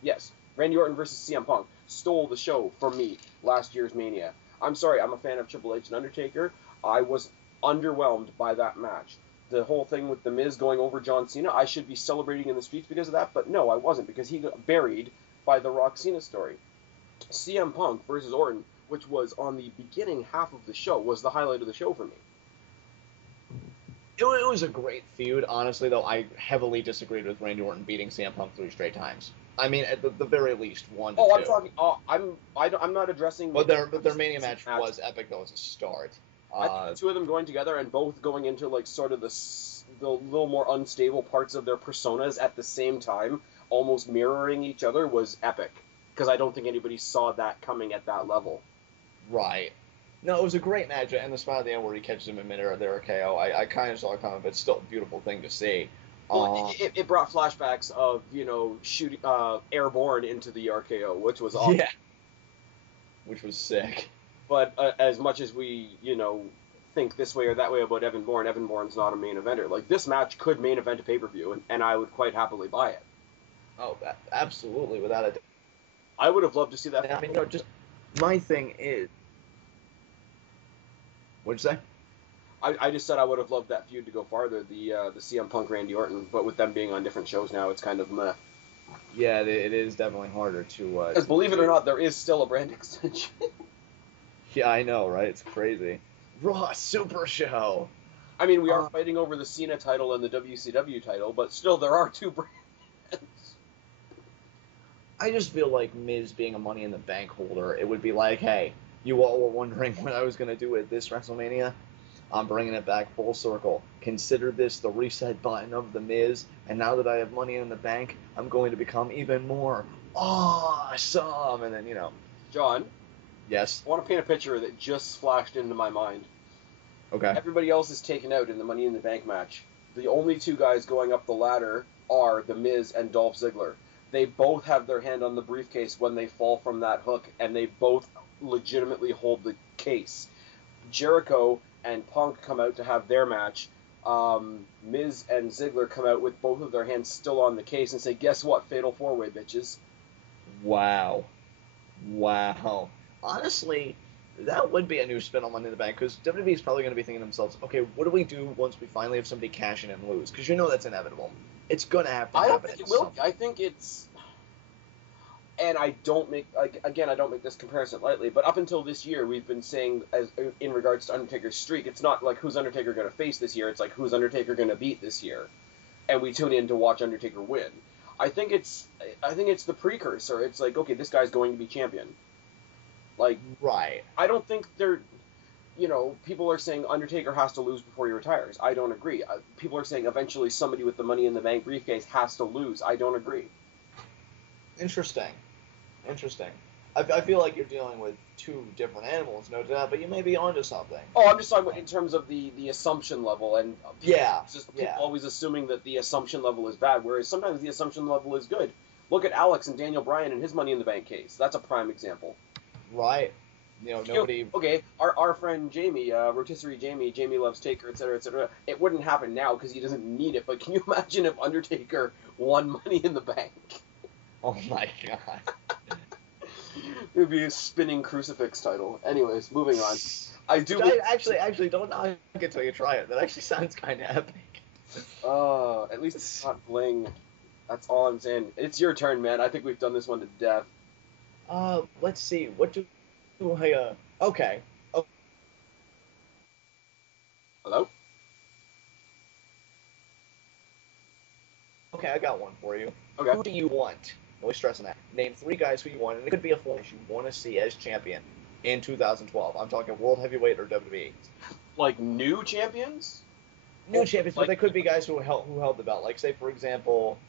Yes, Randy Orton versus CM Punk stole the show for me last year's Mania. I'm sorry, I'm a fan of Triple H and Undertaker. I was underwhelmed by that match. The whole thing with The Miz going over John Cena, I should be celebrating in the streets because of that, but no, I wasn't, because he got buried by the Rock Cena story. CM Punk versus Orton, which was on the beginning half of the show, was the highlight of the show for me. It was a great feud. Honestly, though, I heavily disagreed with Randy Orton beating CM Punk 3 straight times. I mean, at the very least, 1 to 2. I'm talking. I'm not addressing. But their Mania match was epic, though, as a start. I think the two of them going together and both going into like sort of the little more unstable parts of their personas at the same time, almost mirroring each other, was epic. Because I don't think anybody saw that coming at that level. Right. No, it was a great match, and the spot at the end where he catches him in midair there, KO, I kind of saw it coming, but it's still a beautiful thing to see. Well, it brought flashbacks of, shooting airborne into the RKO, which was awesome. Yeah. Which was sick. But as much as we, think this way or that way about Evan Bourne's not a main eventer. Like, this match could main event a pay-per-view, and I would quite happily buy it. Oh, absolutely, without a doubt. I would have loved to see that. I mean, no, just my thing is. What'd you say? I just said I would have loved that feud to go farther, the CM Punk Randy Orton, but with them being on different shows now, it's kind of meh. Yeah, it is definitely harder to. Because believe it or not, there is still a brand extension. Yeah, I know, right? It's crazy. Raw Super Show. I mean, we are fighting over the Cena title and the WCW title, but still, there are two brands. I just feel like Miz being a Money in the Bank holder, it would be like, hey, you all were wondering what I was going to do at this WrestleMania? I'm bringing it back full circle. Consider this the reset button of The Miz, and now that I have Money in the Bank, I'm going to become even more awesome. And then, John? Yes? I want to paint a picture that just flashed into my mind. Okay. Everybody else is taken out in the Money in the Bank match. The only two guys going up the ladder are The Miz and Dolph Ziggler. They both have their hand on the briefcase when they fall from that hook, and they both legitimately hold the case. Jericho and Punk come out to have their match. Miz and Ziggler come out with both of their hands still on the case and say, guess what, Fatal 4-Way, bitches. Wow. Honestly, that would be a new spin on Money in the Bank, because WWE is probably going to be thinking to themselves, okay, what do we do once we finally have somebody cash in and lose? Because that's inevitable. It's going to have to happen. I don't think it will. I think it's... And I don't make this comparison lightly, but up until this year, we've been saying, as in regards to Undertaker's streak, it's not like who's Undertaker going to face this year, it's like who's Undertaker going to beat this year. And we tune in to watch Undertaker win. I think it's the precursor. It's like, okay, this guy's going to be champion. Like, right. I don't think people are saying Undertaker has to lose before he retires. I don't agree. People are saying eventually somebody with the Money in the Bank briefcase has to lose. I don't agree. Interesting. I feel like you're dealing with two different animals, no doubt, but you may be onto something. Oh, I'm just talking about in terms of the assumption level, and people always assuming that the assumption level is bad, whereas sometimes the assumption level is good. Look at Alex and Daniel Bryan and his Money in the Bank case. That's a prime example. Right. Nobody... Okay, our friend Jamie, Rotisserie Jamie loves Taker, etc., etc. It wouldn't happen now because he doesn't need it, but can you imagine if Undertaker won Money in the Bank? Oh my god. It would be a spinning crucifix title. Anyways, moving on. I do. Which I actually don't knock it until you try it. That actually sounds kind of epic. At least it's not bling. That's all I'm saying. It's your turn, man. I think we've done this one to death. Let's see. What do I? Okay. Hello? Okay, I got one for you. Okay. Who do you want? Always stressing that. Name 3 guys who you want, and it could be a force you want to see as champion in 2012. I'm talking World Heavyweight or WWE. Like new champions? New champions, but Like- they could be guys who held the belt. Like, say, for example,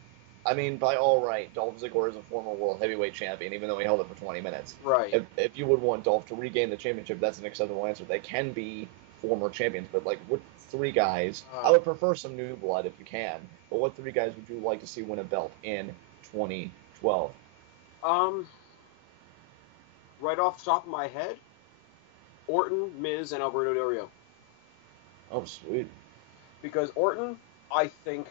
I mean, by all right, Dolph Ziggler is a former World Heavyweight champion, even though he held it for 20 minutes. Right. If you would want Dolph to regain the championship, that's an acceptable answer. They can be former champions, but, like, what 3 guys? I would prefer some new blood if you can, but what 3 guys would you like to see win a belt in 2012? Right off the top of my head, Orton, Miz, and Alberto Del Rio. Oh, sweet. Because Orton, I think,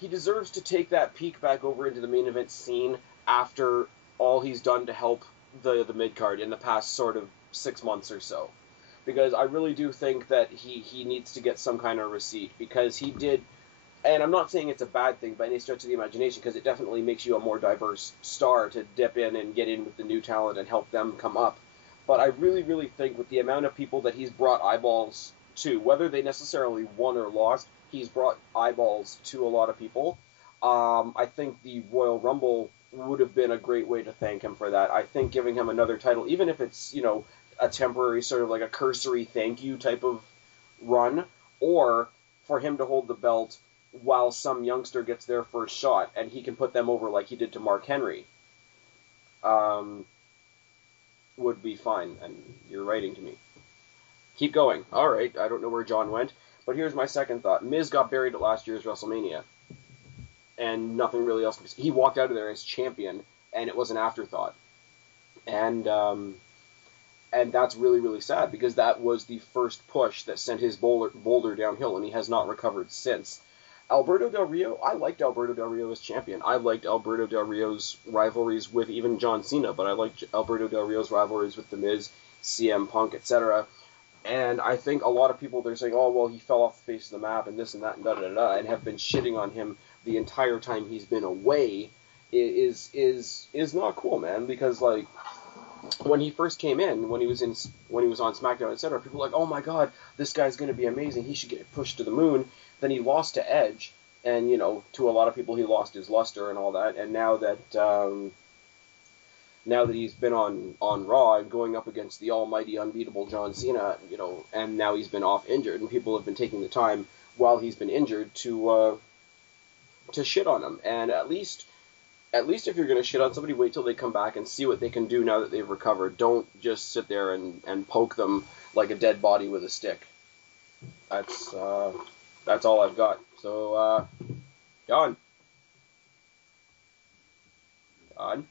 he deserves to take that peek back over into the main event scene after all he's done to help the mid-card in the past sort of 6 months or so. Because I really do think that he needs to get some kind of receipt, because he did, and I'm not saying it's a bad thing by any stretch of the imagination, because it definitely makes you a more diverse star to dip in and get in with the new talent and help them come up. But I really, really think with the amount of people that he's brought eyeballs to, whether they necessarily won or lost, he's brought eyeballs to a lot of people. I think the Royal Rumble would have been a great way to thank him for that. I think giving him another title, even if it's, a temporary sort of like a cursory thank you type of run, or for him to hold the belt while some youngster gets their first shot and he can put them over like he did to Mark Henry, would be fine. And you're writing to me. Keep going. All right, I don't know where John went, but here's my second thought. Miz got buried at last year's WrestleMania, and nothing really else. He walked out of there as champion, and it was an afterthought. And that's really, really sad, because that was the first push that sent his boulder downhill, and he has not recovered since. Alberto Del Rio, I liked Alberto Del Rio as champion. I liked Alberto Del Rio's rivalries with even John Cena, but I liked Alberto Del Rio's rivalries with The Miz, CM Punk, etc. And I think a lot of people, they're saying, oh, well, he fell off the face of the map and this and that and da-da-da-da, and have been shitting on him the entire time he's been away, is not cool, man, because, like, when he first came in, when he was on SmackDown, etc., people were like, oh my god, this guy's going to be amazing, he should get pushed to the moon. Then he lost to Edge, and, to a lot of people he lost his luster and all that, and now that he's been on Raw and going up against the almighty unbeatable John Cena, and now he's been off injured, and people have been taking the time while he's been injured to shit on him. And at least if you're going to shit on somebody, wait till they come back and see what they can do now that they've recovered. Don't just sit there and poke them like a dead body with a stick. That's all I've got. So, John. John?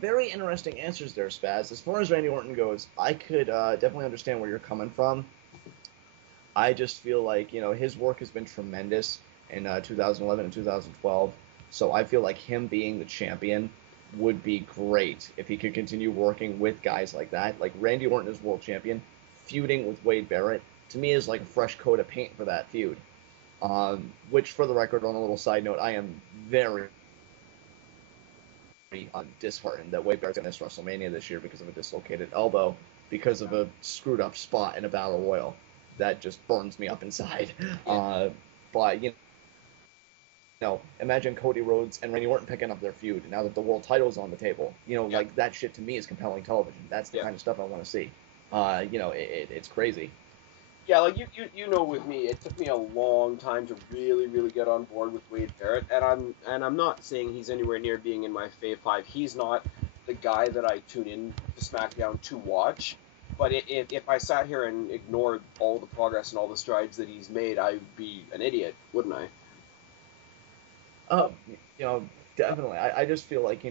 very interesting answers there, Spaz. As far as Randy Orton goes, I could definitely understand where you're coming from. I just feel like, his work has been tremendous in 2011 and 2012. So I feel like him being the champion would be great if he could continue working with guys like that. Like Randy Orton is world champion, feuding with Wade Barrett, to me is like a fresh coat of paint for that feud. Which, for the record, on a little side note, I am very disheartened that Wade Barrett's going to miss WrestleMania this year because of a dislocated elbow, because of a screwed up spot in a battle royal. That just burns me up inside. But imagine Cody Rhodes and Randy Orton picking up their feud now that the world title's on the table. Like that shit to me is compelling television. That's the kind of stuff I want to see. It's crazy. Yeah, like you know, with me, it took me a long time to really, really get on board with Wade Barrett, and I'm not saying he's anywhere near being in my Fave 5. He's not the guy that I tune in to SmackDown to watch. But if I sat here and ignored all the progress and all the strides that he's made, I'd be an idiot, wouldn't I? Definitely. I just feel like,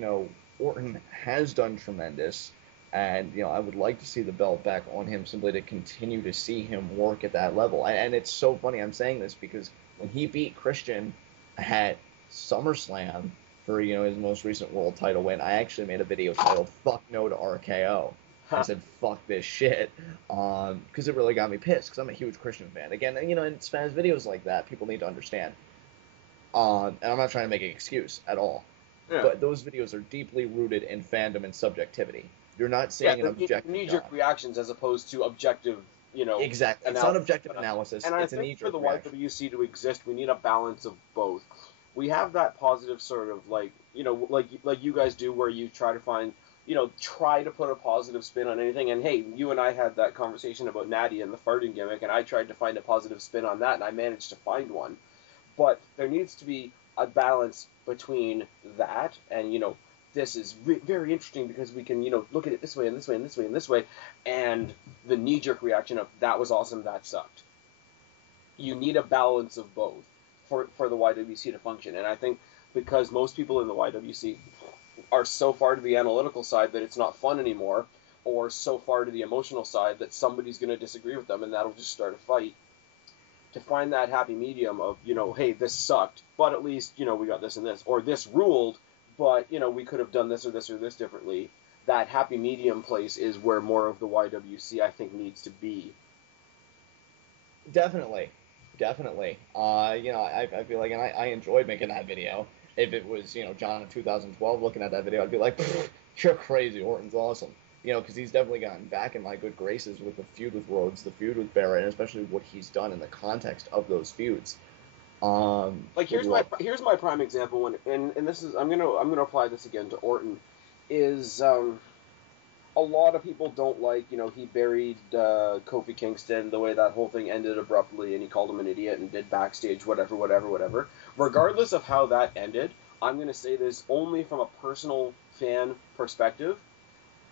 Orton has done tremendous. And, I would like to see the belt back on him simply to continue to see him work at that level. And it's so funny I'm saying this because when he beat Christian at SummerSlam for, his most recent world title win, I actually made a video titled Fuck No to RKO. I said, fuck this shit, because it really got me pissed, because I'm a huge Christian fan. Again, in Spaz videos like that, people need to understand. And I'm not trying to make an excuse at all. Yeah. But those videos are deeply rooted in fandom and subjectivity. You're not seeing an objective knee-jerk reactions as opposed to objective, Exactly. It's not objective analysis. And it's I think for the YWC to exist, we need a balance of both. We have that positive sort of, like you guys do, where you try to find, try to put a positive spin on anything. And, hey, you and I had that conversation about Natty and the farting gimmick, and I tried to find a positive spin on that, and I managed to find one. But there needs to be a balance between that and, this is very interesting because we can, look at it this way and this way and this way and this way, and the knee-jerk reaction of, that was awesome, that sucked. You need a balance of both for the YWC to function. And I think because most people in the YWC are so far to the analytical side that it's not fun anymore, or so far to the emotional side that somebody's going to disagree with them and that'll just start a fight. To find that happy medium of, hey, this sucked, but at least, we got this and this, or this ruled, but, we could have done this or this or this differently. That happy medium place is where more of the YWC, I think, needs to be. Definitely. I feel like, and I enjoyed making that video. If it was, John in 2012 looking at that video, I'd be like, you're crazy, Orton's awesome. Because he's definitely gotten back in my good graces with the feud with Rhodes, the feud with Barrett, and especially what he's done in the context of those feuds. Here's my prime example, and this is I'm gonna apply this again to Orton, is a lot of people don't like, he buried Kofi Kingston, the way that whole thing ended abruptly, and he called him an idiot and did backstage whatever. Regardless of how that ended, I'm gonna say this only from a personal fan perspective.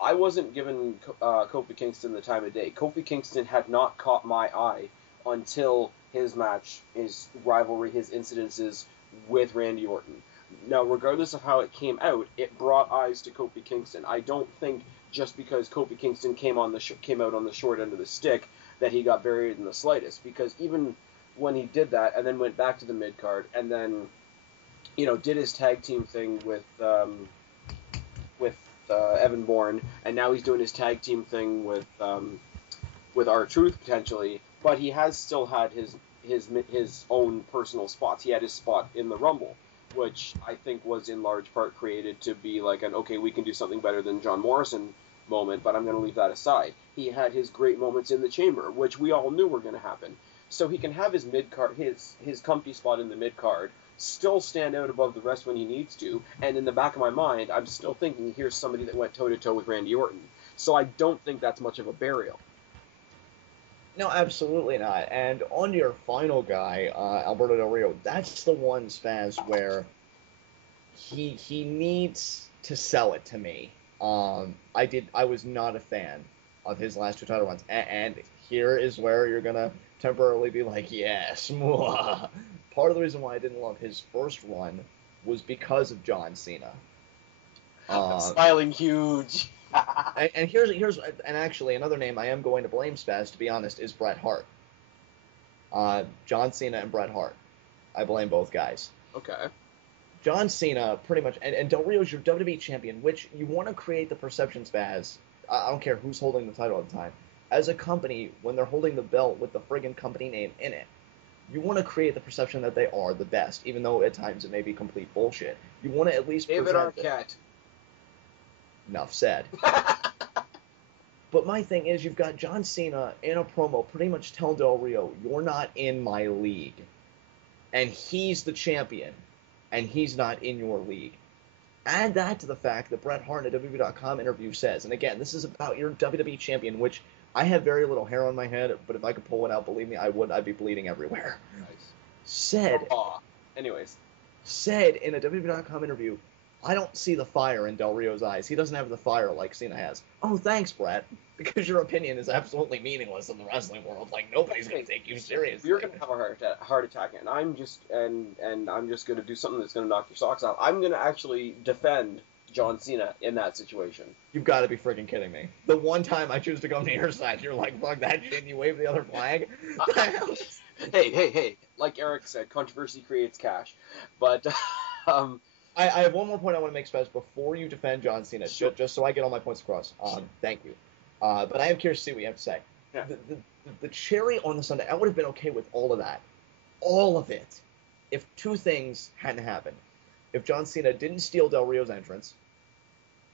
I wasn't given Kofi Kingston the time of day. Kofi Kingston had not caught my eye until his match, his rivalry, his incidences with Randy Orton. Now, regardless of how it came out, it brought eyes to Kofi Kingston. I don't think just because Kofi Kingston came out on the short end of the stick that he got buried in the slightest. Because even when he did that and then went back to the mid card and then, did his tag team thing with Evan Bourne, and now he's doing his tag team thing with R-Truth potentially, but he has still had his own personal spots. He had his spot in the Rumble, which I think was in large part created to be like okay, we can do something better than John Morrison moment, but I'm going to leave that aside. He had his great moments in the Chamber, which we all knew were going to happen. So he can have his mid-card, his comfy spot in the mid-card, still stand out above the rest when he needs to, and in the back of my mind, I'm still thinking, here's somebody that went toe-to-toe with Randy Orton. So I don't think that's much of a burial. No, absolutely not. And on your final guy, Alberto Del Rio, that's the one, Spaz, where he needs to sell it to me. I was not a fan of his last two title runs, and here is where you're gonna temporarily be like, yes, mwah. Part of the reason why I didn't love his first run was because of John Cena. I'm smiling huge. And here's and actually another name I am going to blame Spaz, to be honest, is Bret Hart. John Cena and Bret Hart. I blame both guys. Okay. John Cena, pretty much, and Del Rio's your WWE champion, which you want to create the perception, Spaz. I don't care who's holding the title at the time. As a company, when they're holding the belt with the friggin' company name in it, you want to create the perception that they are the best, even though at times it may be complete bullshit. You want to at least David present Arquette. Enough said. But my thing is, you've got John Cena in a promo pretty much telling Del Rio, you're not in my league. And he's the champion. And he's not in your league. Add that to the fact that Bret Hart in a WWE.com interview says, and again, this is about your WWE champion, which I have very little hair on my head, but if I could pull it out, believe me, I would. I'd be bleeding everywhere. Nice. Said in a WWE.com interview, I don't see the fire in Del Rio's eyes. He doesn't have the fire like Cena has. Oh, thanks, Bret, because your opinion is absolutely meaningless in the wrestling world. Like, nobody's going to take you seriously. You're going to have a heart attack, and I'm just going to do something that's going to knock your socks off. I'm going to actually defend John Cena in that situation. You've got to be freaking kidding me. The one time I choose to go on your side, you're like, fuck that shit, and you wave the other flag? Hey, like Eric said, controversy creates cash. But, I have one more point I want to make, Spaz, before you defend John Cena, sure. just so I get all my points across. Thank you. But I am curious to see what you have to say. Yeah. The cherry on the sundae, I would have been okay with all of that. All of it. If two things hadn't happened. If John Cena didn't steal Del Rio's entrance,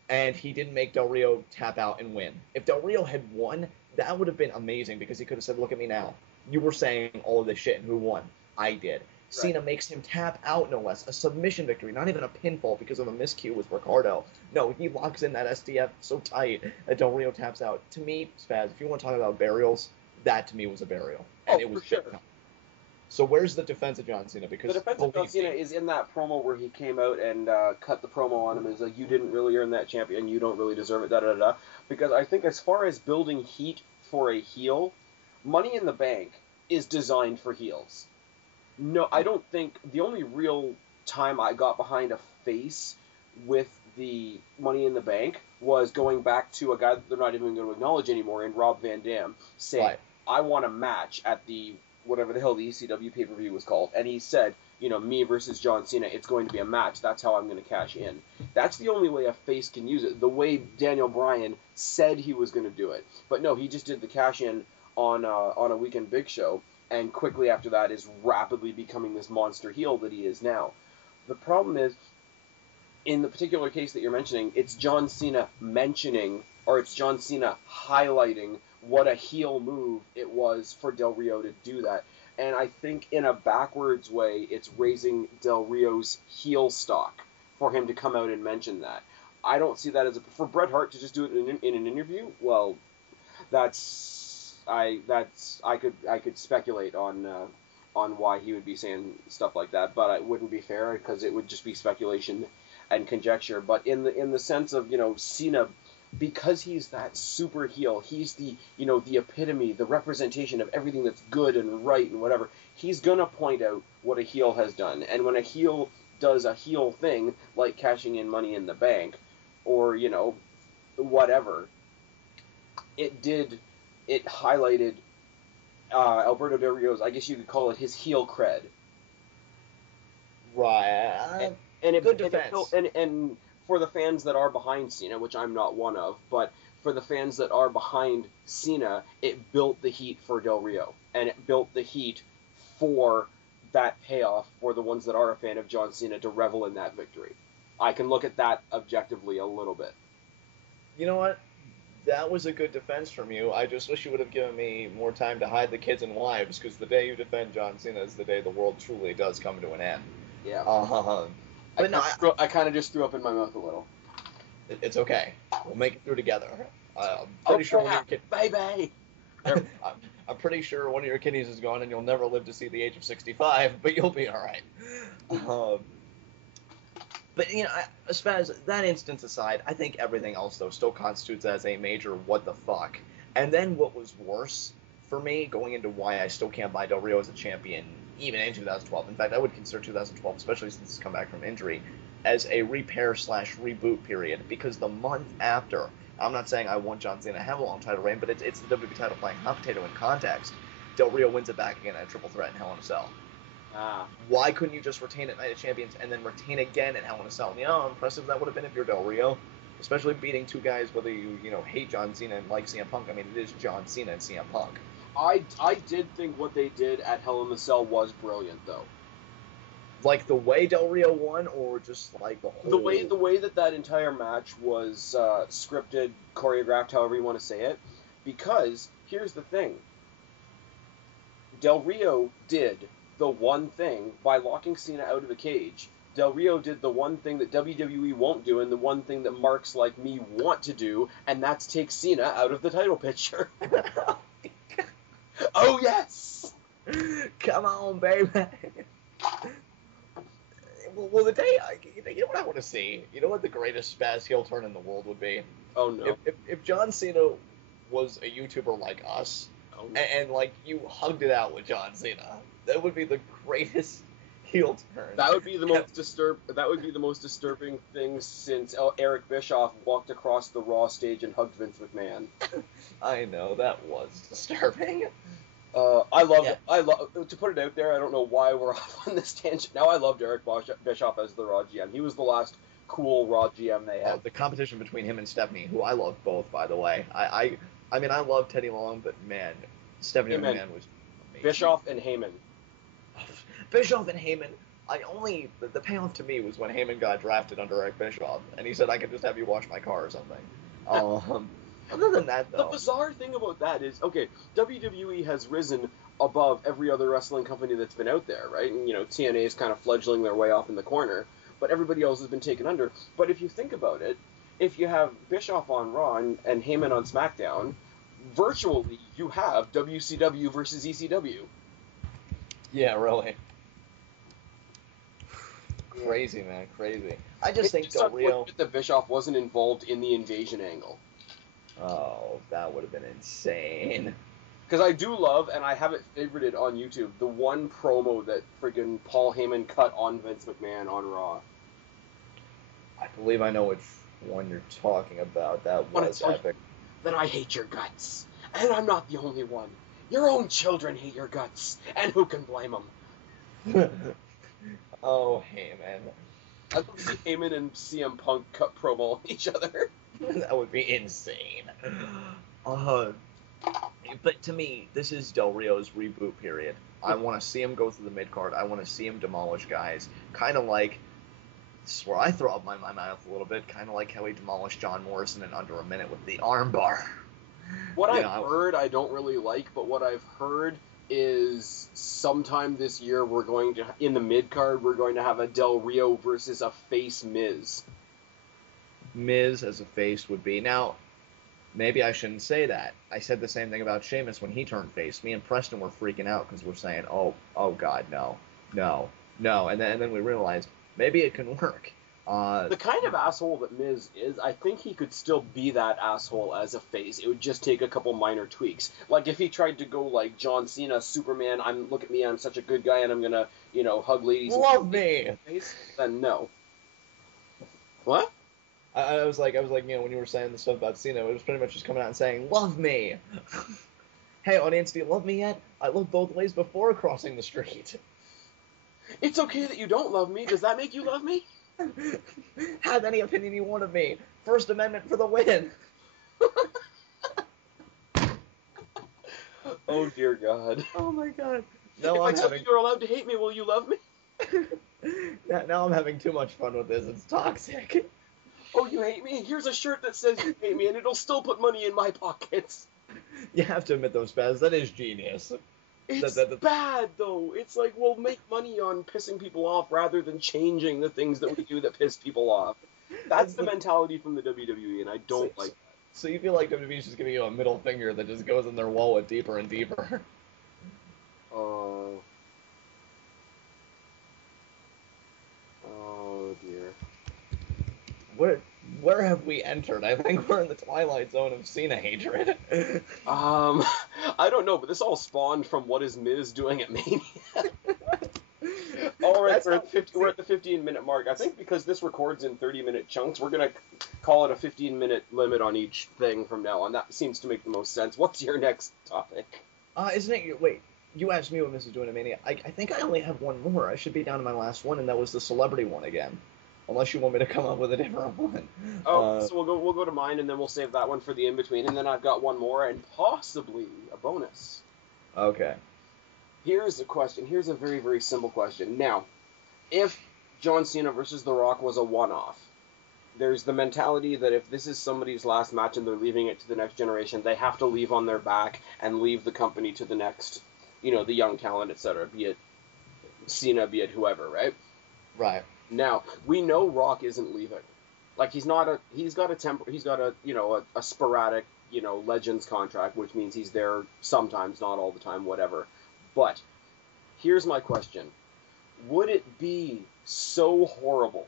and he didn't make Del Rio tap out and win. If Del Rio had won, that would have been amazing, because he could have said, look at me now. You were saying all of this shit, and who won? I did. Right. Cena makes him tap out, no less. A submission victory, not even a pinfall because of a miscue with Ricardo. No, he locks in that STF so tight that Del Rio taps out. To me, Spaz, if you want to talk about burials, that to me was a burial. And it was for sure. So where's the defense of John Cena? Because the defense of John Cena is in that promo where he came out and cut the promo on him. Is like, you didn't really earn that champion, you don't really deserve it, da-da-da-da. Because I think as far as building heat for a heel, Money in the Bank is designed for heels. No, I don't think the only real time I got behind a face with the Money in the Bank was going back to a guy that they're not even going to acknowledge anymore in Rob Van Dam saying, right. I want a match at the whatever the hell the ECW pay-per-view was called, and he said, me versus John Cena, it's going to be a match, that's how I'm going to cash in. That's the only way a face can use it, the way Daniel Bryan said he was going to do it. But no, he just did the cash-in on a Weekend Big Show, and quickly after that is rapidly becoming this monster heel that he is now. The problem is, in the particular case that you're mentioning, it's John Cena mentioning, or it's John Cena highlighting what a heel move it was for Del Rio to do that. And I think in a backwards way, it's raising Del Rio's heel stock for him to come out and mention that. I don't see that as for Bret Hart to just do it in an interview. Well, I could speculate on why he would be saying stuff like that, but it wouldn't be fair because it would just be speculation and conjecture. But in the sense of Cena, because he's that super heel, he's the the epitome, the representation of everything that's good and right and whatever. He's gonna point out what a heel has done, and when a heel does a heel thing like cashing in Money in the Bank, or whatever, it highlighted Alberto Del Rio's, I guess you could call it his heel cred. Right. And good defense. And for the fans that are behind Cena, which I'm not one of, but for the fans that are behind Cena, it built the heat for Del Rio. And it built the heat for that payoff for the ones that are a fan of John Cena to revel in that victory. I can look at that objectively a little bit. You know what? That was a good defense from you. I just wish you would have given me more time to hide the kids and wives, because the day you defend John Cena is the day the world truly does come to an end. Yeah. But I kind of just threw up in my mouth a little. It's okay. We'll make it through together. I'm pretty sure one of your baby. I'm pretty sure one of your kidneys is gone and you'll never live to see the age of 65, but you'll be all right. But Spaz, that instance aside, I think everything else though still constitutes as a major what the fuck. And then what was worse for me, going into why I still can't buy Del Rio as a champion, even in 2012. In fact, I would consider 2012, especially since he's come back from injury, as a repair/reboot period, because the month after, I'm not saying I want John Cena to have a long title reign, but it's the WWE title playing hot potato in context. Del Rio wins it back again at a triple threat in Hell in a Cell. Why couldn't you just retain it Night of Champions and then retain again in Hell in a Cell? You know how impressive that would have been if you're Del Rio? Especially beating two guys, whether you hate John Cena and like CM Punk. I mean, it is John Cena and CM Punk. I did think what they did at Hell in the Cell was brilliant, though. Like the way Del Rio won, or just like the whole... The way that entire match was scripted, choreographed, however you want to say it. Because here's the thing: Del Rio did the one thing by locking Cena out of the cage. Del Rio did the one thing that WWE won't do, and the one thing that marks like me want to do, and that's take Cena out of the title picture. Oh yes! Come on, baby. Well, the day, you know what I want to see? You know what the greatest Spaz heel turn in the world would be? Oh no! If John Cena was a YouTuber like us, and like you hugged it out with John Cena, that would be the greatest heel turn. That would be the most disturbing thing since Eric Bischoff walked across the Raw stage and hugged Vince McMahon. I know, that was disturbing. I love to put it out there. I don't know why we're off on this tangent. Now I loved Eric Bischoff as the Raw GM. He was the last cool Raw GM they had. The competition between him and Stephanie, who I love both, by the way. I mean, I love Teddy Long, but man, Stephanie McMahon was amazing. Bischoff and Heyman. Bischoff and Heyman. The payoff to me was when Heyman got drafted under Eric Bischoff, and he said, "I can just have you wash my car or something." Other than that, though, the bizarre thing about that is, okay, WWE has risen above every other wrestling company that's been out there, right? And TNA is kind of fledgling their way off in the corner, but everybody else has been taken under. But if you think about it, if you have Bischoff on Raw and Heyman on SmackDown, virtually you have WCW versus ECW. Yeah, really. Crazy, man, crazy. I just think Del Rio... that Bischoff wasn't involved in the invasion angle. Oh, that would have been insane. Because I do love, and I have it favorited on YouTube, the one promo that friggin' Paul Heyman cut on Vince McMahon on Raw. I believe I know which one you're talking about. That was epic. That I hate your guts, and I'm not the only one. Your own children hate your guts, and who can blame them? Oh, Heyman. I'd love to see Heyman and CM Punk cut promo on each other. That would be insane. But to me, this is Del Rio's reboot period. I want to see him go through the mid-card. I want to see him demolish guys. Kind of like, this is where I throw up my mouth a little bit, kind of like how he demolished John Morrison in under a minute with the armbar. What I've heard, I don't really like, but what I've heard is sometime this year we're going to, in the mid-card, we're going to have a Del Rio versus a face Miz. Miz as a face would be. Now, maybe I shouldn't say that. I said the same thing about Sheamus when he turned face. Me and Preston were freaking out because we're saying, oh God, no. And then we realized maybe it can work. The kind of asshole that Miz is, I think he could still be that asshole as a face. It would just take a couple minor tweaks. Like if he tried to go like John Cena, Superman, look at me, I'm such a good guy and I'm gonna, hug ladies. Love me! Face, then no. What? I was like, when you were saying the stuff about Cena, it was pretty much just coming out and saying, love me! Hey, audience, do you love me yet? I looked both ways before crossing the street. It's okay that you don't love me. Does that make you love me? Have any opinion you want of me. First Amendment for the win. Oh, dear God. Oh, my God. If I tell you you're allowed to hate me, will you love me? Now I'm having too much fun with this. It's toxic. Oh, you hate me? Here's a shirt that says you hate me, and it'll still put money in my pockets. You have to admit, though, Spaz, that is genius. It's bad, though. It's like, we'll make money on pissing people off rather than changing the things that we do that piss people off. That's the mentality from the WWE, and I don't like that. So you feel like WWE is just giving you a middle finger that just goes in their wallet deeper and deeper? Oh, dear. Where have we entered? I think we're in the twilight zone of Cena hatred. I don't know, but this all spawned from what is Miz doing at Mania. Alright. we're at the 15-minute mark. I think because this records in 30-minute chunks, we're gonna call it a 15-minute limit on each thing from now on. That seems to make the most sense. What's your next topic? Isn't it? Wait, you asked me what Mrs. Doing a Mania. I think I only have one more. I should be down to my last one, and that was the celebrity one again. Unless you want me to come up with a different one. So we'll go to mine, and then we'll save that one for the in between, and then I've got one more, and possibly a bonus. Okay. Here's a question. Here's a very, very simple question. Now, if John Cena versus The Rock was a one-off, there's the mentality that if this is somebody's last match and they're leaving it to the next generation, they have to leave on their back and leave the company to the next, the young talent, etc., be it Cena, be it whoever, right? Right. Now, we know Rock isn't leaving. Like, he's got a sporadic, Legends contract, which means he's there sometimes, not all the time, whatever. But here's my question. Would it be so horrible?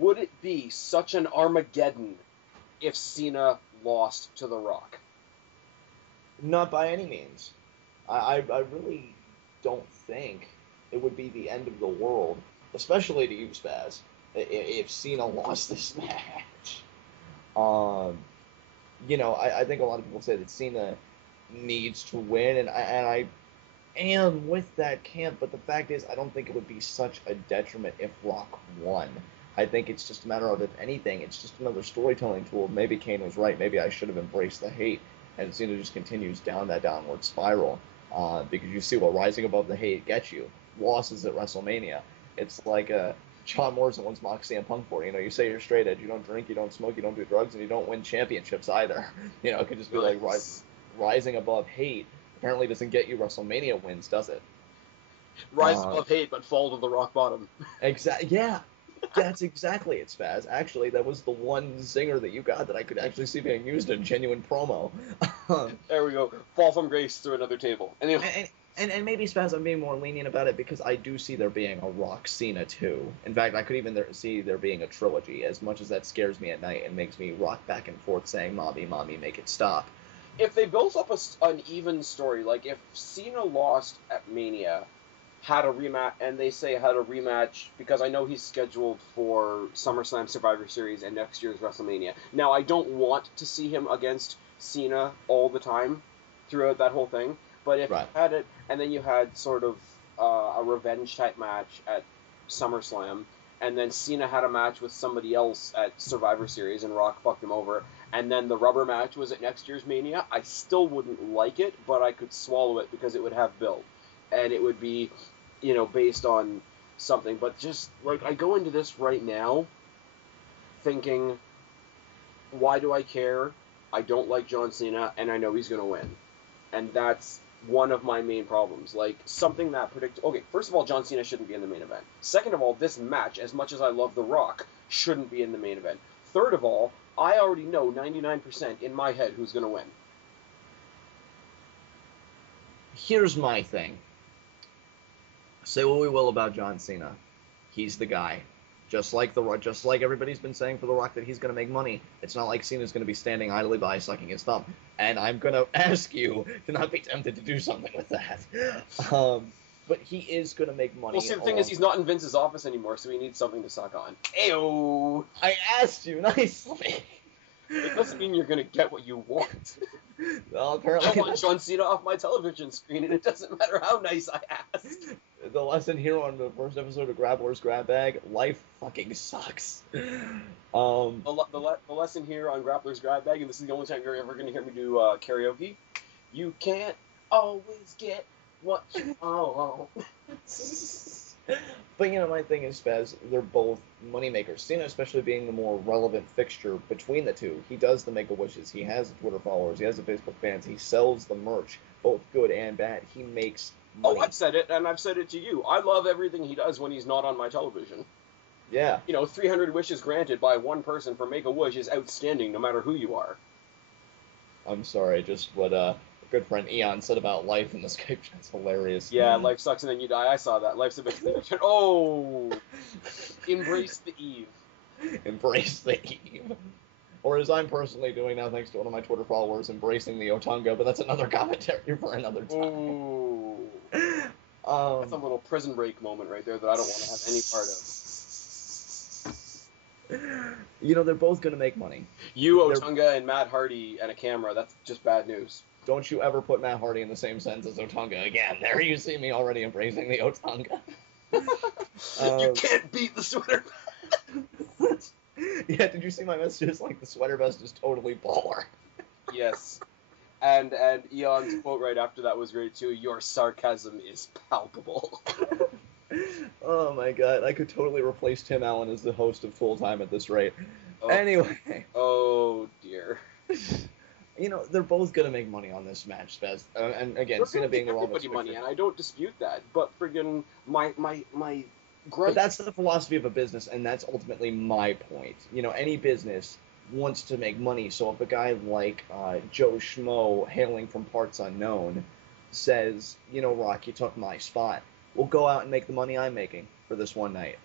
Would it be such an Armageddon if Cena lost to The Rock? Not by any means. I really don't think it would be the end of the world, especially to you, Spaz, if Cena lost this match. I think a lot of people say that Cena needs to win, and I am with that camp, but the fact is, I don't think it would be such a detriment if Rock won. I think it's just a matter of, if anything, it's just another storytelling tool. Maybe Kane was right. Maybe I should have embraced the hate, and Cena just continues down that downward spiral, because you see what rising above the hate gets you. Losses at WrestleMania. It's like John Morrison once mocked CM Punk for. You say you're straight edge, you don't drink, you don't smoke, you don't do drugs, and you don't win championships either. It could just be like rising above hate. Apparently doesn't get you WrestleMania wins, does it? Rise above hate, but fall to the rock bottom. Exactly. Yeah, that's exactly it, Spaz. Actually, that was the one zinger that you got that I could actually see being used in genuine promo. There we go. Fall from grace through another table. Anyway. And maybe, Spaz, I'm being more lenient about it because I do see there being a Rock Cena 2. In fact, I could even see there being a trilogy, as much as that scares me at night and makes me rock back and forth saying, "Mommy, Mommy, make it stop." If they built up an even story, like if Cena lost at Mania, had a rematch, and they say had a rematch, because I know he's scheduled for SummerSlam, Survivor Series, and next year's WrestleMania. Now, I don't want to see him against Cena all the time throughout that whole thing, but if you had it, and then you had sort of a revenge-type match at SummerSlam, and then Cena had a match with somebody else at Survivor Series, and Rock fucked him over, and then the rubber match was at next year's Mania, I still wouldn't like it, but I could swallow it because it would have build. And it would be, based on something. But just, I go into this right now thinking, why do I care? I don't like John Cena, and I know he's going to win. And that's one of my main problems. Something that okay, first of all, John Cena shouldn't be in the main event. Second of all, this match, as much as I love The Rock, shouldn't be in the main event. Third of all, I already know 99% in my head who's going to win. Here's my thing. Say what we will about John Cena. He's the guy. Just like everybody's been saying for The Rock that he's going to make money. It's not like Cena's going to be standing idly by sucking his thumb. And I'm going to ask you to not be tempted to do something with that. But he is going to make money. Well, see, the thing is, he's not in Vince's office anymore, so he needs something to suck on. Ayo! I asked you nicely. It doesn't mean you're going to get what you want. Well, apparently I want John Cena off my television screen, and it doesn't matter how nice I ask. The lesson here on the first episode of Grappler's Grab Bag: life fucking sucks. The lesson here on Grappler's Grab Bag, and this is the only time you're ever going to hear me do karaoke, you can't always get what you want. But my thing is, Spaz, they're both moneymakers. Cena, especially being the more relevant fixture between the two. He does the Make-A-Wishes. He has the Twitter followers. He has the Facebook fans. He sells the merch, both good and bad. He makes money. Oh, I've said it, and I've said it to you. I love everything he does when he's not on my television. Yeah. 300 wishes granted by one person for Make-A-Wish is outstanding, no matter who you are. I'm sorry, just what a good friend Eon said about life in the Skype chat's hilarious. Yeah, life sucks and then you die. I saw that. Life's a bitch. Oh! Embrace the eve. Embrace the eve. Or as I'm personally doing now, thanks to one of my Twitter followers, embracing the Otunga, but that's another commentary for another time. Ooh. That's a little Prison Break moment right there that I don't want to have any part of. They're both gonna make money. You, Otunga, and Matt Hardy and a camera, that's just bad news. Don't you ever put Matt Hardy in the same sentence as Otunga again. There you see me already embracing the Otunga. You can't beat the sweater. Yeah, did you see my messages? Like, the sweater vest is totally baller. Yes. And Eon's quote right after that was great too. Your sarcasm is palpable. Oh my god, I could totally replace Tim Allen as the host of Full Time at this rate. Oh. Anyway. Oh dear. They're both gonna make money on this match, Spaz. And again, Cena being the everybody money, and I don't dispute that. But friggin' my gripe. But that's the philosophy of a business, and that's ultimately my point. Any business wants to make money. So if a guy like Joe Schmo, hailing from parts unknown, says, Rock, you took my spot, we'll go out and make the money I'm making for this one night.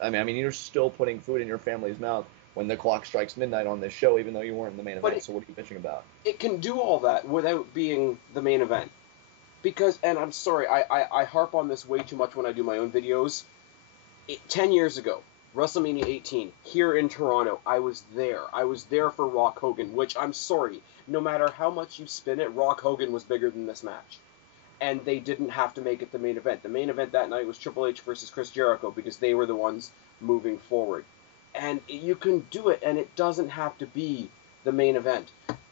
I mean, you're still putting food in your family's mouth when the clock strikes midnight on this show, even though you weren't in the main event. So what are you bitching about? It can do all that without being the main event. Because, and I'm sorry, I harp on this way too much when I do my own videos. 10 years ago, WrestleMania 18, here in Toronto, I was there. I was there for Rock Hogan, which, I'm sorry, no matter how much you spin it, Rock Hogan was bigger than this match. And they didn't have to make it the main event. The main event that night was Triple H versus Chris Jericho, because they were the ones moving forward. And you can do it, and it doesn't have to be the main event.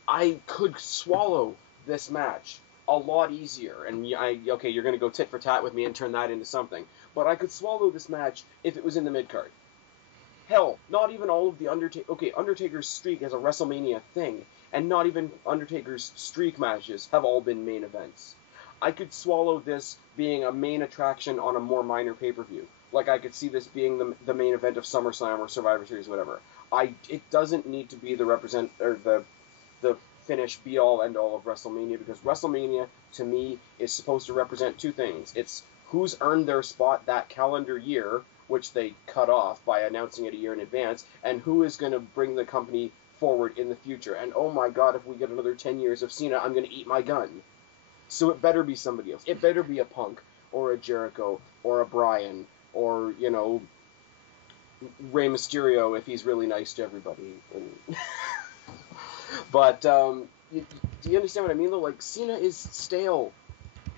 I could swallow this match a lot easier, and okay, you're going to go tit for tat with me and turn that into something, but I could swallow this match if it was in the mid-card. Hell, not even all of the Undertaker's streak as a WrestleMania thing, and not even Undertaker's streak matches have all been main events. I could swallow this being a main attraction on a more minor pay-per-view. Like, I could see this being the main event of SummerSlam or Survivor Series, whatever. It doesn't need to be the finish, be-all, end-all of WrestleMania, because WrestleMania, to me, is supposed to represent two things. It's who's earned their spot that calendar year, which they cut off by announcing it a year in advance, and who is going to bring the company forward in the future. And oh my god, if we get another 10 years of Cena, I'm going to eat my gun. So it better be somebody else. It better be a Punk, or a Jericho, or a Bryan, or, Rey Mysterio if he's really nice to everybody. But, do you understand what I mean, though? Like, Cena is stale.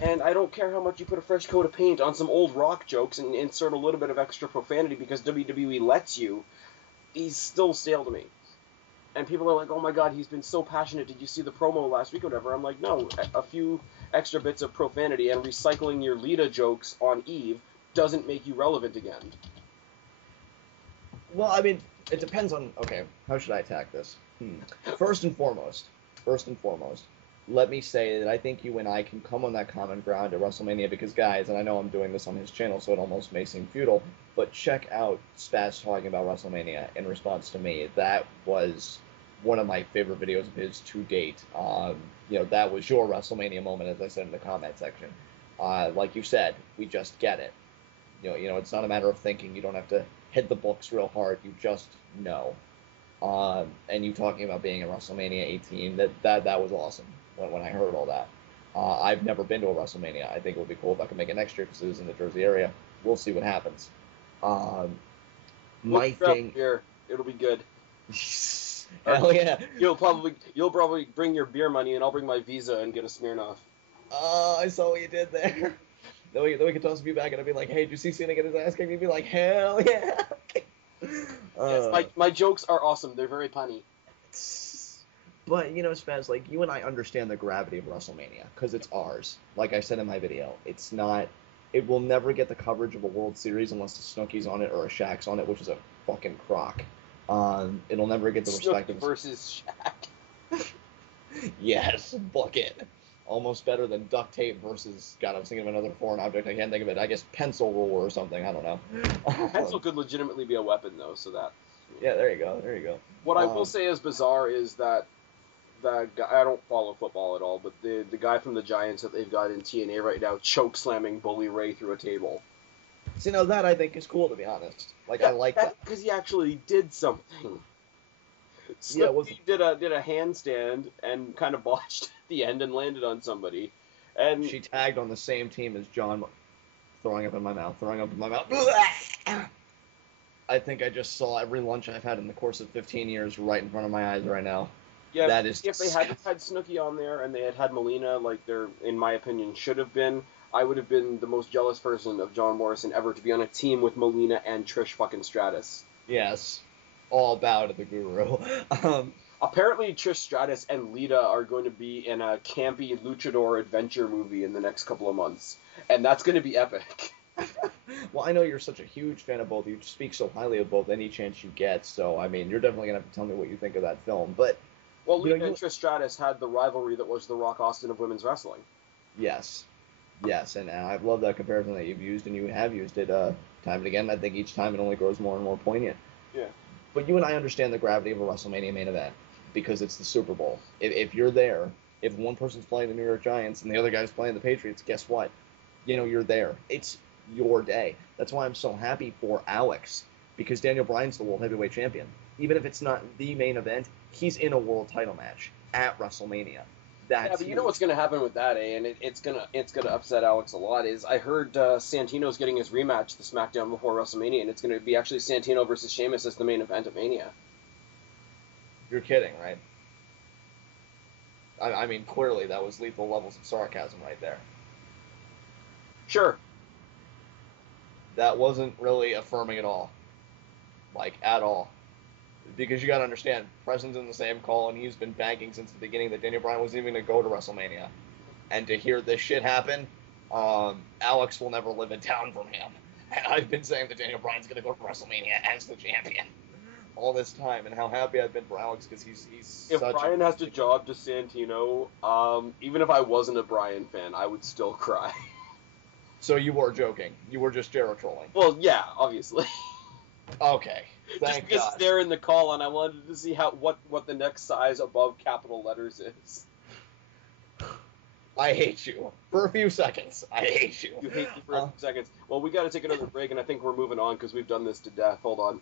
And I don't care how much you put a fresh coat of paint on some old Rock jokes and insert a little bit of extra profanity because WWE lets you, he's still stale to me. And people are like, oh my god, he's been so passionate, did you see the promo last week or whatever? I'm like, no, a few extra bits of profanity and recycling your Lita jokes on Eve doesn't make you relevant again. Well, I mean, it depends on, okay, how should I attack this? First and foremost, let me say that I think you and I can come on that common ground at WrestleMania because, guys, and I know I'm doing this on his channel, so it almost may seem futile, but check out Spaz talking about WrestleMania in response to me. That was one of my favorite videos of his to date. That was your WrestleMania moment, as I said in the comment section. Like you said, we just get it. It's not a matter of thinking. You don't have to hit the books real hard. You just know. And you talking about being in WrestleMania 18, that was awesome when I heard all that. I've never been to a WrestleMania. I think it would be cool if I could make it next year because it is in the Jersey area. We'll see what happens. My thing here, it'll be good. Hell yeah! You'll probably bring your beer money, and I'll bring my Visa and get a Smirnoff. I saw what you did there. Then we could toss you back, and I'd be like, "Hey, did you see Cena get his ass kicked?" You'd be like, "Hell yeah!" Yes, my jokes are awesome. They're very punny. But, Spaz, like, you and I understand the gravity of WrestleMania, because it's ours. Like I said in my video, it's not... It will never get the coverage of a World Series unless a Snooki's on it or a Shaq's on it, which is a fucking crock. It'll never get the respect of... versus Shaq. Yes, book it. Almost better than duct tape versus... God, I was thinking of another foreign object. I can't think of it. I guess pencil roller or something. I don't know. Pencil could legitimately be a weapon, though, so that... Yeah, there you go. What I will say is bizarre is that the guy, I don't follow football at all, but the guy from the Giants that they've got in TNA right now choke slamming Bully Ray through a table. So, that I think is cool, to be honest. Like, I like that. Because he actually did something. Slippy did a handstand and kind of botched at the end and landed on somebody. And she tagged on the same team as John throwing up in my mouth, throwing up in my mouth. I think I just saw every lunch I've had in the course of 15 years right in front of my eyes right now. Yeah, That is if they hadn't had Snooki on there and they had Melina, like there, in my opinion, should have been, I would have been the most jealous person of John Morrison ever to be on a team with Melina and Trish fucking Stratus. Yes, all bow to the guru. Apparently, Trish Stratus and Lita are going to be in a campy luchador adventure movie in the next couple of months, and that's going to be epic. Well, I know you're such a huge fan of both. You speak so highly of both any chance you get. So, I mean, you're definitely gonna have to tell me what you think of that film. But Well, you know, Lita and Trish Stratus had the rivalry that was the Rock Austin of women's wrestling. yes, yes, and I've loved that comparison that you've used, and you have used it time and again. I think each time it only grows more and more poignant. Yeah. But you and I understand the gravity of a WrestleMania main event because it's the Super Bowl. If you're there, if one person's playing the New York Giants and the other guy's playing the Patriots, guess what? You know, you're there. It's your day. That's why I'm so happy for Alex, because Daniel Bryan's the World Heavyweight Champion. Even if it's not the main event, he's in a world title match at WrestleMania. That's Yeah, but you know what's going to happen with that, and it's gonna upset Alex a lot. Is I heard Santino's getting his rematch the SmackDown before WrestleMania, and it's going to be actually Santino versus Sheamus as the main event of Mania. You're kidding, right? I mean, clearly that was lethal levels of sarcasm right there. Sure. That wasn't really affirming at all. Like, at all. Because you gotta understand, Preston's in the same call, and he's been banking since the beginning that Daniel Bryan wasn't even gonna go to WrestleMania. And to hear this shit happen, Alex will never live it down from him. And I've been saying that Daniel Bryan's gonna go to WrestleMania as the champion all this time, and how happy I've been for Alex because he's If such Bryan has to job to Santino, even if I wasn't a Bryan fan, I would still cry. So you were joking. You were just Jarrett trolling. Well, yeah, obviously. Okay. Just Thank because God. it's there in the call, and I wanted to see what the next size above capital letters is. I hate you. For a few seconds, I hate you. You hate me for a few seconds. Well, we got to take another break, and I think we're moving on because we've done this to death. Hold on.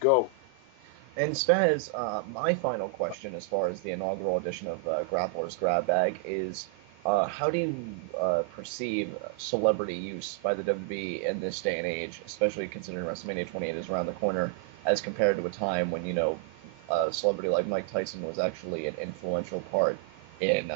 Go. And Spaz, my final question as far as the inaugural edition of Grappler's Grab Bag is, how do you perceive celebrity use by the WWE in this day and age, especially considering WrestleMania 28 is around the corner, as compared to a time when, a celebrity like Mike Tyson was actually an influential part in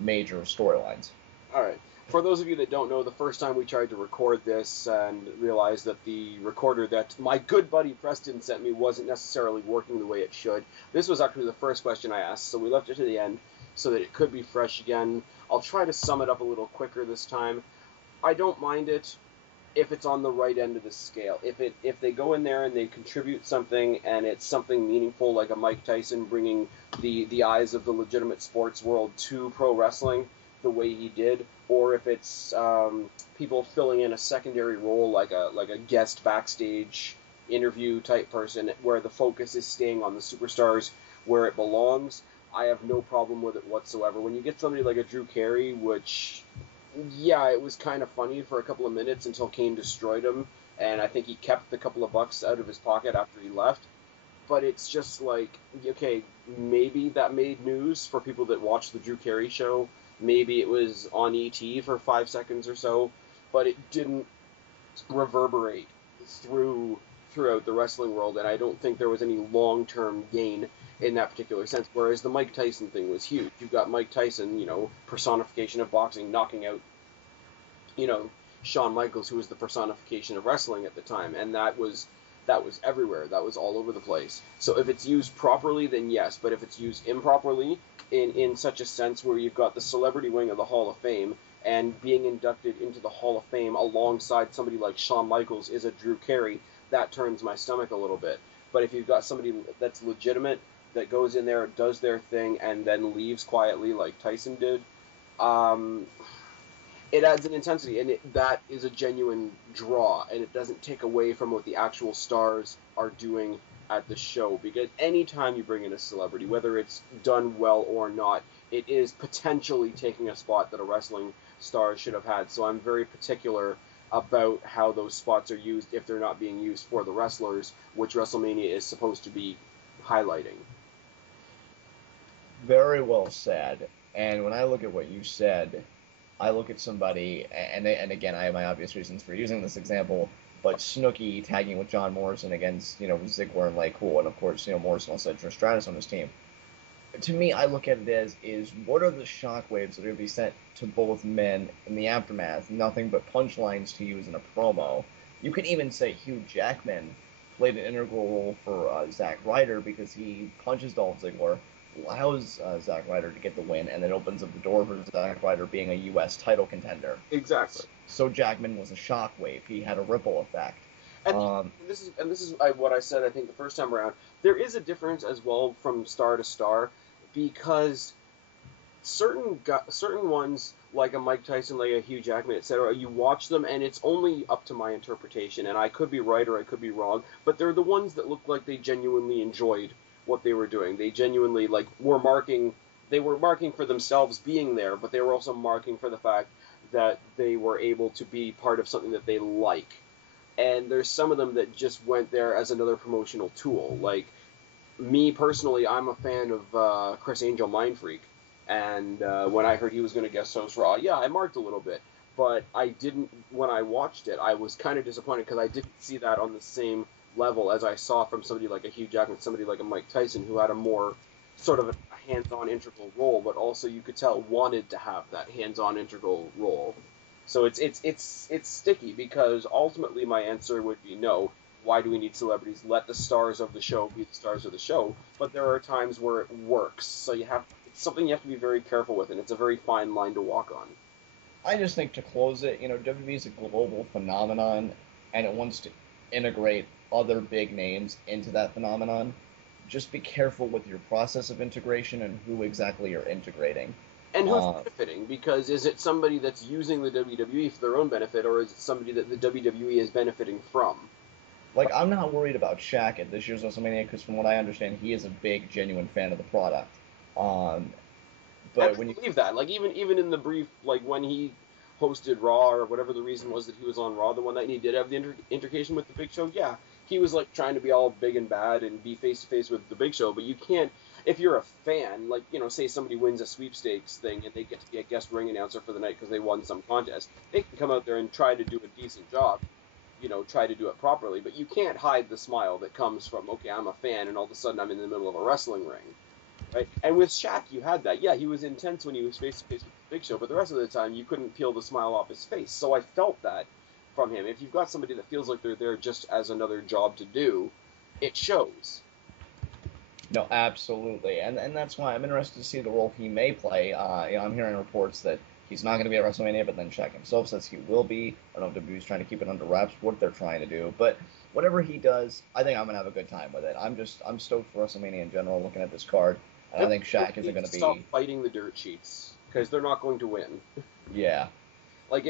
major storylines? All right. For those of you that don't know, the first time we tried to record this and realized that the recorder that my good buddy Preston sent me wasn't necessarily working the way it should, this was actually the first question I asked, so we left it to the end so that it could be fresh again. I'll try to sum it up a little quicker this time. I don't mind it if it's on the right end of the scale. If they go in there and they contribute something and it's something meaningful, like a Mike Tyson bringing the eyes of the legitimate sports world to pro wrestling the way he did, or if it's people filling in a secondary role like a guest backstage interview type person where the focus is staying on the superstars where it belongs, I have no problem with it whatsoever. When you get somebody like a Drew Carey, which, yeah, it was kind of funny for a couple of minutes until Kane destroyed him, and I think he kept the couple of bucks out of his pocket after he left. But it's just like, okay, maybe that made news for people that watch the Drew Carey show. Maybe it was on ET for 5 seconds or so, but it didn't reverberate throughout the wrestling world, and I don't think there was any long-term gain in that particular sense, whereas the Mike Tyson thing was huge. You've got Mike Tyson, personification of boxing, knocking out, Shawn Michaels, who was the personification of wrestling at the time, and that was everywhere. That was all over the place. So if it's used properly, then yes, but if it's used improperly, in such a sense where you've got the celebrity wing of the Hall of Fame, and being inducted into the Hall of Fame alongside somebody like Shawn Michaels is a Drew Carey, that turns my stomach a little bit. But if you've got somebody that's legitimate, that goes in there, does their thing, and then leaves quietly like Tyson did, it adds an intensity, and that is a genuine draw, and it doesn't take away from what the actual stars are doing at the show, because anytime you bring in a celebrity, whether it's done well or not, it is potentially taking a spot that a wrestling star should have had. So I'm very particular about how those spots are used if they're not being used for the wrestlers, which WrestleMania is supposed to be highlighting. Very well said. And when I look at what you said, I look at somebody, and again, I have my obvious reasons for using this example, but Snooki tagging with John Morrison against, Ziggler and Lay Cool, and of course, Morrison also had Trish Stratus on his team. To me, I look at it as, what are the shockwaves that are going to be sent to both men in the aftermath? Nothing but punchlines to use in a promo. You could even say Hugh Jackman played an integral role for Zack Ryder because he punches Dolph Ziggler, allows Zack Ryder to get the win, and then opens up the door for Zack Ryder being a U.S. title contender. Exactly. So Jackman was a shockwave. He had a ripple effect. And this is what I said, I think, the first time around. There is a difference as well from star to star, because certain ones, like a Mike Tyson, like a Hugh Jackman, etc., you watch them, and it's only up to my interpretation, and I could be right or I could be wrong, but they're the ones that look like they genuinely enjoyed what they were doing. They genuinely were marking for themselves being there, but they were also marking for the fact that they were able to be part of something that they like. And there's some of them that just went there as another promotional tool. Like me personally, I'm a fan of Chris Angel, Mind Freak, and when I heard he was going to guest host Raw, yeah, I marked a little bit, but I didn't. When I watched it, I was kind of disappointed because I didn't see that on the same level as I saw from somebody like a Hugh Jackman, somebody like a Mike Tyson, who had a more sort of a hands-on integral role, but also you could tell wanted to have that hands-on integral role. So it's sticky, because ultimately my answer would be no. Why do we need celebrities? Let the stars of the show be the stars of the show. But there are times where it works, so it's something you have to be very careful with, and it's a very fine line to walk on. I just think, to close it, WWE is a global phenomenon, and it wants to integrate other big names into that phenomenon. Just be careful with your process of integration and who exactly you're integrating. And who's benefiting? Because is it somebody that's using the WWE for their own benefit, or is it somebody that the WWE is benefiting from? I'm not worried about Shaq at this year's WrestleMania, because from what I understand, he is a big, genuine fan of the product. But when you believe that, even in the brief, when he hosted Raw, or whatever the reason was that he was on Raw the one night and he did have the intercation with the Big Show, yeah, he was like trying to be all big and bad and be face to face with the Big Show, but you can't. If you're a fan, like, say somebody wins a sweepstakes thing and they get to be a guest ring announcer for the night because they won some contest, they can come out there and try to do a decent job, try to do it properly, but you can't hide the smile that comes from, okay, I'm a fan, and all of a sudden I'm in the middle of a wrestling ring, right? And with Shaq, you had that. Yeah, he was intense when he was face to face with the Big Show, but the rest of the time you couldn't peel the smile off his face. So I felt that from him. If you've got somebody that feels like they're there just as another job to do, it shows. No, absolutely, and that's why I'm interested to see the role he may play. I'm hearing reports that he's not going to be at WrestleMania, but then Shaq himself says he will be. I don't know if WWE's trying to keep it under wraps, what they're trying to do, but whatever he does, I think I'm going to have a good time with it. I'm stoked for WrestleMania in general, looking at this card, and I think Shaq isn't going to be... Stop fighting the dirt sheets, because they're not going to win. Yeah. Like,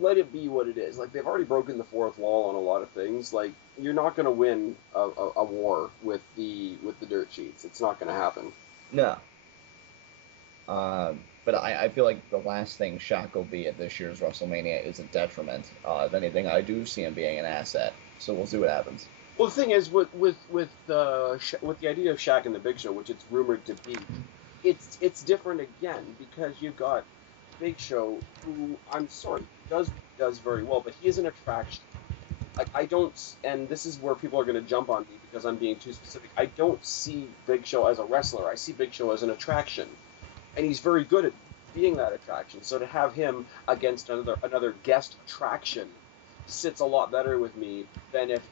let it be what it is. Like, they've already broken the fourth wall on a lot of things. Like, you're not going to win a war with the dirt sheets. It's not going to happen. No. But I feel like the last thing Shaq will be at this year's WrestleMania is a detriment. If anything, I do see him being an asset. So we'll see what happens. Well, the thing is, with the idea of Shaq and the Big Show, which it's rumored to be, it's different again, because you've got Big Show, who, I'm sorry, does very well, but he is an attraction. Like, I don't, and this is where people are going to jump on me because I'm being too specific. I don't see Big Show as a wrestler. I see Big Show as an attraction, and he's very good at being that attraction. So to have him against another guest attraction sits a lot better with me than if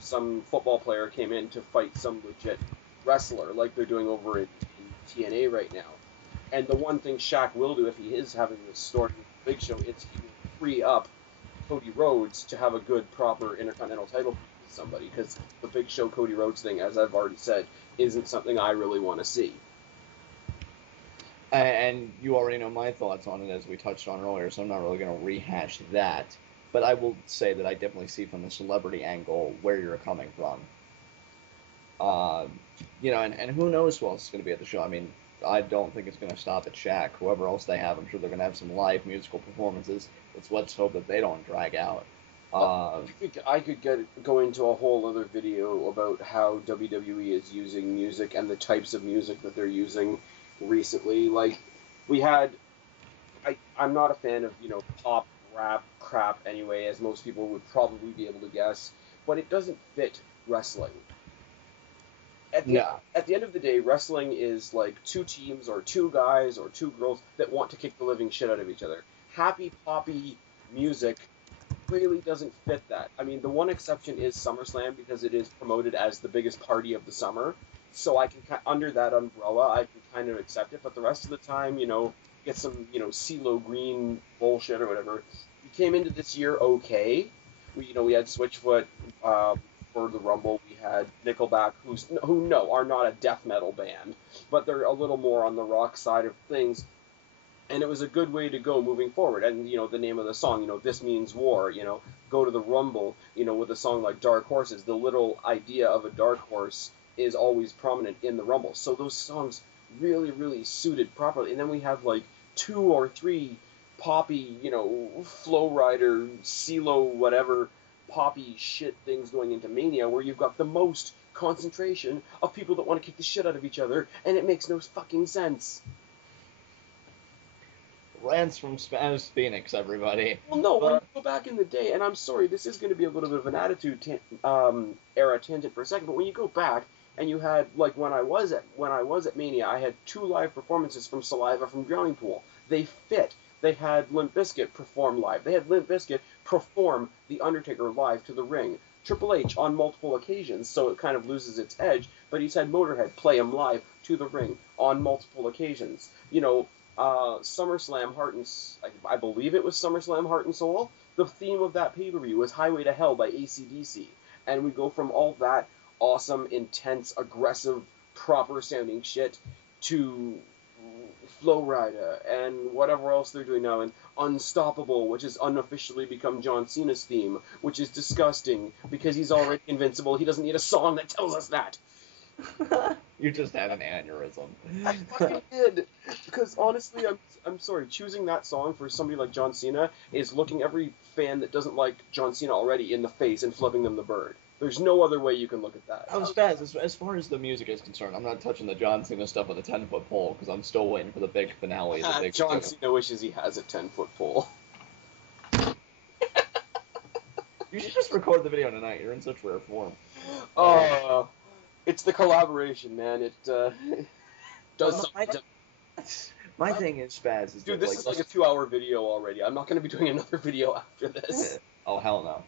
some football player came in to fight some legit wrestler like they're doing over in TNA right now. And the one thing Shaq will do if he is having this story with Big Show is he will free up Cody Rhodes to have a good, proper Intercontinental title with somebody, because the Big Show Cody Rhodes thing, as I've already said, isn't something I really want to see. And you already know my thoughts on it, as we touched on earlier, so I'm not really going to rehash that. But I will say that I definitely see from the celebrity angle where you're coming from. And who knows who else is going to be at the show. I mean, I don't think it's going to stop at Shaq. Whoever else they have, I'm sure they're going to have some live musical performances. Let's hope that they don't drag out. I could go into a whole other video about how WWE is using music and the types of music that they're using recently. Like, I'm not a fan of, pop, rap, crap anyway, as most people would probably be able to guess, but it doesn't fit wrestling. At the end of the day, wrestling is like two teams or two guys or two girls that want to kick the living shit out of each other. Happy, poppy music really doesn't fit that. I mean, the one exception is SummerSlam, because it is promoted as the biggest party of the summer. So I can, under that umbrella, I can kind of accept it. But the rest of the time, get some, CeeLo Green bullshit or whatever. We came into this year okay. We had Switchfoot for the Rumble. We had Nickelback, who are not a death metal band, but they're a little more on the rock side of things. And it was a good way to go moving forward. And, the name of the song, This Means War, go to the Rumble, with a song like Dark Horses. The little idea of a dark horse is always prominent in the Rumble. So those songs really, really suited properly. And then we have like 2 or 3 poppy, Flow Rider, CeeLo, whatever, poppy shit things going into Mania, where you've got the most concentration of people that want to kick the shit out of each other, and it makes no fucking sense. Rants from SpazPhoenix, everybody. Well, no, when you go back in the day, and I'm sorry, this is going to be a little bit of an attitude era tangent for a second, but when you go back and you had, like, when I was at Mania, I had 2 live performances from Saliva from Drowning Pool. They fit. They had Limp Bizkit perform live. They had Limp Bizkit perform The Undertaker live to the ring. Triple H on multiple occasions, so it kind of loses its edge, but he's had Motorhead play him live to the ring on multiple occasions. SummerSlam I believe it was SummerSlam Heart and Soul. The theme of that pay-per-view was Highway to Hell by AC/DC. And we go from all that awesome, intense, aggressive, proper-sounding shit to Flow Rider and whatever else they're doing now, and Unstoppable, which has unofficially become John Cena's theme, which is disgusting because he's already invincible. He doesn't need a song that tells us that. You just had an aneurysm. I fucking did. Because honestly, I'm sorry. Choosing that song for somebody like John Cena is looking every fan that doesn't like John Cena already in the face and flipping them the bird. There's no other way you can look at that. Oh, Spaz, as far as the music is concerned, I'm not touching the John Cena stuff with a 10-foot pole because I'm still waiting for the big finale. The big John Cena wishes he has a 10-foot pole. You should just record the video tonight. You're in such rare form. It's the collaboration, man. It does something. My thing is, Spaz, is dude, that, this is like a 2-hour video already. I'm not going to be doing another video after this. Oh, hell no.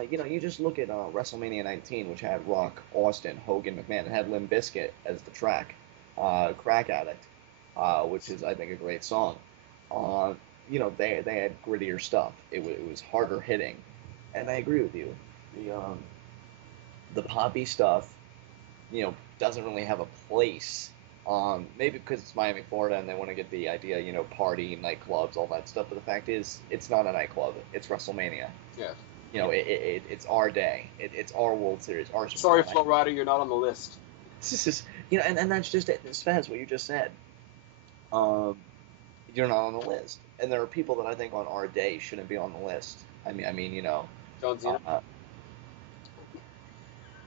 You just look at WrestleMania 19, which had Rock, Austin, Hogan, McMahon. It had Limp Bizkit as the track. Crack Addict, which is, I think, a great song. They had grittier stuff. It was harder hitting. And I agree with you. The poppy stuff, doesn't really have a place. Maybe because it's Miami, Florida, and they want to get the idea, party, nightclubs, all that stuff. But the fact is, it's not a nightclub. It's WrestleMania. Yeah. It's our day. It's our World Series. Our Sorry, Flo Rida, you're not on the list. And that's just it. Spaz, what you just said. You're not on the list, and there are people that I think on our day shouldn't be on the list. I mean, John Cena.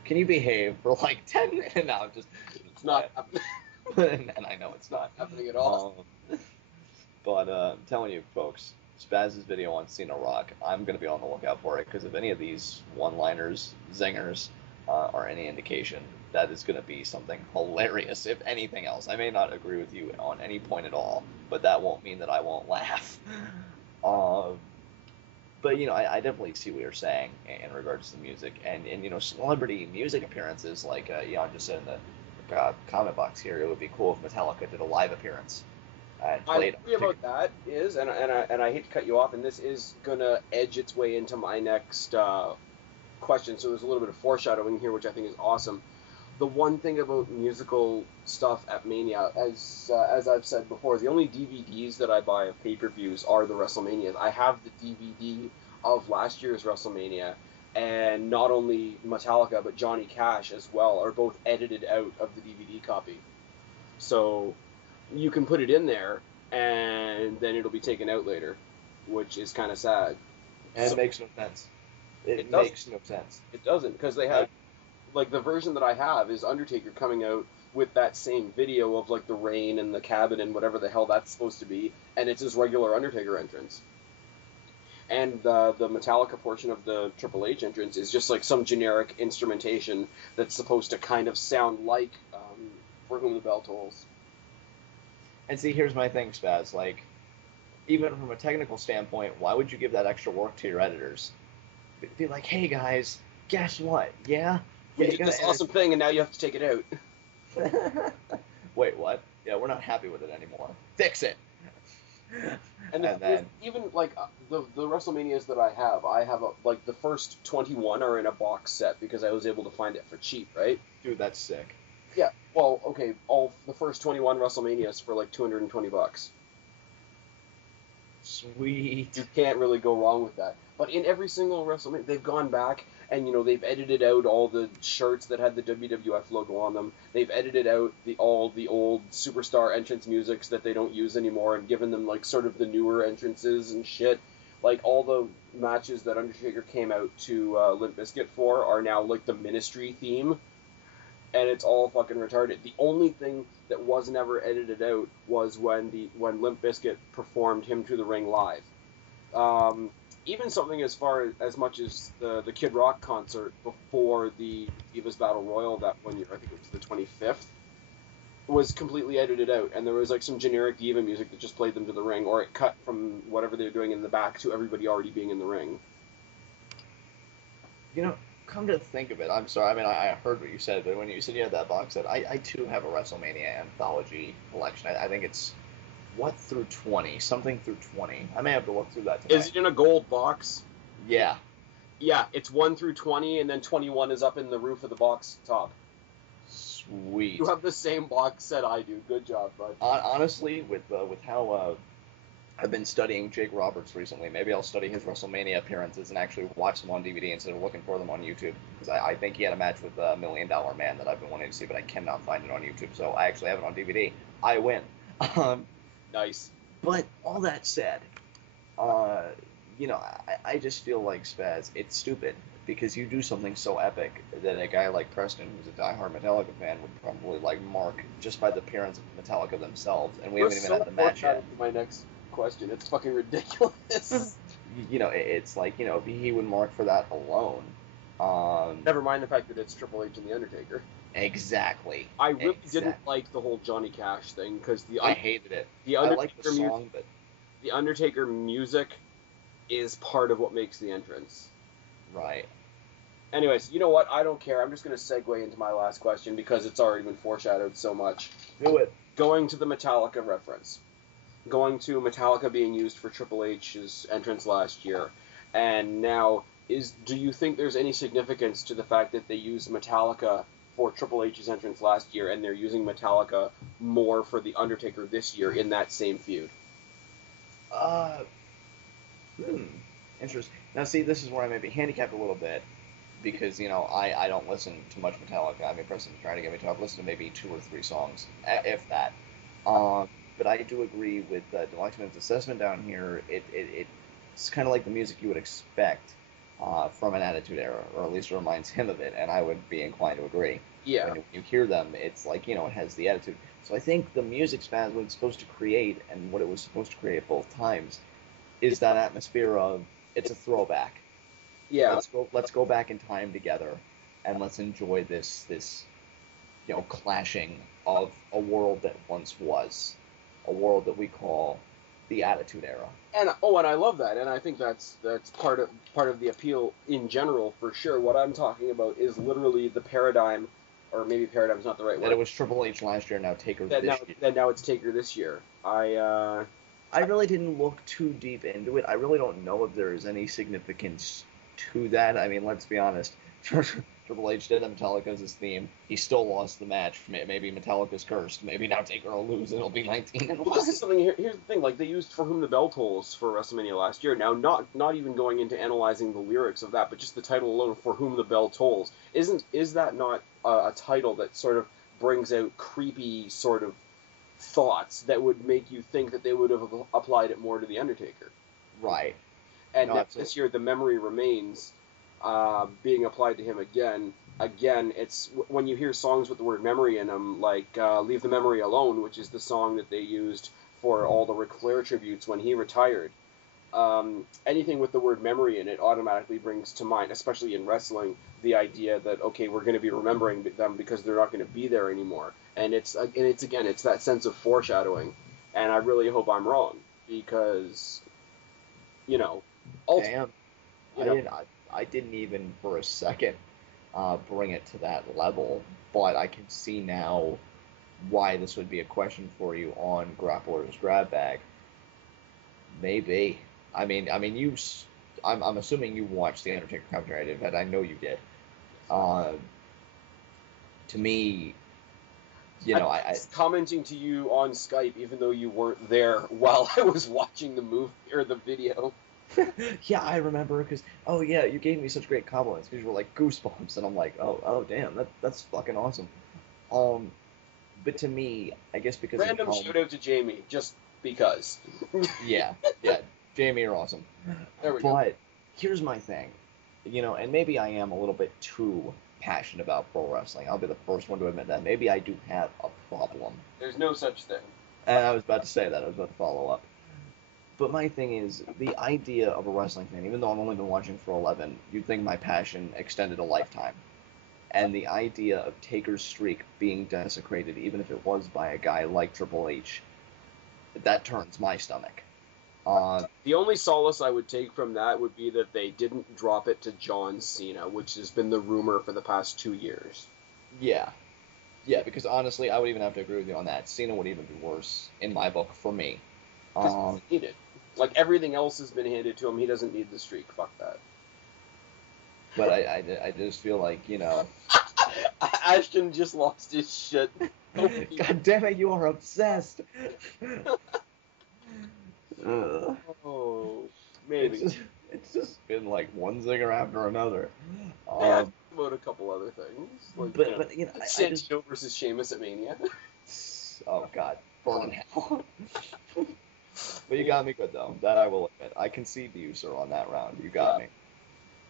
Can you behave for like 10 minutes? No, I'm just. It's not happening. And I know it's not happening at all. But I'm telling you, folks, Spaz's video on Cena Rock, I'm going to be on the lookout for it, because if any of these one-liners, zingers, are any indication, that is going to be something hilarious, if anything else. I may not agree with you on any point at all, but that won't mean that I won't laugh. But, I definitely see what you're saying in regards to the music. And celebrity music appearances, like Jan just said in the comment box here, it would be cool if Metallica did a live appearance. I agree about that, and I hate to cut you off, and this is going to edge its way into my next question, so there's a little bit of foreshadowing here, which I think is awesome. The one thing about musical stuff at Mania, as I've said before, the only DVDs that I buy of pay-per-views are the WrestleManias. I have the DVD of last year's WrestleMania, and not only Metallica, but Johnny Cash as well are both edited out of the DVD copy. So you can put it in there, and then it'll be taken out later, which is kind of sad. And it makes no sense. It makes no sense. It doesn't, because they have... Like, the version that I have is Undertaker coming out with that same video of, like, the rain and the cabin and whatever the hell that's supposed to be, and it's his regular Undertaker entrance. And the Metallica portion of the Triple H entrance is just, like, some generic instrumentation that's supposed to kind of sound like For Whom the Bell Tolls. And see, here's my thing, Spaz. Like, even from a technical standpoint, why would you give that extra work to your editors? Be like, hey, guys, guess what? Yeah? We did this awesome thing, and now you have to take it out. Wait, what? Yeah, we're not happy with it anymore. Fix it! And then... even, like, the WrestleManias that I have, like, the first 21 are in a box set, because I was able to find it for cheap, right? Dude, that's sick. Yeah, well, okay, the first 21 WrestleManias for, like, $220. Sweet. You can't really go wrong with that. But in every single WrestleMania, they've gone back and, they've edited out all the shirts that had the WWF logo on them. They've edited out all the old superstar entrance musics that they don't use anymore and given them, like, sort of the newer entrances and shit. Like, all the matches that Undertaker came out to Limp Bizkit for are now, like, the Ministry theme. And it's all fucking retarded. The only thing that was never edited out was when Limp Bizkit performed Hymn to the Ring live. Even something as much as the Kid Rock concert before the Divas Battle Royal that one year, I think it was the 25th, was completely edited out, and there was like some generic diva music that just played them to the ring, or it cut from whatever they were doing in the back to everybody already being in the ring. Come to think of it, I'm sorry, I mean, I heard what you said, but when you said you had that box set, I too have a WrestleMania anthology collection. I think it's through 20, something through 20. I may have to look through that tonight. Is it in a gold box? Yeah. Yeah, it's 1 through 20, and then 21 is up in the roof of the box top. Sweet. You have the same box set I do. Good job, bud. Honestly, with how I've been studying Jake Roberts recently. Maybe I'll study his WrestleMania appearances and actually watch them on DVD instead of looking for them on YouTube. Because I think he had a match with $1 Million Man that I've been wanting to see, but I cannot find it on YouTube. So I actually have it on DVD. I win. Um, Nice. but all that said, uh, I just feel like Spaz, it's stupid because you do something so epic that a guy like Preston, who's a diehard Metallica fan, would probably like mark just by the appearance of Metallica themselves, and we haven't even had the match yet. My next question. It's fucking ridiculous. It's like he would mark for that alone. Never mind the fact that it's Triple H and the Undertaker. Exactly. I really didn't like the whole Johnny Cash thing because I hated it. I like the song, but the Undertaker music is part of what makes the entrance. Right. Anyways, you know what? I don't care. I'm just going to segue into my last question because it's already been foreshadowed so much. Do it. Going to the Metallica reference. Going to Metallica being used for Triple H's entrance last year. And now, do you think there's any significance to the fact that they used Metallica for Triple H's entrance last year and they're using Metallica more for The Undertaker this year in that same feud? Interesting. Now, see, this is where I may be handicapped a little bit because, I don't listen to much Metallica. I mean, Preston's trying to get me to. I've listened to maybe 2 or 3 songs, if that. But I do agree with Deluxeman's assessment down here. It's kind of like the music you would expect from an Attitude Era, or at least it reminds him of it, and I would be inclined to agree. Yeah. When you hear them, it's like, it has the attitude. So I think the music Spaz was supposed to create, and what it was supposed to create both times, is that atmosphere of, it's a throwback. Yeah. Let's go back in time together, and let's enjoy this clashing of a world that once was, a world that we call the Attitude Era. And I love that, and I think that's part of the appeal in general for sure. What I'm talking about is literally the paradigm, or maybe paradigm's not the right word. That it was Triple H last year, now Taker this year. That now it's Taker this year. I really didn't look too deep into it. I really don't know if there is any significance to that. I mean, let's be honest. Triple H did have Metallica as his theme. He still lost the match. Maybe Metallica's cursed. Maybe now Taker will lose and it'll be 19-1. Well, this is something. Here's the thing. Like, they used "For Whom the Bell Tolls" for WrestleMania last year. Now, not even going into analyzing the lyrics of that, but just the title alone, "For Whom the Bell Tolls." Is that not a title that sort of brings out creepy sort of thoughts that would make you think that they would have applied it more to the Undertaker? Right. And this year, the Memory Remains being applied to him again. Again, it's when you hear songs with the word memory in them, like "Leave the Memory Alone," which is the song that they used for all the Ric Flair tributes when he retired. Anything with the word memory in it automatically brings to mind, especially in wrestling, the idea that, okay, we're going to be remembering them because they're not going to be there anymore. And it's that sense of foreshadowing. And I really hope I'm wrong because, Damn. I didn't even for a second bring it to that level, but I can see now why this would be a question for you on Grappler's Grab Bag. Maybe. I'm assuming you watched the Undertaker commentary. I know you did. To me, I was commenting to you on Skype, even though you weren't there while I was watching the movie or the video. Yeah, I remember because you gave me such great compliments because you were like goosebumps, and I'm like, oh damn, that's fucking awesome. But to me, I guess because random shout out to Jamie, just because. yeah, Jamie, you're awesome. There we go. But here's my thing, and maybe I am a little bit too passionate about pro wrestling. I'll be the first one to admit that. Maybe I do have a problem. There's no such thing. And I was about to say that. I was about to follow up. But my thing is, the idea of a wrestling fan, even though I've only been watching for 11, you'd think my passion extended a lifetime. And the idea of Taker's streak being desecrated, even if it was by a guy like Triple H, that turns my stomach. The only solace I would take from that would be that they didn't drop it to John Cena, which has been the rumor for the past 2 years. Yeah, because honestly, I would even have to agree with you on that. Cena would even be worse, in my book, for me. He doesn't need it. Like, everything else has been handed to him. He doesn't need the streak. Fuck that. But I just feel like, Ashton just lost his shit. God damn it, you are obsessed. Ugh. Oh, It's maybe. just, it's just been like one zinger after another. Yeah, Um, about a couple other things, like but I just, Santino versus Sheamus at Mania. oh God, burn in hell. But you Yeah. got me good though. That I will admit. I concede to you, sir, on that round. You got me.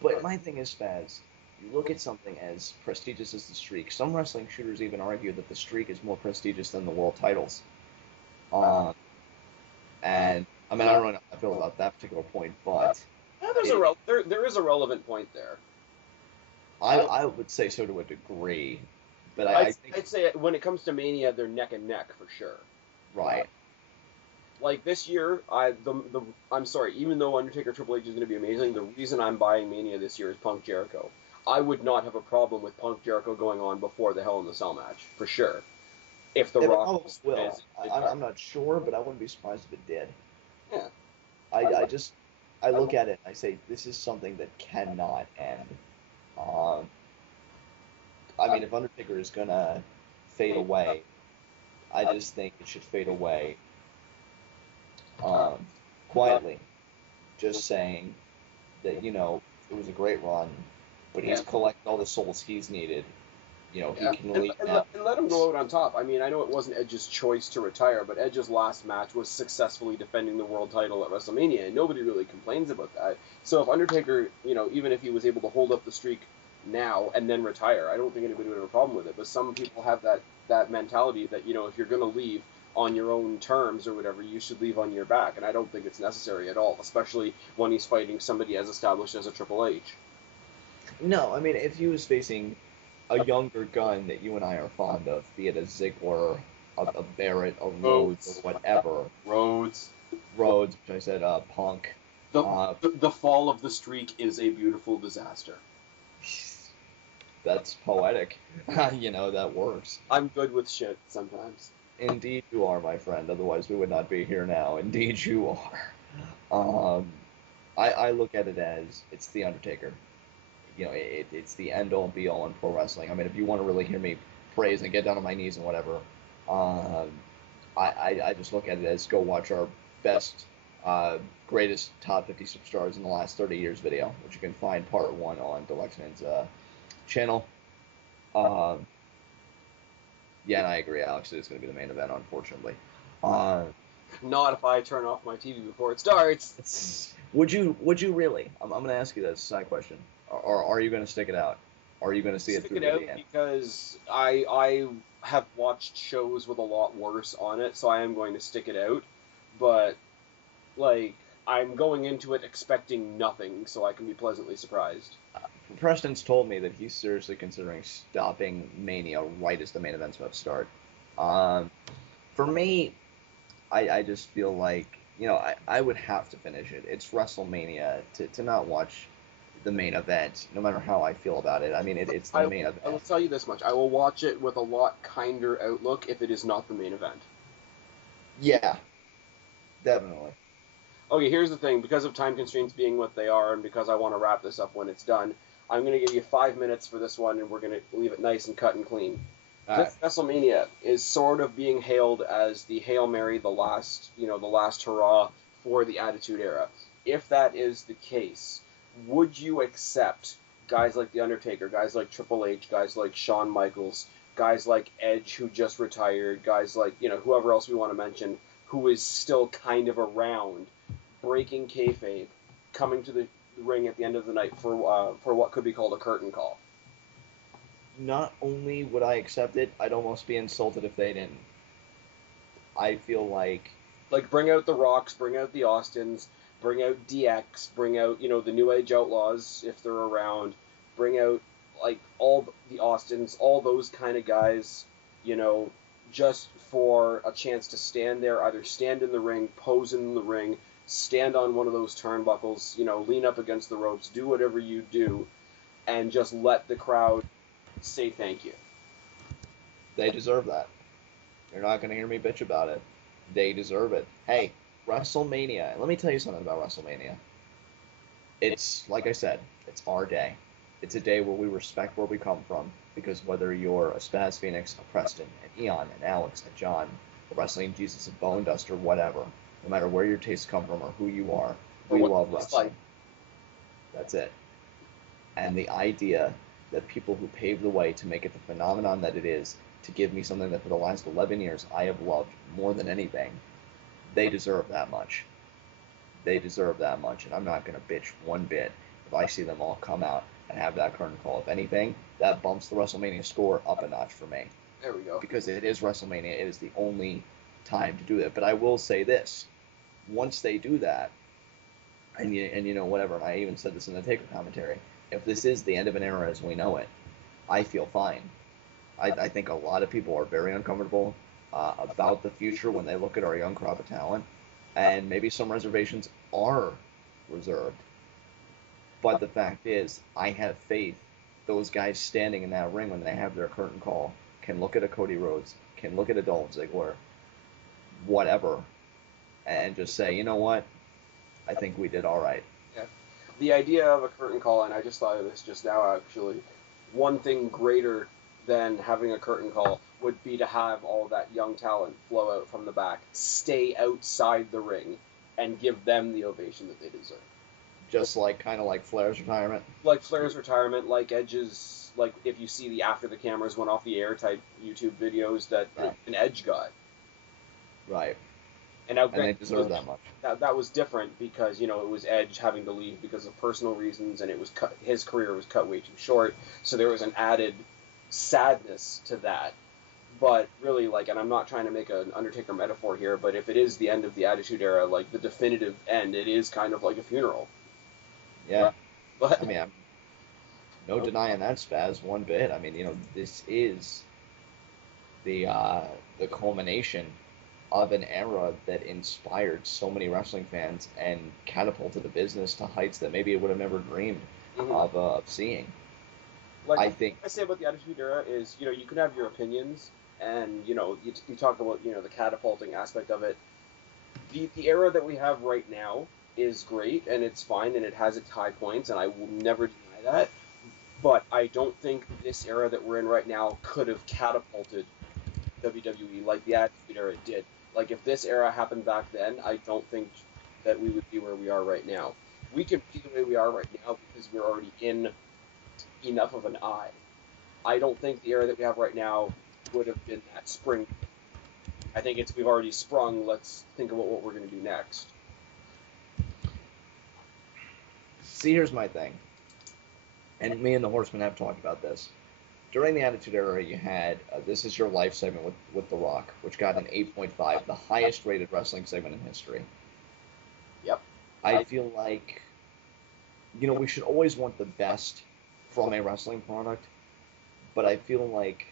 But my thing is, Spaz, you look at something as prestigious as the streak. Some wrestling shooters even argue that the streak is more prestigious than the world titles. Um, and I mean, I don't know how I feel about that particular point, but Yeah, it, there is a relevant point there. I would say so to a degree. But I I'd, think, I'd say when it comes to Mania, they're neck and neck for sure. right. Like this year, I'm sorry, even though Undertaker Triple H is going to be amazing, the reason I'm buying Mania this year is Punk Jericho. I would not have a problem with Punk Jericho going on before the Hell in the Cell match for sure. If The It Rock probably will. is I'm not sure, but I wouldn't be surprised if it did. yeah, I just, I look at it and I say, this is something that cannot end. Um, I mean, if Undertaker is gonna fade away, I just think it should fade away um, quietly. Just saying that, it was a great run, but he's yeah. collected all the souls he's needed. He Yeah, can leave and now. let him go out on top. I mean, I know it wasn't Edge's choice to retire, but Edge's last match was successfully defending the world title at WrestleMania, and nobody really complains about that. So if Undertaker, even if he was able to hold up the streak now and then retire, I don't think anybody would have a problem with it. But some people have that mentality that if you're going to leave on your own terms or whatever, you should leave on your back, and I don't think it's necessary at all, especially when he's fighting somebody as established as a Triple H. No, I mean, if he was facing a younger gun that you and I are fond of, be it a Ziggler, a Barrett, a Rhodes, or whatever. Rhodes. Rhodes, which I said, Punk. The fall of the streak is a beautiful disaster. That's poetic. That works. I'm good with shit sometimes. Indeed you are, my friend. Otherwise we would not be here now. Indeed you are. I look at it as it's the Undertaker. It's the end all be all in pro wrestling. I mean, if you want to really hear me praise and get down on my knees and whatever, um, I just look at it as go watch our best, greatest top 50 superstars in the last 30 years video, which you can find part one on Deluxeman's channel. Um, yeah, and I agree, Alex. It is going to be the main event, unfortunately. Not if I turn off my TV before it starts. Would you really? I'm going to ask you this side question. Or are you going to stick it out? Are you going to see it through to the end? Because I have watched shows with a lot worse on it, so I am going to stick it out. But I'm going into it expecting nothing, so I can be pleasantly surprised. Preston's told me that he's seriously considering stopping Mania right as the main event's about to start. For me, I just feel like I would have to finish it. It's WrestleMania to not watch the main event, no matter how I feel about it. I mean, it's the main event. I will tell you this much: I will watch it with a lot kinder outlook if it is not the main event. Yeah, definitely. Okay, here's the thing. Because of time constraints being what they are, and because I want to wrap this up when it's done, I'm going to give you 5 minutes for this one, and we're going to leave it nice and cut and clean. This WrestleMania is sort of being hailed as the Hail Mary, the last hurrah for the Attitude Era. If that is the case, would you accept guys like The Undertaker, guys like Triple H, guys like Shawn Michaels, guys like Edge who just retired, guys like, whoever else we want to mention who is still kind of around, breaking kayfabe, coming to the ring at the end of the night for what could be called a curtain call? Not only would I accept it, I'd almost be insulted if they didn't. I feel like bring out the Rocks, bring out the Austins, bring out DX, bring out the New Age Outlaws if they're around, bring out all the Austins, all those kind of guys, just for a chance to stand there, either stand in the ring, pose in the ring, stand on one of those turnbuckles, lean up against the ropes, do whatever you do, and just let the crowd say thank you. they deserve that. You're not going to hear me bitch about it. They deserve it. Hey, WrestleMania. Let me tell you something about WrestleMania. It's, like I said, it's our day. It's a day where we respect where we come from, because whether you're a SpazPhoenix, a Preston, an Eon, an Alex, a John, a Wrestling Jesus, a Bone Duster, whatever, no matter where your tastes come from or who you are, Or we what love it's wrestling. like. That's it. And the idea that people who paved the way to make it the phenomenon that it is, to give me something that for the last 11 years I have loved more than anything, they deserve that much. They deserve that much, and I'm not going to bitch one bit if I see them all come out and have that curtain call. If anything, that bumps the WrestleMania score up a notch for me. There we go. Because it is WrestleMania. It is the only time to do that. But I will say this. Once they do that, and you know, whatever, and I even said this in the Taker commentary, if this is the end of an era as we know it, I feel fine. I think a lot of people are very uncomfortable about the future when they look at our young crop of talent, and maybe some reservations are reserved. But the fact is, I have faith those guys standing in that ring when they have their curtain call can look at a Cody Rhodes, can look at a Dolph Ziggler, whatever, and just say, you know what, I think we did all right. Yeah. The idea of a curtain call, and I just thought of this just now actually, one thing greater than having a curtain call would be to have all that young talent flow out from the back, stay outside the ring, and give them the ovation that they deserve. Just like kind of like Flair's retirement. Like Flair's retirement, like Edge's, like if you see the after the cameras went off the air type YouTube videos that Right. an Edge got. Right. And now, And they deserve that much. That was different because, you know, it was Edge having to leave because of personal reasons, and it was his career was cut way too short, so there was an added sadness to that. But really, like, and I'm not trying to make an Undertaker metaphor here, but if it is the end of the Attitude Era, like the definitive end, it is kind of like a funeral. Yeah. But I mean, I'm no denying that, Spaz, one bit. I mean, you know, this is the culmination of an era that inspired so many wrestling fans and catapulted the business to heights that maybe it would have never dreamed of seeing. like I think what I say about the Attitude Era is, you know, you can have your opinions, and you know, you talk about, you know, the catapulting aspect of it. The era that we have right now is great, and it's fine, and it has its high points, and I will never deny that. But I don't think this era that we're in right now could have catapulted WWE like the Attitude Era did. Like, if this era happened back then, I don't think that we would be where we are right now. We can be the way we are right now because we're already in enough of an eye. I don't think the era that we have right now would have been that spring. I think we've already sprung. Let's think about what we're going to do next. See, here's my thing, and me and the Horsemen have talked about this. During the Attitude Era, you had This Is Your Life segment with The Rock, which got an 8.5, the highest rated wrestling segment in history. Yep. I feel like, you know, we should always want the best from a wrestling product, but I feel like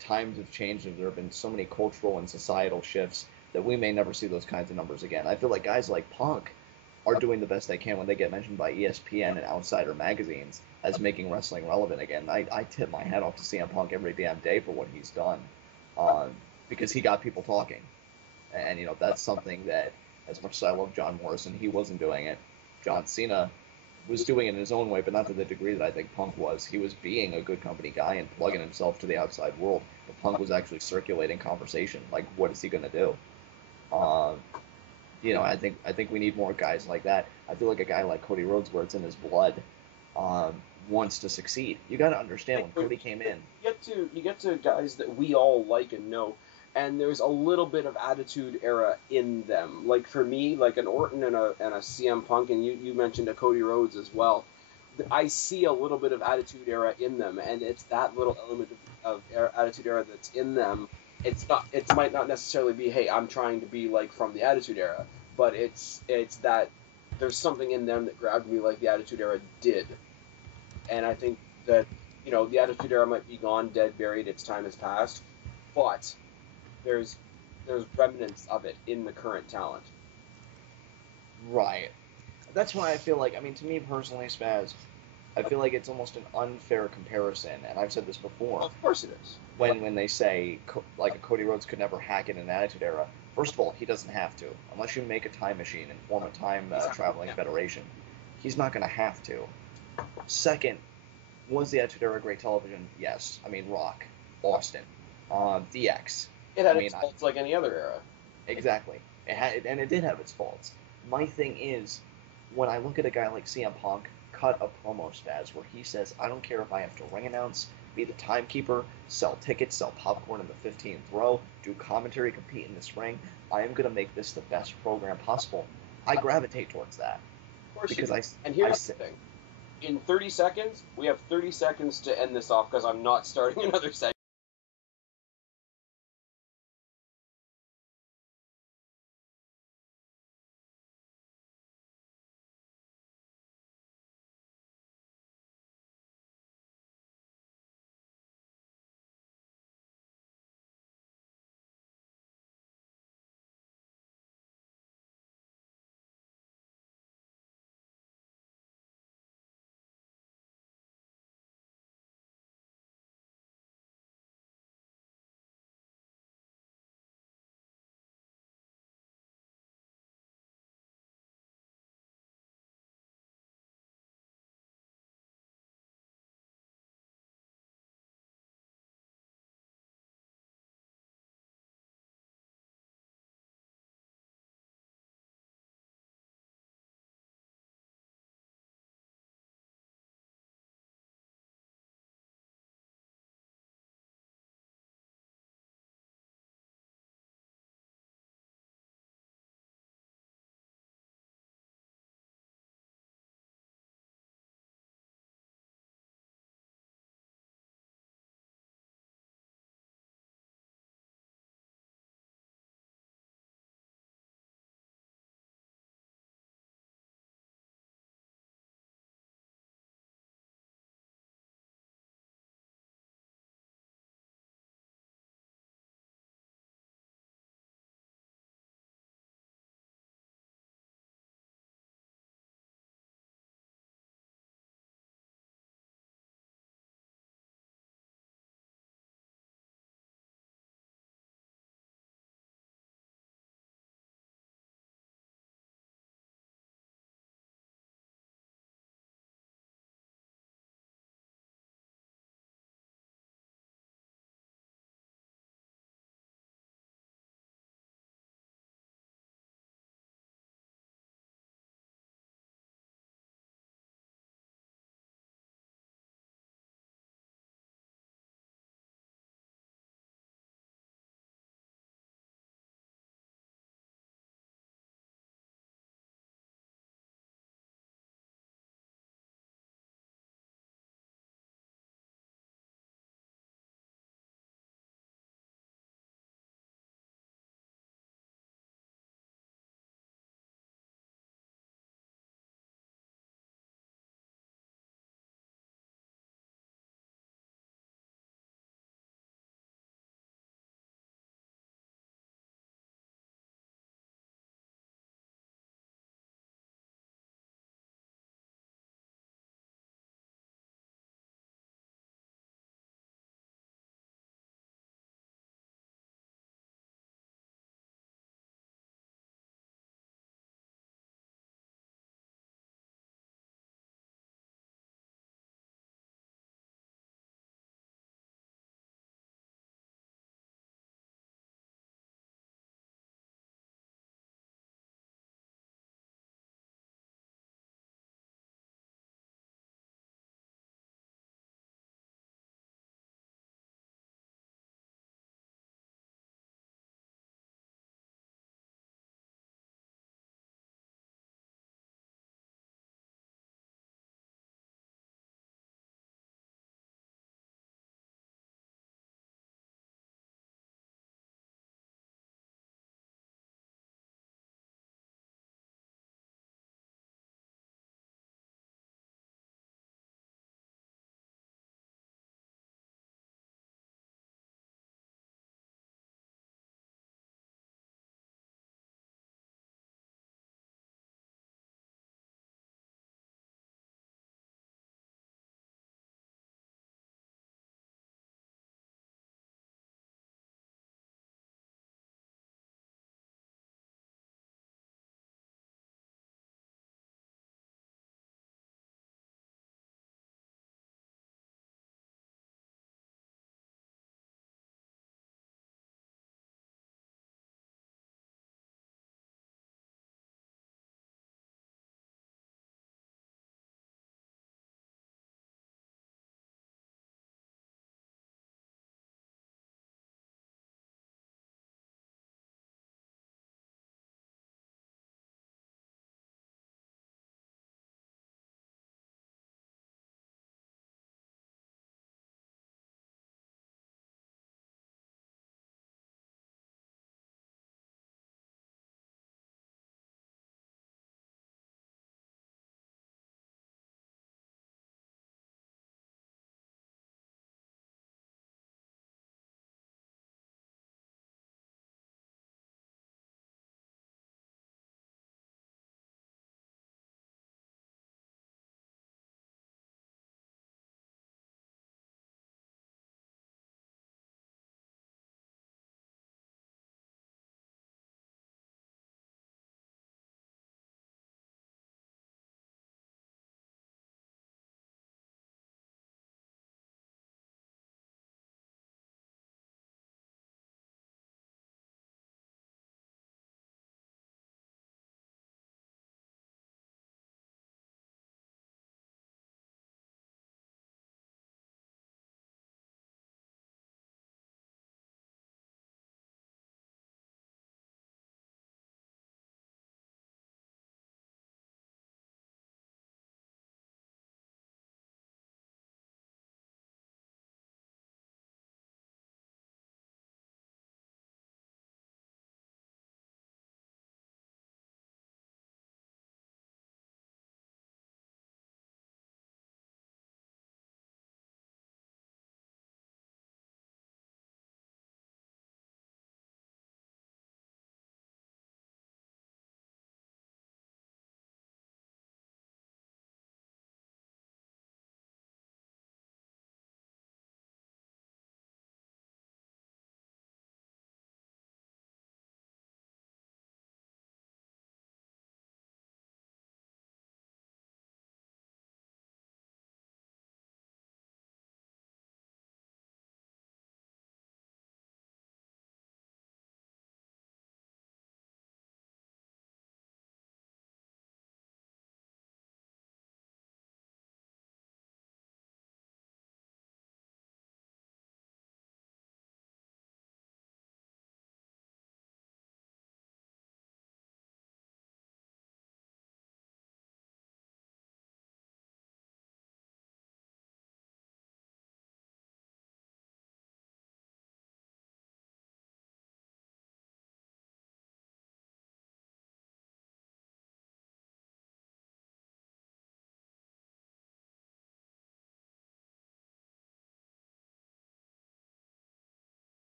times have changed and there have been so many cultural and societal shifts that we may never see those kinds of numbers again. I feel like guys like Punk are doing the best they can when they get mentioned by ESPN and Outsider magazines as making wrestling relevant again. I tip my hat off to CM Punk every damn day for what he's done, because he got people talking. And, you know, that's something that, as much as I love John Morrison, he wasn't doing it. John Cena was doing it in his own way, but not to the degree that I think Punk was. He was being a good company guy and plugging himself to the outside world. But Punk was actually circulating conversation. Like, what is he going to do? You know, I think we need more guys like that. I feel like a guy like Cody Rhodes, where it's in his blood, wants to succeed. You got to understand when Cody came in. You get to guys that we all like and know, and there's a little bit of Attitude Era in them. Like for me, like an Orton and a CM Punk, and you mentioned a Cody Rhodes as well. I see a little bit of Attitude Era in them, and it's that little element of Attitude Era that's in them. It's not. It might not necessarily be, hey, I'm trying to be like from the Attitude Era, but it's that there's something in them that grabbed me like the Attitude Era did, and I think that, you know, the Attitude Era might be gone, dead, buried. Its time has passed, but there's remnants of it in the current talent. Right. That's why I feel like, I mean, to me personally, Spaz, I feel like it's almost an unfair comparison, and I've said this before. Of course it is. When they say, like, a Cody Rhodes could never hack in an Attitude Era, first of all, he doesn't have to. Unless you make a time machine and form a time-traveling federation, he's not going to have to. Second, was the Attitude Era great television? Yes. I mean, Rock, Austin, DX. It had its faults like any other era. Exactly. and it did have its faults. My thing is, when I look at a guy like CM Punk cut a promo Spaz where he says, I don't care if I have to ring announce, be the timekeeper, sell tickets, sell popcorn in the 15th row, do commentary, compete in this ring, I am going to make this the best program possible. I gravitate towards that. Of course Because you do. And here's the thing. In 30 seconds, we have 30 seconds to end this off because I'm not starting another segment.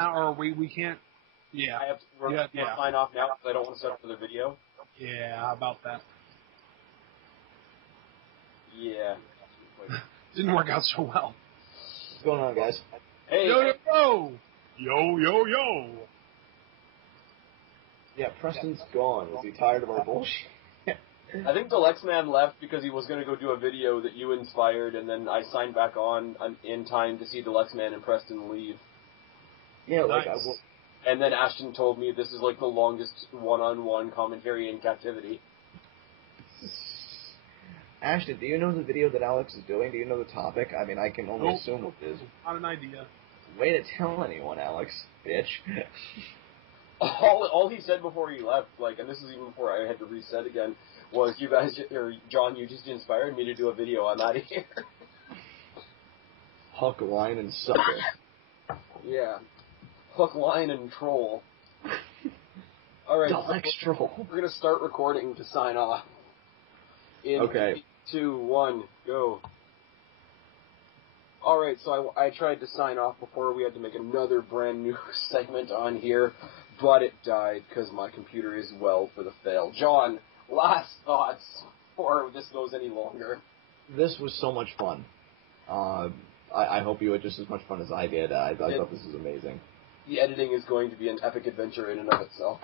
now, or we can't. Yeah. I have to sign off now because I don't want to set up for the video. Yeah, how about that? Yeah. Didn't work out so well. What's going on, guys? Hey. Yo. Yeah, Preston's gone. Is he tired of our bullshit? I think the Lex Man left because he was going to go do a video that you inspired, and then I signed back on in time to see the Lex Man and Preston leave. Yeah, nice. And then Ashton told me this is like the longest one-on-one commentary in captivity. Ashton, do you know the video that Alex is doing? Do you know the topic? I mean, I can only assume what it is. Not an idea. Way to tell anyone, Alex, bitch. All he said before he left, and this is even before I had to reset again, was you guys, or John, you just inspired me to do a video. I'm out of here. Hook, line, and sucker. Yeah. Hook, line, and troll. Alright, troll. We're going to start recording to sign off. In 3, 2, 1, go. Alright, so I tried to sign off before we had to make another brand new segment on here, but it died because my computer is well for the fail. John, last thoughts before this goes any longer. This was so much fun. I hope you had just as much fun as I did. I thought this was amazing. The editing is going to be an epic adventure in and of itself.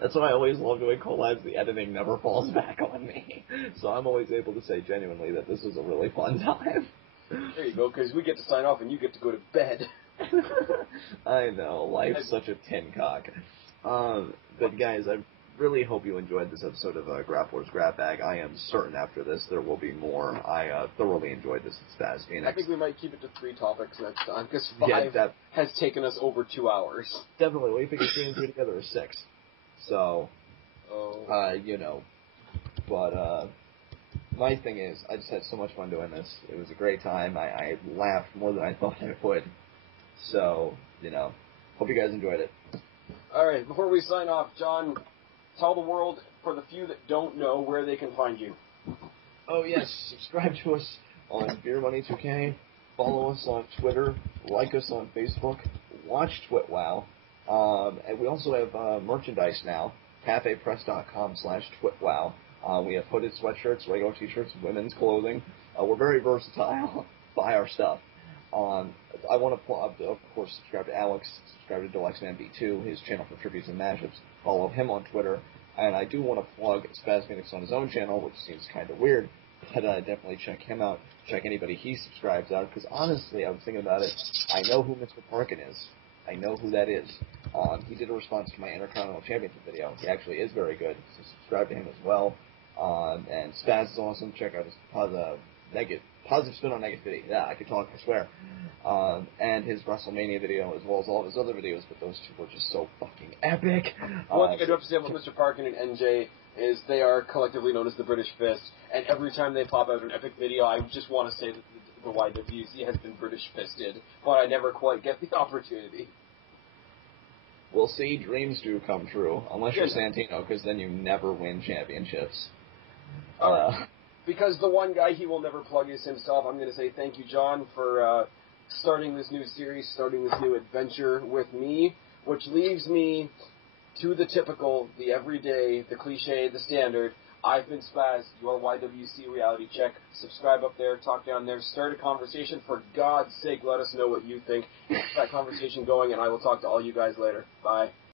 That's what I always love doing collabs. The editing never falls back on me. So I'm always able to say genuinely that this was a really fun time. There you go, because we get to sign off and you get to go to bed. I know, life's such a tin cock. But guys, I really hope you enjoyed this episode of Grappler's Grab Bag. I am certain after this there will be more. I thoroughly enjoyed this at SpazPhoenix. I think we might keep it to 3 topics next time, because 5 has taken us over 2 hours. Definitely, we figure 3 and 3 together is 6. So, but my thing is, I just had so much fun doing this. It was a great time. I laughed more than I thought I would. So, hope you guys enjoyed it. Alright, before we sign off, John, tell the world, for the few that don't know, where they can find you. Oh, yes. Subscribe to us on Beer Money 2K. Follow us on Twitter. Like us on Facebook. Watch TwitWow. And we also have merchandise now. cafepress.com/TwitWow. We have hooded sweatshirts, regular t-shirts, women's clothing. We're very versatile. Buy our stuff. I want to, of course, subscribe to Alex, subscribe to DeluxeMan B2, his channel for tributes and mashups. Follow him on Twitter. And I do want to plug SpazPhoenix on his own channel, which seems kind of weird, but definitely check him out. Check anybody he subscribes out, because honestly, I was thinking about it. I know who Mr. Parkin is. I know who that is. He did a response to my Intercontinental Championship video. He actually is very good, so subscribe to him as well. And Spaz is awesome. Check out his positive spin on negativity. Yeah, I could talk, I swear. And his WrestleMania video, as well as all of his other videos, but those two were just so fucking epic. One thing I do have to say about Mr. Parkin and NJ is they are collectively known as the British Fist, and every time they pop out an epic video, I just want to say that the YWC has been British Fisted, but I never quite get the opportunity. We'll see, dreams do come true, unless you're Santino, because then you never win championships. Because the one guy he will never plug is himself, I'm going to say thank you, John, for starting this new series, starting this new adventure with me, which leaves me to the typical, the everyday, the cliche, the standard. I've been Spaz, your YWC reality check. Subscribe up there, talk down there, start a conversation. For God's sake, let us know what you think. Keep that conversation going, and I will talk to all you guys later. Bye.